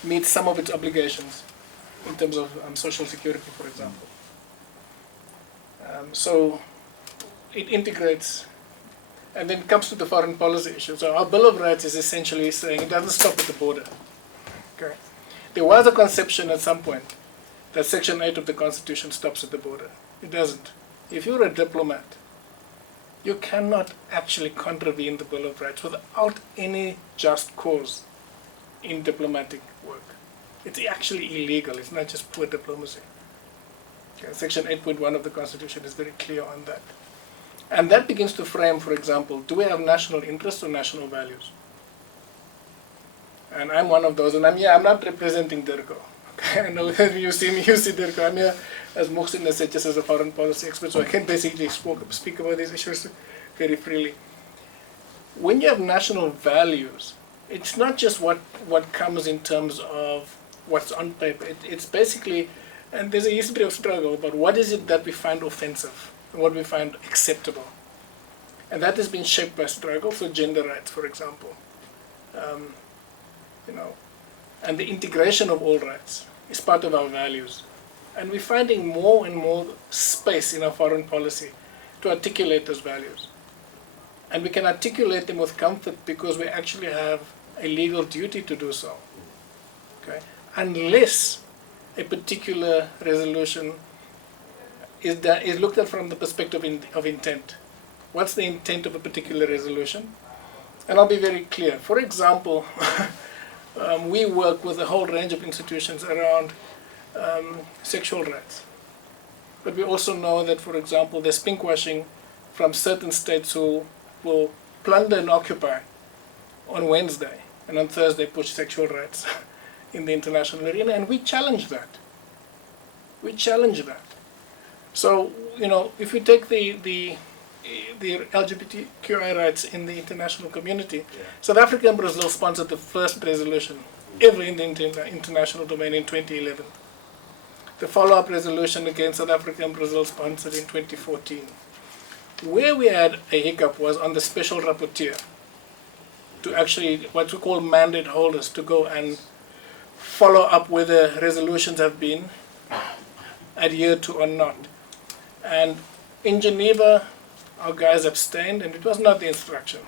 meets some of its obligations in terms of social security, for example. So it integrates, and then it comes to the foreign policy issue. So our Bill of Rights is essentially saying it doesn't stop at the border. Okay. There was a conception at some point that Section 8 of the Constitution stops at the border. It doesn't. If you're a diplomat, you cannot actually contravene the Bill of Rights without any just cause in diplomatic work. It's actually illegal. It's not just poor diplomacy. Okay. Section 8.1 of the Constitution is very clear on that. And that begins to frame, for example, do we have national interests or national values? And I'm one of those, and I'm not representing DIRCO. Okay? I know you see me, you see DIRCO. I'm here, as Mohsin has said, just as a foreign policy expert, so I can basically speak about these issues very freely. When you have national values, it's not just what comes in terms of what's on paper. It's basically, and there's a history of struggle about what is it that we find offensive and what we find acceptable. And that has been shaped by struggle for gender rights, for example. And the integration of all rights is part of our values. And we're finding more and more space in our foreign policy to articulate those values. And we can articulate them with comfort because we actually have a legal duty to do so. Okay? Unless a particular resolution is looked at from the perspective of intent. What's the intent of a particular resolution? And I'll be very clear. For example, we work with a whole range of institutions around sexual rights. But we also know that, for example, there's pinkwashing from certain states who will plunder and occupy on Wednesday, and on Thursday push sexual rights in the international arena, and we challenge that. We challenge that. So, if we take the LGBTQI rights in the international community, South Africa and Brazil sponsored the first resolution ever in the international domain in 2011. The follow-up resolution against South Africa and Brazil sponsored in 2014. Where we had a hiccup was on the special rapporteur to actually, what we call mandate holders, to go and follow up whether resolutions have been adhered to or not. And in Geneva, our guys abstained, and it was not the instruction.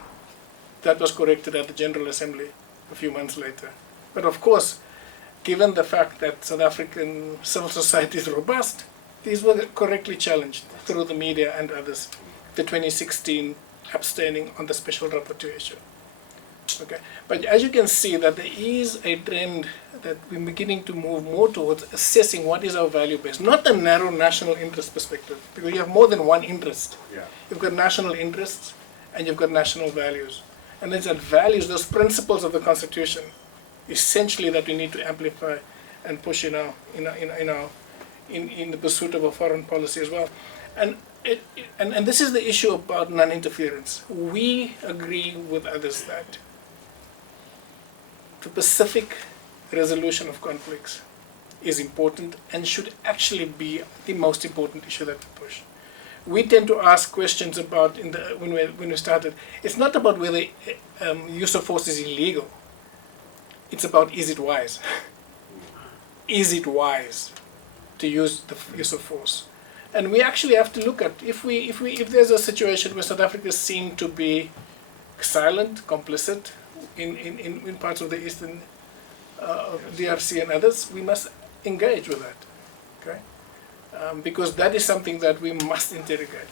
That was corrected at the General Assembly a few months later. But of course, given the fact that South African civil society is robust, these were correctly challenged through the media and others. The 2016 abstaining on the special rapporteur issue. Okay, but as you can see that there is a trend that we're beginning to move more towards assessing what is our value base, not a narrow national interest perspective, because you have more than one interest. You've got national interests and you've got national values. and it's that values, those principles of the Constitution, essentially that we need to amplify and push in the pursuit of a foreign policy as well. And this is the issue about non-interference. We agree with others that the Pacific resolution of conflicts is important and should actually be the most important issue that we push. We tend to ask questions about, when we started, it's not about whether use of force is illegal. It's about, is it wise? Is it wise to use the use of force? And we actually have to look at, if there's a situation where South Africa seemed to be silent, complicit in parts of the eastern DRC and others, we must engage with that, okay? Because that is something that we must interrogate.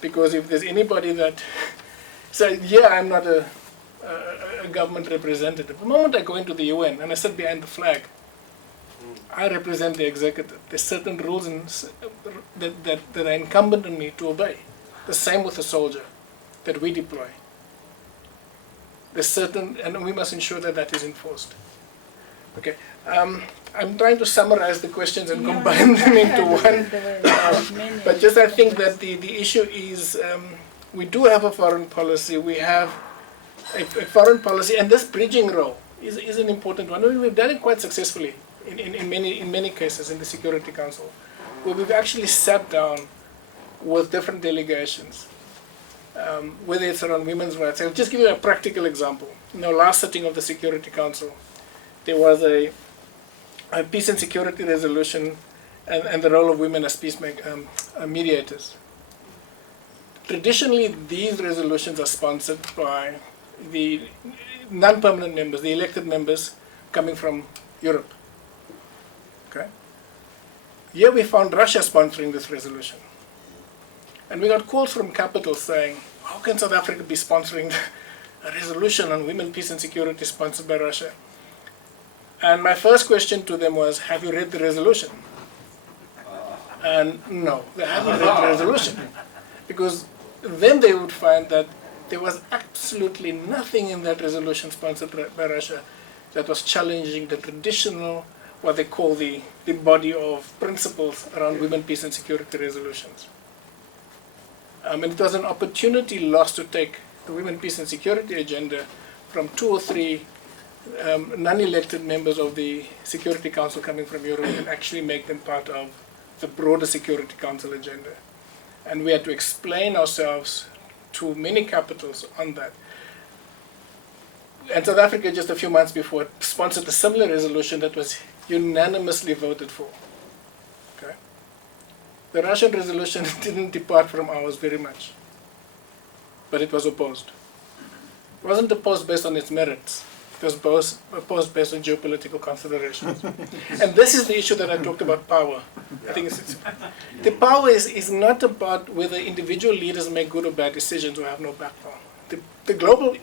Because if there's anybody that says, yeah, I'm not a government representative, the moment I go into the UN and I sit behind the flag, I represent the executive. There's certain rules that are incumbent on me to obey. The same with the soldier that we deploy. There's certain, and we must ensure that that is enforced. Okay. I'm trying to summarize the questions and combine them into one. But just I think that the issue is we do have a foreign policy. We have a foreign policy, and this bridging role is an important one. We've done it quite successfully in many cases in the Security Council, where we've actually sat down with different delegations, whether it's around women's rights. I'll just give you a practical example. In the last sitting of the Security Council, there was a peace and security resolution and the role of women as mediators. Traditionally, these resolutions are sponsored by the non-permanent members, the elected members coming from Europe. Okay. Here we found Russia sponsoring this resolution. And we got calls from Capital saying, how can South Africa be sponsoring a resolution on women, peace and security sponsored by Russia? And my first question to them was, have you read the resolution? And no, they haven't read the resolution. Because then they would find that there was absolutely nothing in that resolution sponsored by Russia that was challenging the traditional, what they call the body of principles around women, peace and security resolutions. And it was an opportunity lost to take the women, peace and security agenda from 2 or 3 non-elected members of the Security Council coming from Europe and actually make them part of the broader Security Council agenda. And we had to explain ourselves to many capitals on that. And South Africa, just a few months before, sponsored a similar resolution that was unanimously voted for. Okay? The Russian resolution didn't depart from ours very much, but it was opposed. It wasn't opposed based on its merits. It was opposed based on geopolitical considerations. And this is the issue that I talked about, power. I think the power is not about whether individual leaders make good or bad decisions or have no backbone. The global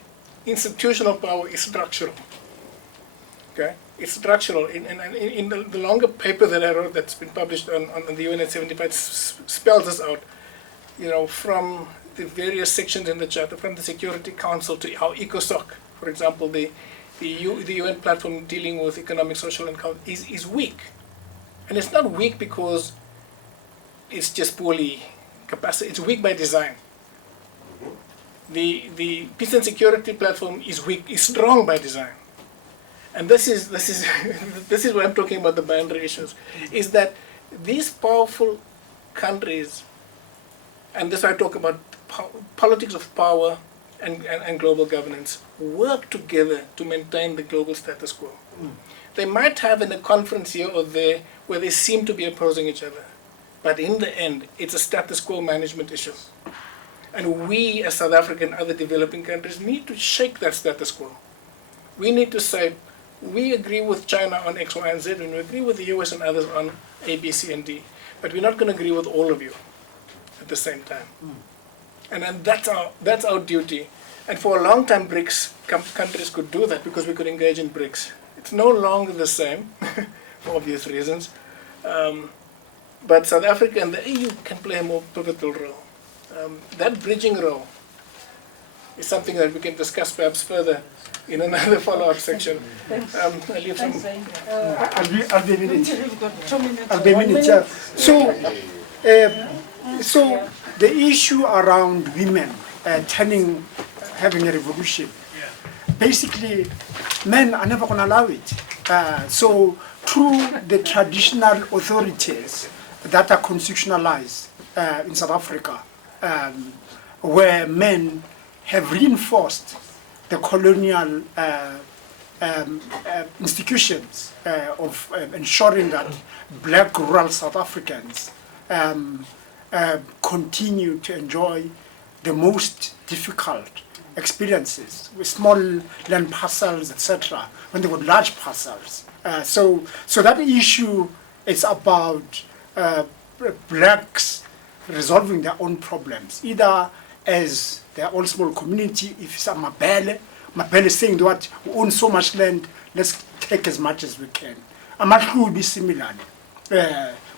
institutional power is structural. Okay? It's structural. In the longer paper that I wrote that's been published on the UN at 75 spells this out, from the various sections in the Charter, from the Security Council to our ECOSOC, for example, the UN platform dealing with economic, social, and culture is weak. And it's not weak because it's just poorly capacity. It's weak by design. The peace and security platform is weak, is strong by design. And this is what I'm talking about, the boundary issues, is that these powerful countries, and this I talk about politics of power and global governance, work together to maintain the global status quo. They might have in a conference here or there where they seem to be opposing each other, but in the end, it's a status quo management issue. And we, as South Africa and other developing countries, need to shake that status quo. We need to say, we agree with China on X, Y, and Z, and we agree with the US and others on A, B, C, and D, but we're not going to agree with all of you at the same time. And then that's our duty. And for a long time, BRICS countries could do that because we could engage in BRICS. It's no longer the same, for obvious reasons. But South Africa and the EU can play a more pivotal role. That bridging role is something that we can discuss perhaps further in another follow-up section. I'll leave some. I'll be a minute. I'll be a minute. Yeah. So the issue around women having a revolution, basically, men are never going to allow it. So through the traditional authorities that are constitutionalized in South Africa, where men have reinforced the colonial institutions of ensuring that black rural South Africans continue to enjoy the most difficult experiences with small land parcels, etc., when they were large parcels. So that issue is about blacks resolving their own problems, either as their own small community, if it's a Mabele saying that we own so much land, let's take as much as we can. Amatlu will be similar.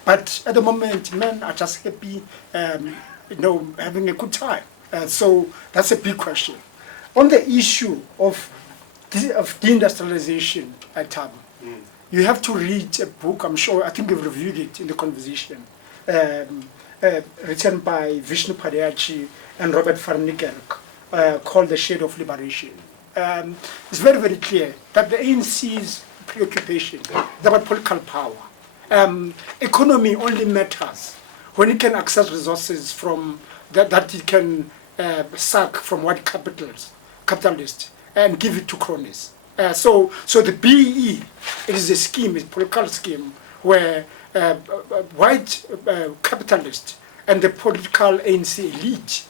But at the moment, men are just happy, having a good time. So that's a big question. On the issue of deindustrialization at Tabu, you have to read a book, I think you've reviewed it in the conversation, written by Vishnu Padiachi and Robert Farnikerk, called The Shade of Liberation. It's very, very clear that the ANC's preoccupation is about political power. Economy only matters when it can access resources from that it can suck from white capitalists and give it to cronies. So the BEE, it is a scheme, it's a political scheme where white capitalists and the political ANC elite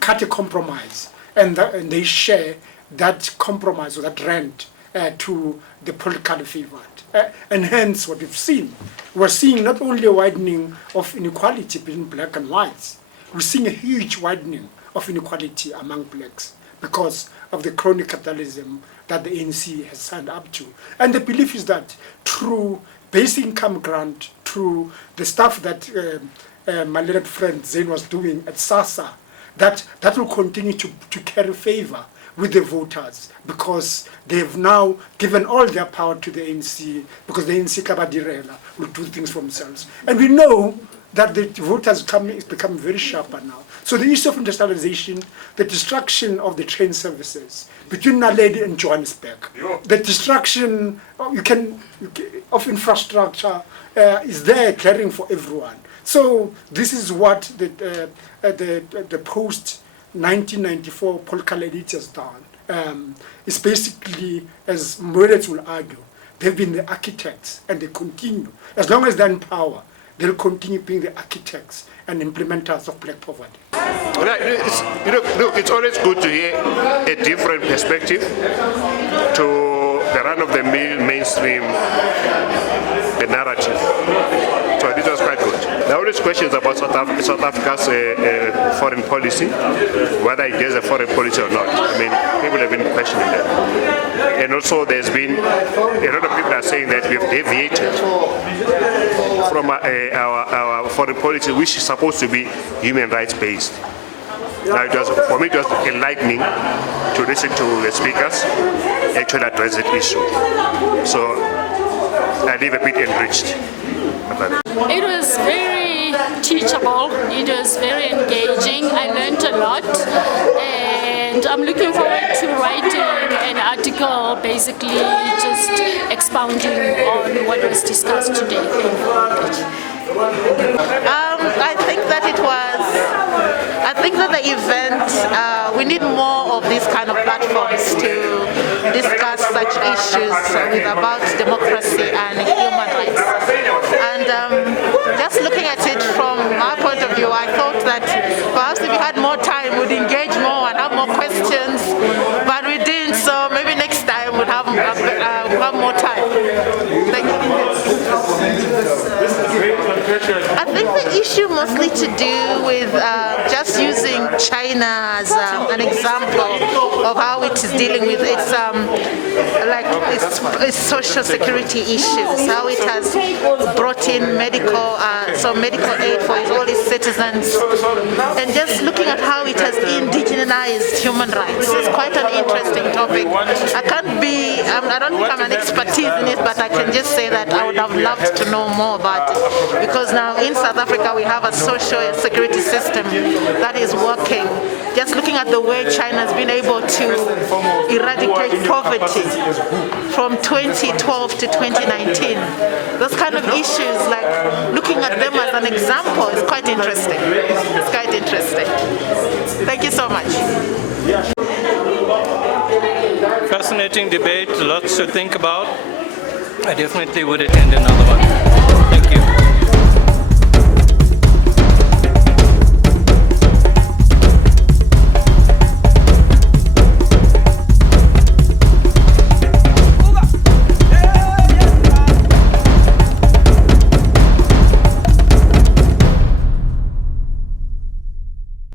cut a compromise, and they share that compromise or that rent to the politically favored. And hence what we're seeing not only a widening of inequality between black and whites, we're seeing a huge widening of inequality among blacks because of the crony capitalism that the ANC has signed up to. And the belief is that through basic income grant, through the stuff that my little friend Zane was doing at SASA, that will continue to carry favor with the voters, because they've now given all their power to the ANC, because the ANC Kabadirela will do things for themselves. And we know that the voters is becoming very sharper now. So the issue of industrialization, the destruction of the train services between Naledi and Johannesburg, the destruction of infrastructure is there clearing for everyone. So this is what the post-1994 political elite has done. It's basically, as Moeletz will argue, they've been the architects, and they continue. As long as they're in power, they'll continue being the architects and implementers of black poverty. Look, it's always good to hear a different perspective to the run-of-the-mill mainstream, the narrative. So this was quite good. There are always questions about South Africa's foreign policy, whether it has a foreign policy or not. I mean, people have been questioning that. And also there's been, a lot of people are saying that we have deviated from our foreign policy, which is supposed to be human rights based. Now for me it was enlightening to listen to the speakers actually address that issue. So I leave a bit enriched. It was very teachable, it was very engaging, I learned a lot, and I'm looking forward to writing an article basically just expounding on what was discussed today. I think that the event, we need more of these kind of platforms to discuss such issues about democracy and human rights. And just looking at it from my point of view, I thought that perhaps if we had more time, we'd engage more and have more questions, but we didn't, so maybe next time we'll have more time. Thank you. I think the issue mostly to do with just using China as an example of how it is dealing with its social security issues, how it has brought in medical aid for all its citizens, and just looking at how it has indigenously dehumanized human rights. It's quite an interesting topic. I don't think I'm an expertise in it, but I can just say that I would have loved to know more about it, because now in South Africa we have a social security system that is working. Just looking at the way China has been able to eradicate poverty from 2012 to 2019, those kind of issues, like looking at them as an example, is quite interesting. It's quite interesting. Thank you so much. Fascinating debate, lots to think about. I definitely would attend another one.